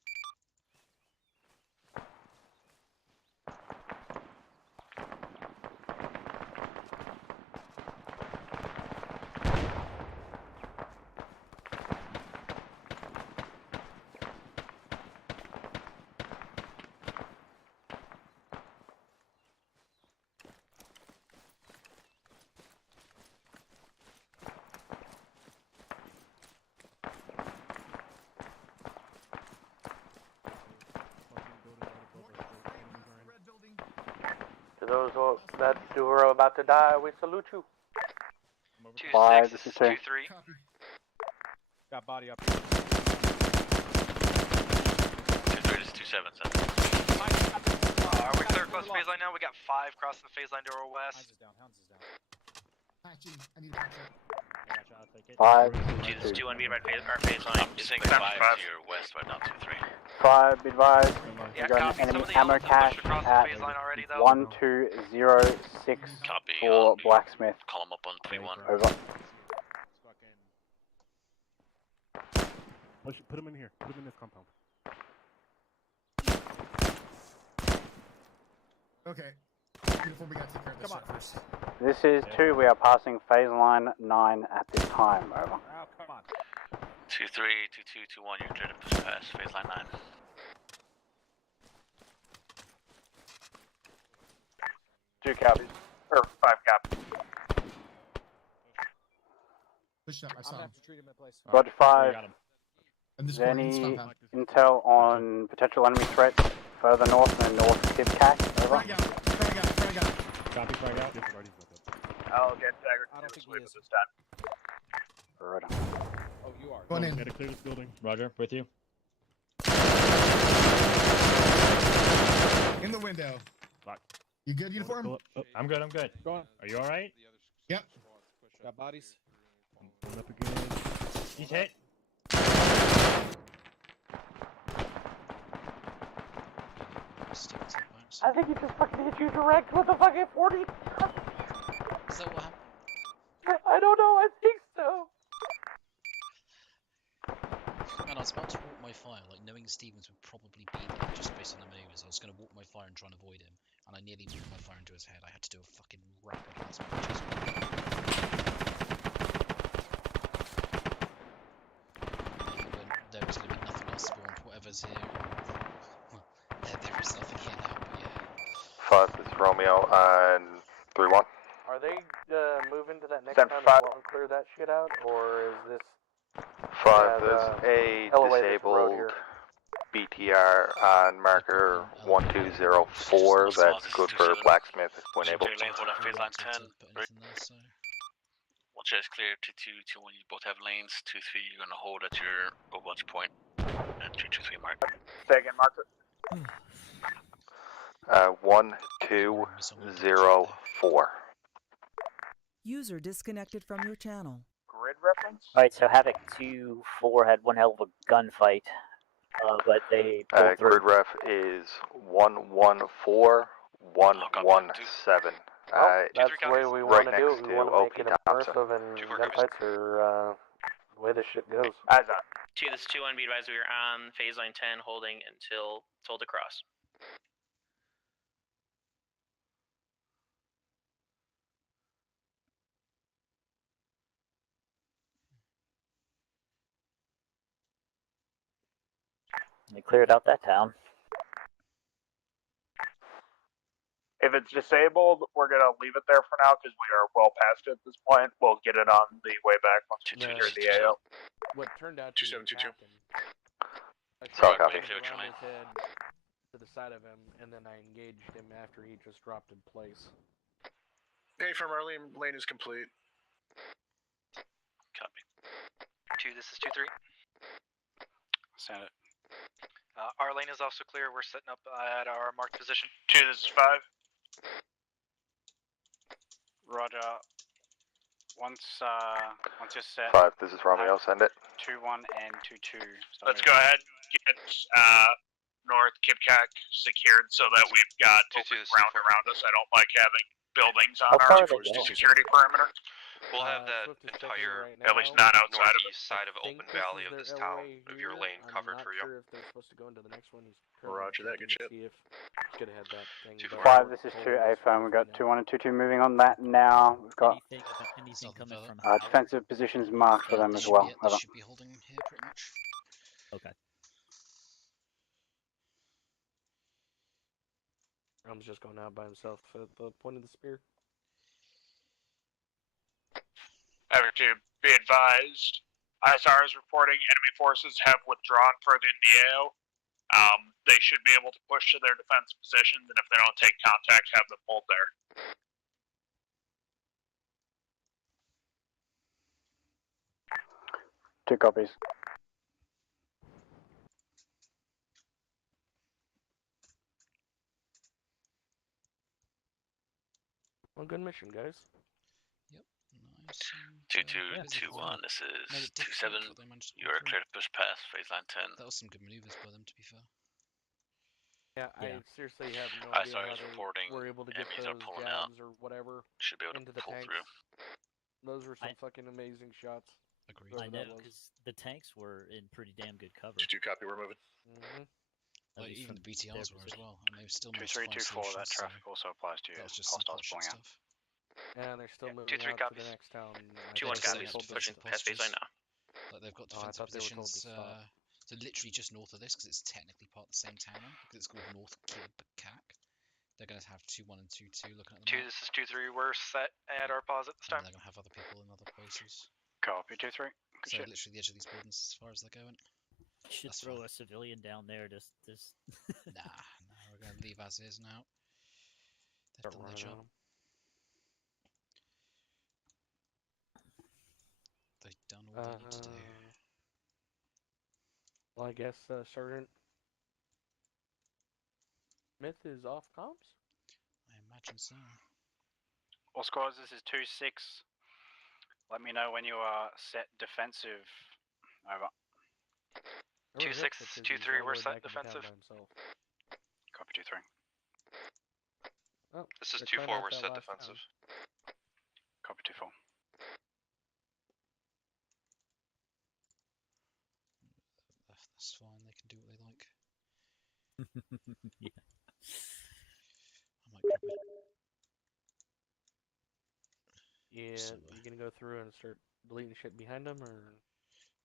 those that who are about to die, we salute you. 5, this is 2. 2-3. Got body up. 2-3, this is 2-7, son. Are we clear across phase line now? We got 5 crossing the phase line to our west. Hounds is down. Hounds is down. Patching. I need a patch up. I got you. I'll take it. 5, Dude, this is 2-1 beat by our phase line. I'm saying 5 to your west right now, 2-3. 5, be advised. Yeah, We got copy. an Some enemy of the ammo elements cache pushed across the at phase line already, though. 1206 Copy. for Blacksmith. Call him up on 3-1. Over. Put him in here. Put him in this compound. Okay. Uniform, we gotta take care of this shit first. This is 2, we are passing phase line 9 at this time. Over. Oh, come on. 2-3, 2-2, 2-1, you're clear to push past phase line 9. 2 copies. Or 5 copies. Push up, I saw him. Treat him in place. Roger 5. Got him. And this Is there any intel on potential enemy threats further north than North Kibcac? Over. Frag out. Frag out. Frag out. Copy, frag out. I'll get Dagger I don't 2 think he this is. time. Right. Oh, you are. Going in. Gotta clear this building. Roger, with you. In the window. Lock. You good, uniform? Oh, I'm good, I'm good. Go on. Are you alright? Yep. Got bodies? Pulling up again. He's hit. I think he just fucking hit you direct with a fucking 40. Is that what happened? I don't know, I think so. Man, I was about to walk my fire, like knowing Stevens would probably beat him just based on the maneuvers. I was going to walk my fire and try and avoid him, and I nearly walked my fire into his head. I had to do a fucking rapid last match as well. There was going to be nothing else spawned, whatever's here. Well, there is nothing here now, but yeah. 5, this is Romeo, and 3-1. Are they moving to that next Send town 5. as well and clear that shit out, or is this 5, there's a hell away this road disabled here? BTR on marker 1204. That's good for Blacksmith when able. 2 lanes, one at phase line 10. Put anything there, so. One is clear, 2-2, 2-1, you both have lanes. 2-3, you're gonna hold at your Overwatch point. And 2-2-3 mark. Say again, marker. 1204. User disconnected from your channel. Grid reference? Alright, so Havoc 2-4 had one hell of a gunfight, but they pulled through. Grid ref is 114117. That's the way we want to do it. We want to make it Thompson. immersive, and gunfights are the way this shit goes. Eyes on. 2, this is 2-1 be advised, we are on phase line 10 holding until told to cross. They cleared out that town. If it's disabled, we're going to leave it there for now because we are well past it at this point. We'll get it on the way back once we secure the AO. What turned out to 2722. Solid copy. around his head to the side of him, and then I engaged him after he just dropped in place. Hey, from Arlene, lane is complete. Copy. 2, this is 2-3. Send it. Our lane is also clear. We're setting up at our marked position. 2, this is 5. Roger. Once you're set. 5, this is Romeo, send it. 2-1 and 2-2. Let's go ahead and get North Kipcac secured so that we've got open ground around us. I don't like having buildings on How far our are they going? security perimeter. We'll have that entire At least not outside of it. northeast side of open valley of this town, of your lane covered for you. If they're supposed to go into the next one, he's Roger that, good shit. see if he could have had that thing. 5, this is 2A firm. We've got 2-1 and 2-2 moving on that now. We've got Anything coming from defensive positions marked for them as well. They Over. should be holding here pretty much. Okay. Rum's just going out by himself at the point of the spear. Ever to be advised, ISR is reporting enemy forces have withdrawn further in the AO. They should be able to push to their defense positions, and if they don't take contact, have them hold there. Two copies. Well, good mission, guys. Yep, nice. 2221, this is 27. You are clear to push past phase line 10. That was some good maneuvers by them, to be fair. Yeah, I seriously have no I idea saw how he's they reporting. were able to get Enemies those are pulling out. jabs or whatever Should be able into to the pull tanks. through. Those were some fucking amazing shots. Agreed. I know, because the tanks were in pretty damn good cover. 2 copy, we're moving. Like, even the BTRs were as well, and they were still 2324. That traffic also applies to you. That was just some Hostiles bullshit pulling out. stuff. And they're still moving 2-3 out copies. to the next town. 2-1 copies. Pushing past phase line now. Like they've got Oh, I defensive thought they were told to positions. stop. So literally just north of this, because it's technically part of the same town, because it's called North Kib-Kak. They're going to have 2-1 and 2-2 looking at the map. This is 2-3. We're set at our pause at this And time. they're going to have other people in other places. Copy 2-3. Good So shit. literally the edge of these buildings as far as they're going. Should That's throw fine. a civilian down there. Just. Nah, we're going to leave as is now. They've done their job. They've done all they need to do. Well, I guess Sergeant Smith is off comms? I imagine so. All squads, this is 2-6. Let me know when you are set defensive. Over. 2-6, 2-3, we're set defensive. Copy 2-3. Oh, This is they're 2-4, clearing out we're that set last defensive. Copy 2-4. That's fine, they can do what they like. Yeah. I might grab it. Yeah, So, you gonna go through and start deleting shit behind them, or?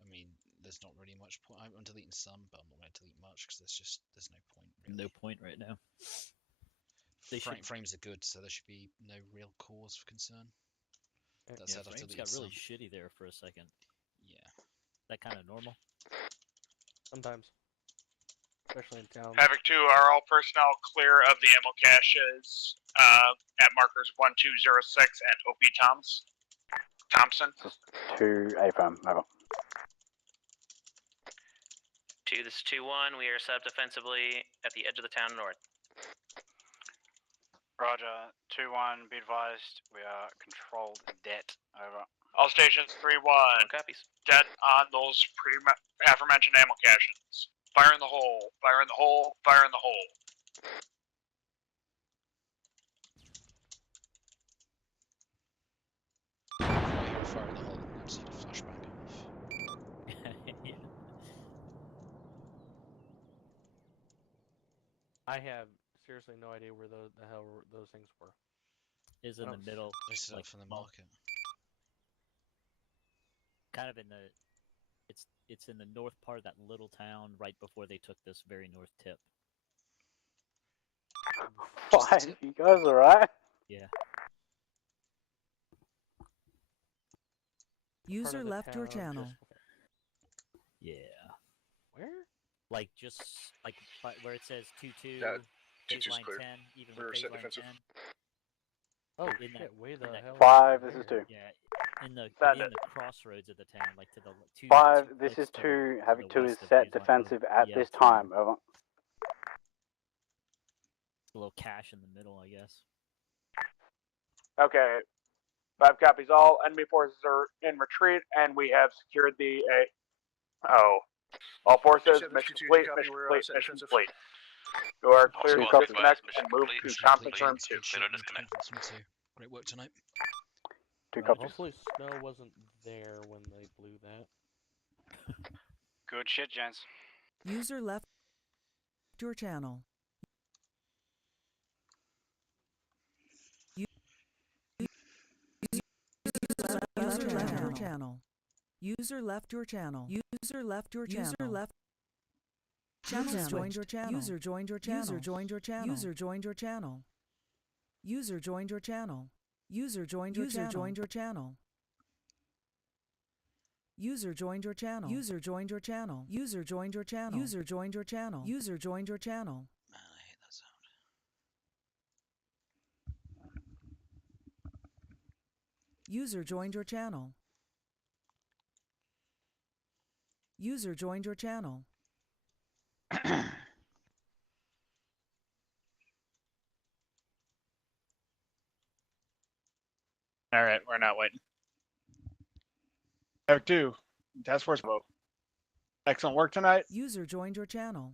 I mean, there's not really much point. I'm deleting some, but I'm not going to delete much because there's no point. Really. No point right now. Frames are good, so there should be no real cause for concern. That Yeah, said, I've frames deleted got really some. shitty there for a second. Yeah. That kind of normal? Sometimes. Especially in town. Havoc 2, are all personnel clear of the ammo caches at markers 1206 and OP Thompson? 2 AFAM, over. 2, this is 2-1. We are set up defensively at the edge of the town north. Roger. 2-1, be advised, we are controlled debt. Over. All stations 3-1. Copies. Dead on those aforementioned ammo caches. Fire in the hole, fire in the hole, fire in the hole. Fire in the hole, let's see the flashbang off. Yeah. I have seriously no idea where the hell those things were. Is in the middle. They set like, up from the market. Kind of in the. It's in the north part of that little town, right before they took this very north tip. Fine, you guys alright? Yeah. User left your channel. Yeah. Where? Like just like where it says 2-2, Yeah, phase 2-2's line clear. 10, even We're with phase set line defensive. 10. Oh in shit, way the hell? 5, this is 2. Yeah, in the Send in it. the crossroads of the town, like to the 5, two this is clicks to 2, the Havoc 2 is west of set phase line, defensive at yeah, this it's time, over. a little cache in the middle, I guess. Okay. 5 copies. All enemy forces are in retreat, and we have secured the all forces. Mission complete. Mission complete. Mission complete. You are cleared to disconnect and move to conference room 2. Great work tonight. 2 copies. Hopefully snow wasn't there when they blew that. Good shit, gents. User left your channel. User left your channel. User left your channel. User left your channel. User left. Channel joined your channel. User joined your channel. User joined your channel. User joined your channel. User joined your channel. User joined your channel. User joined your channel. User joined your channel. User joined your channel. User joined your channel. User joined your channel. User joined your channel. Man, I hate that sound. User joined your channel. User joined your channel. All right, we're not waiting. Eric 2, task force vote. Excellent work tonight. User joined your channel.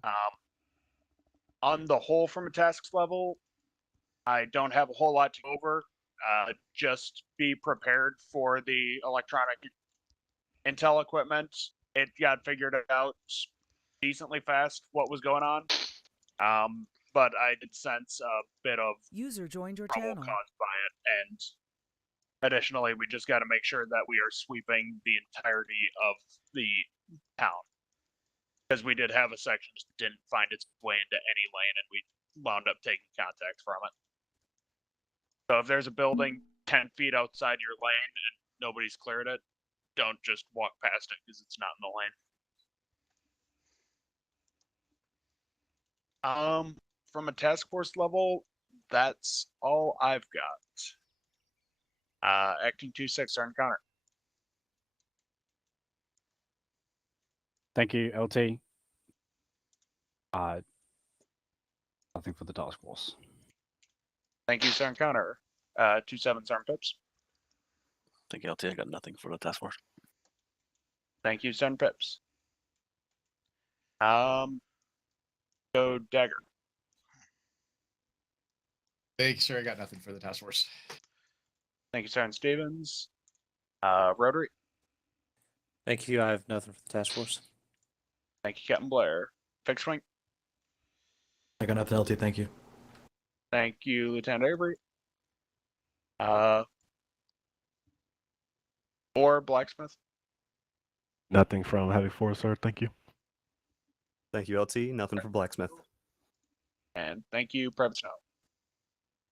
On the whole, from a tasks level, I don't have a whole lot to go over. Just be prepared for the electronic intel equipment. It got figured out decently fast what was going on. But I did sense a bit of User joined your trouble channel. caused by it, and additionally, we just got to make sure that we are sweeping the entirety of the town. Because we did have a section that didn't find its way into any lane, and we wound up taking contact from it. So if there's a building 10 feet outside your lane and nobody's cleared it, don't just walk past it because it's not in the lane. From a task force level, that's all I've got. Acting 2-6, Sergeant Connor. Thank you, LT. Nothing for the task force. Thank you, Sergeant Connor. 2-7, Sergeant Pips. Thank you, LT. I got nothing for the task force. Thank you, Sergeant Pips. Go Dagger. Thank you, sir. I got nothing for the task force. Thank you, Sergeant Stevens. Rotary. Thank you. I have nothing for the task force. Thank you, Captain Blair. Fixed wing. I got nothing, LT. Thank you. Thank you, Lieutenant Avery. Or Blacksmith. Nothing from Heavy Force, sir. Thank you. Thank you, LT. Nothing for Blacksmith. And thank you, Private Snow.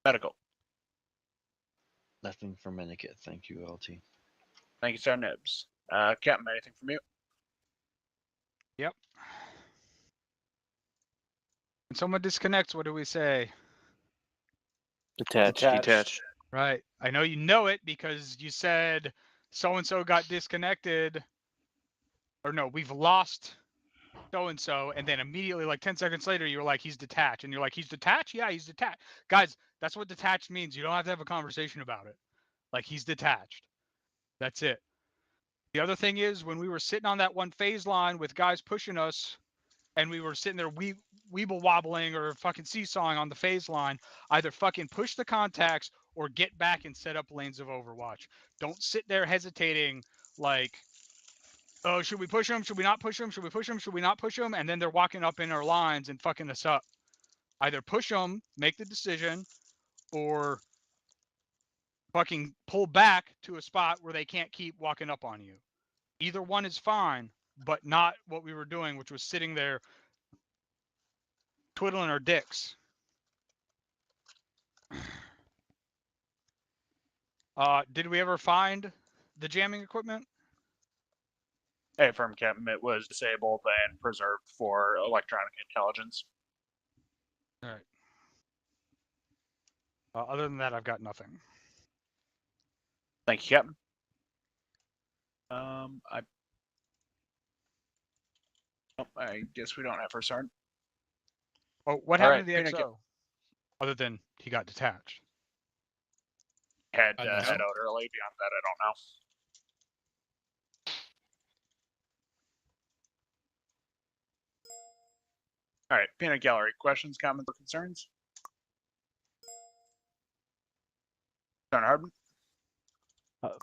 Medical. Nothing for Minikit. Thank you, LT. Thank you, Sir Nibs. Captain, anything from you? Yep. When someone disconnects, what do we say? Detach. Right. I know you know it because you said so-and-so got disconnected. Or no, we've lost so-and-so. And then immediately, like 10 seconds later, you were like, he's detached. And you're like, he's detached? Yeah, he's detached. Guys, that's what detached means. You don't have to have a conversation about it. Like, he's detached. That's it. The other thing is, when we were sitting on that one phase line with guys pushing us, and we were sitting there weeble wobbling or fucking seesawing on the phase line, either fucking push the contacts or get back and set up lanes of Overwatch. Don't sit there hesitating like, oh, should we push them? Should we not push them? Should we push them? Should we not push them? And then they're walking up in our lines and fucking us up. Either push them, make the decision, or fucking pull back to a spot where they can't keep walking up on you. Either one is fine, but not what we were doing, which was sitting there twiddling our dicks. Did we ever find the jamming equipment? Hey, firm Captain, it was disabled and preserved for electronic intelligence. All right. Other than that, I've got nothing. Thank you, Captain. I guess we don't have First Sergeant. Oh, what happened to the XO? Other than he got detached. Head out early. Beyond that, I don't know. All right, peanut gallery. Questions, comments, or concerns? Sergeant Hardman.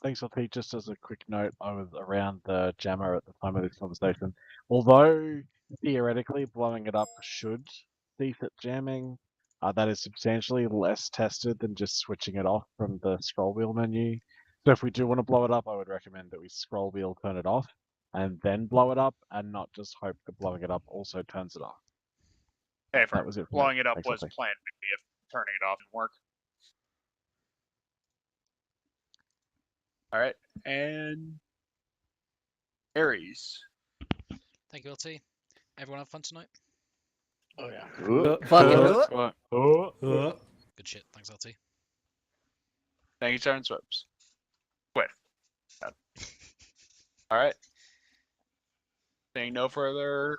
Thanks, LT. Just as a quick note, I was around the jammer at the time of this conversation. Although theoretically blowing it up should cease it jamming, that is substantially less tested than just switching it off from the scroll wheel menu. So if we do want to blow it up, I would recommend that we scroll wheel turn it off and then blow it up, and not just hope that blowing it up also turns it off. Hey, that was it. Blowing it up Thanks, was LT. planned to be if turning it off didn't work. All right, and Aries. Thank you, LT. Everyone have fun tonight? Oh yeah. Good shit. Thanks, LT. Thank you, Siren Sweeps. Quit. All right. Seeing no further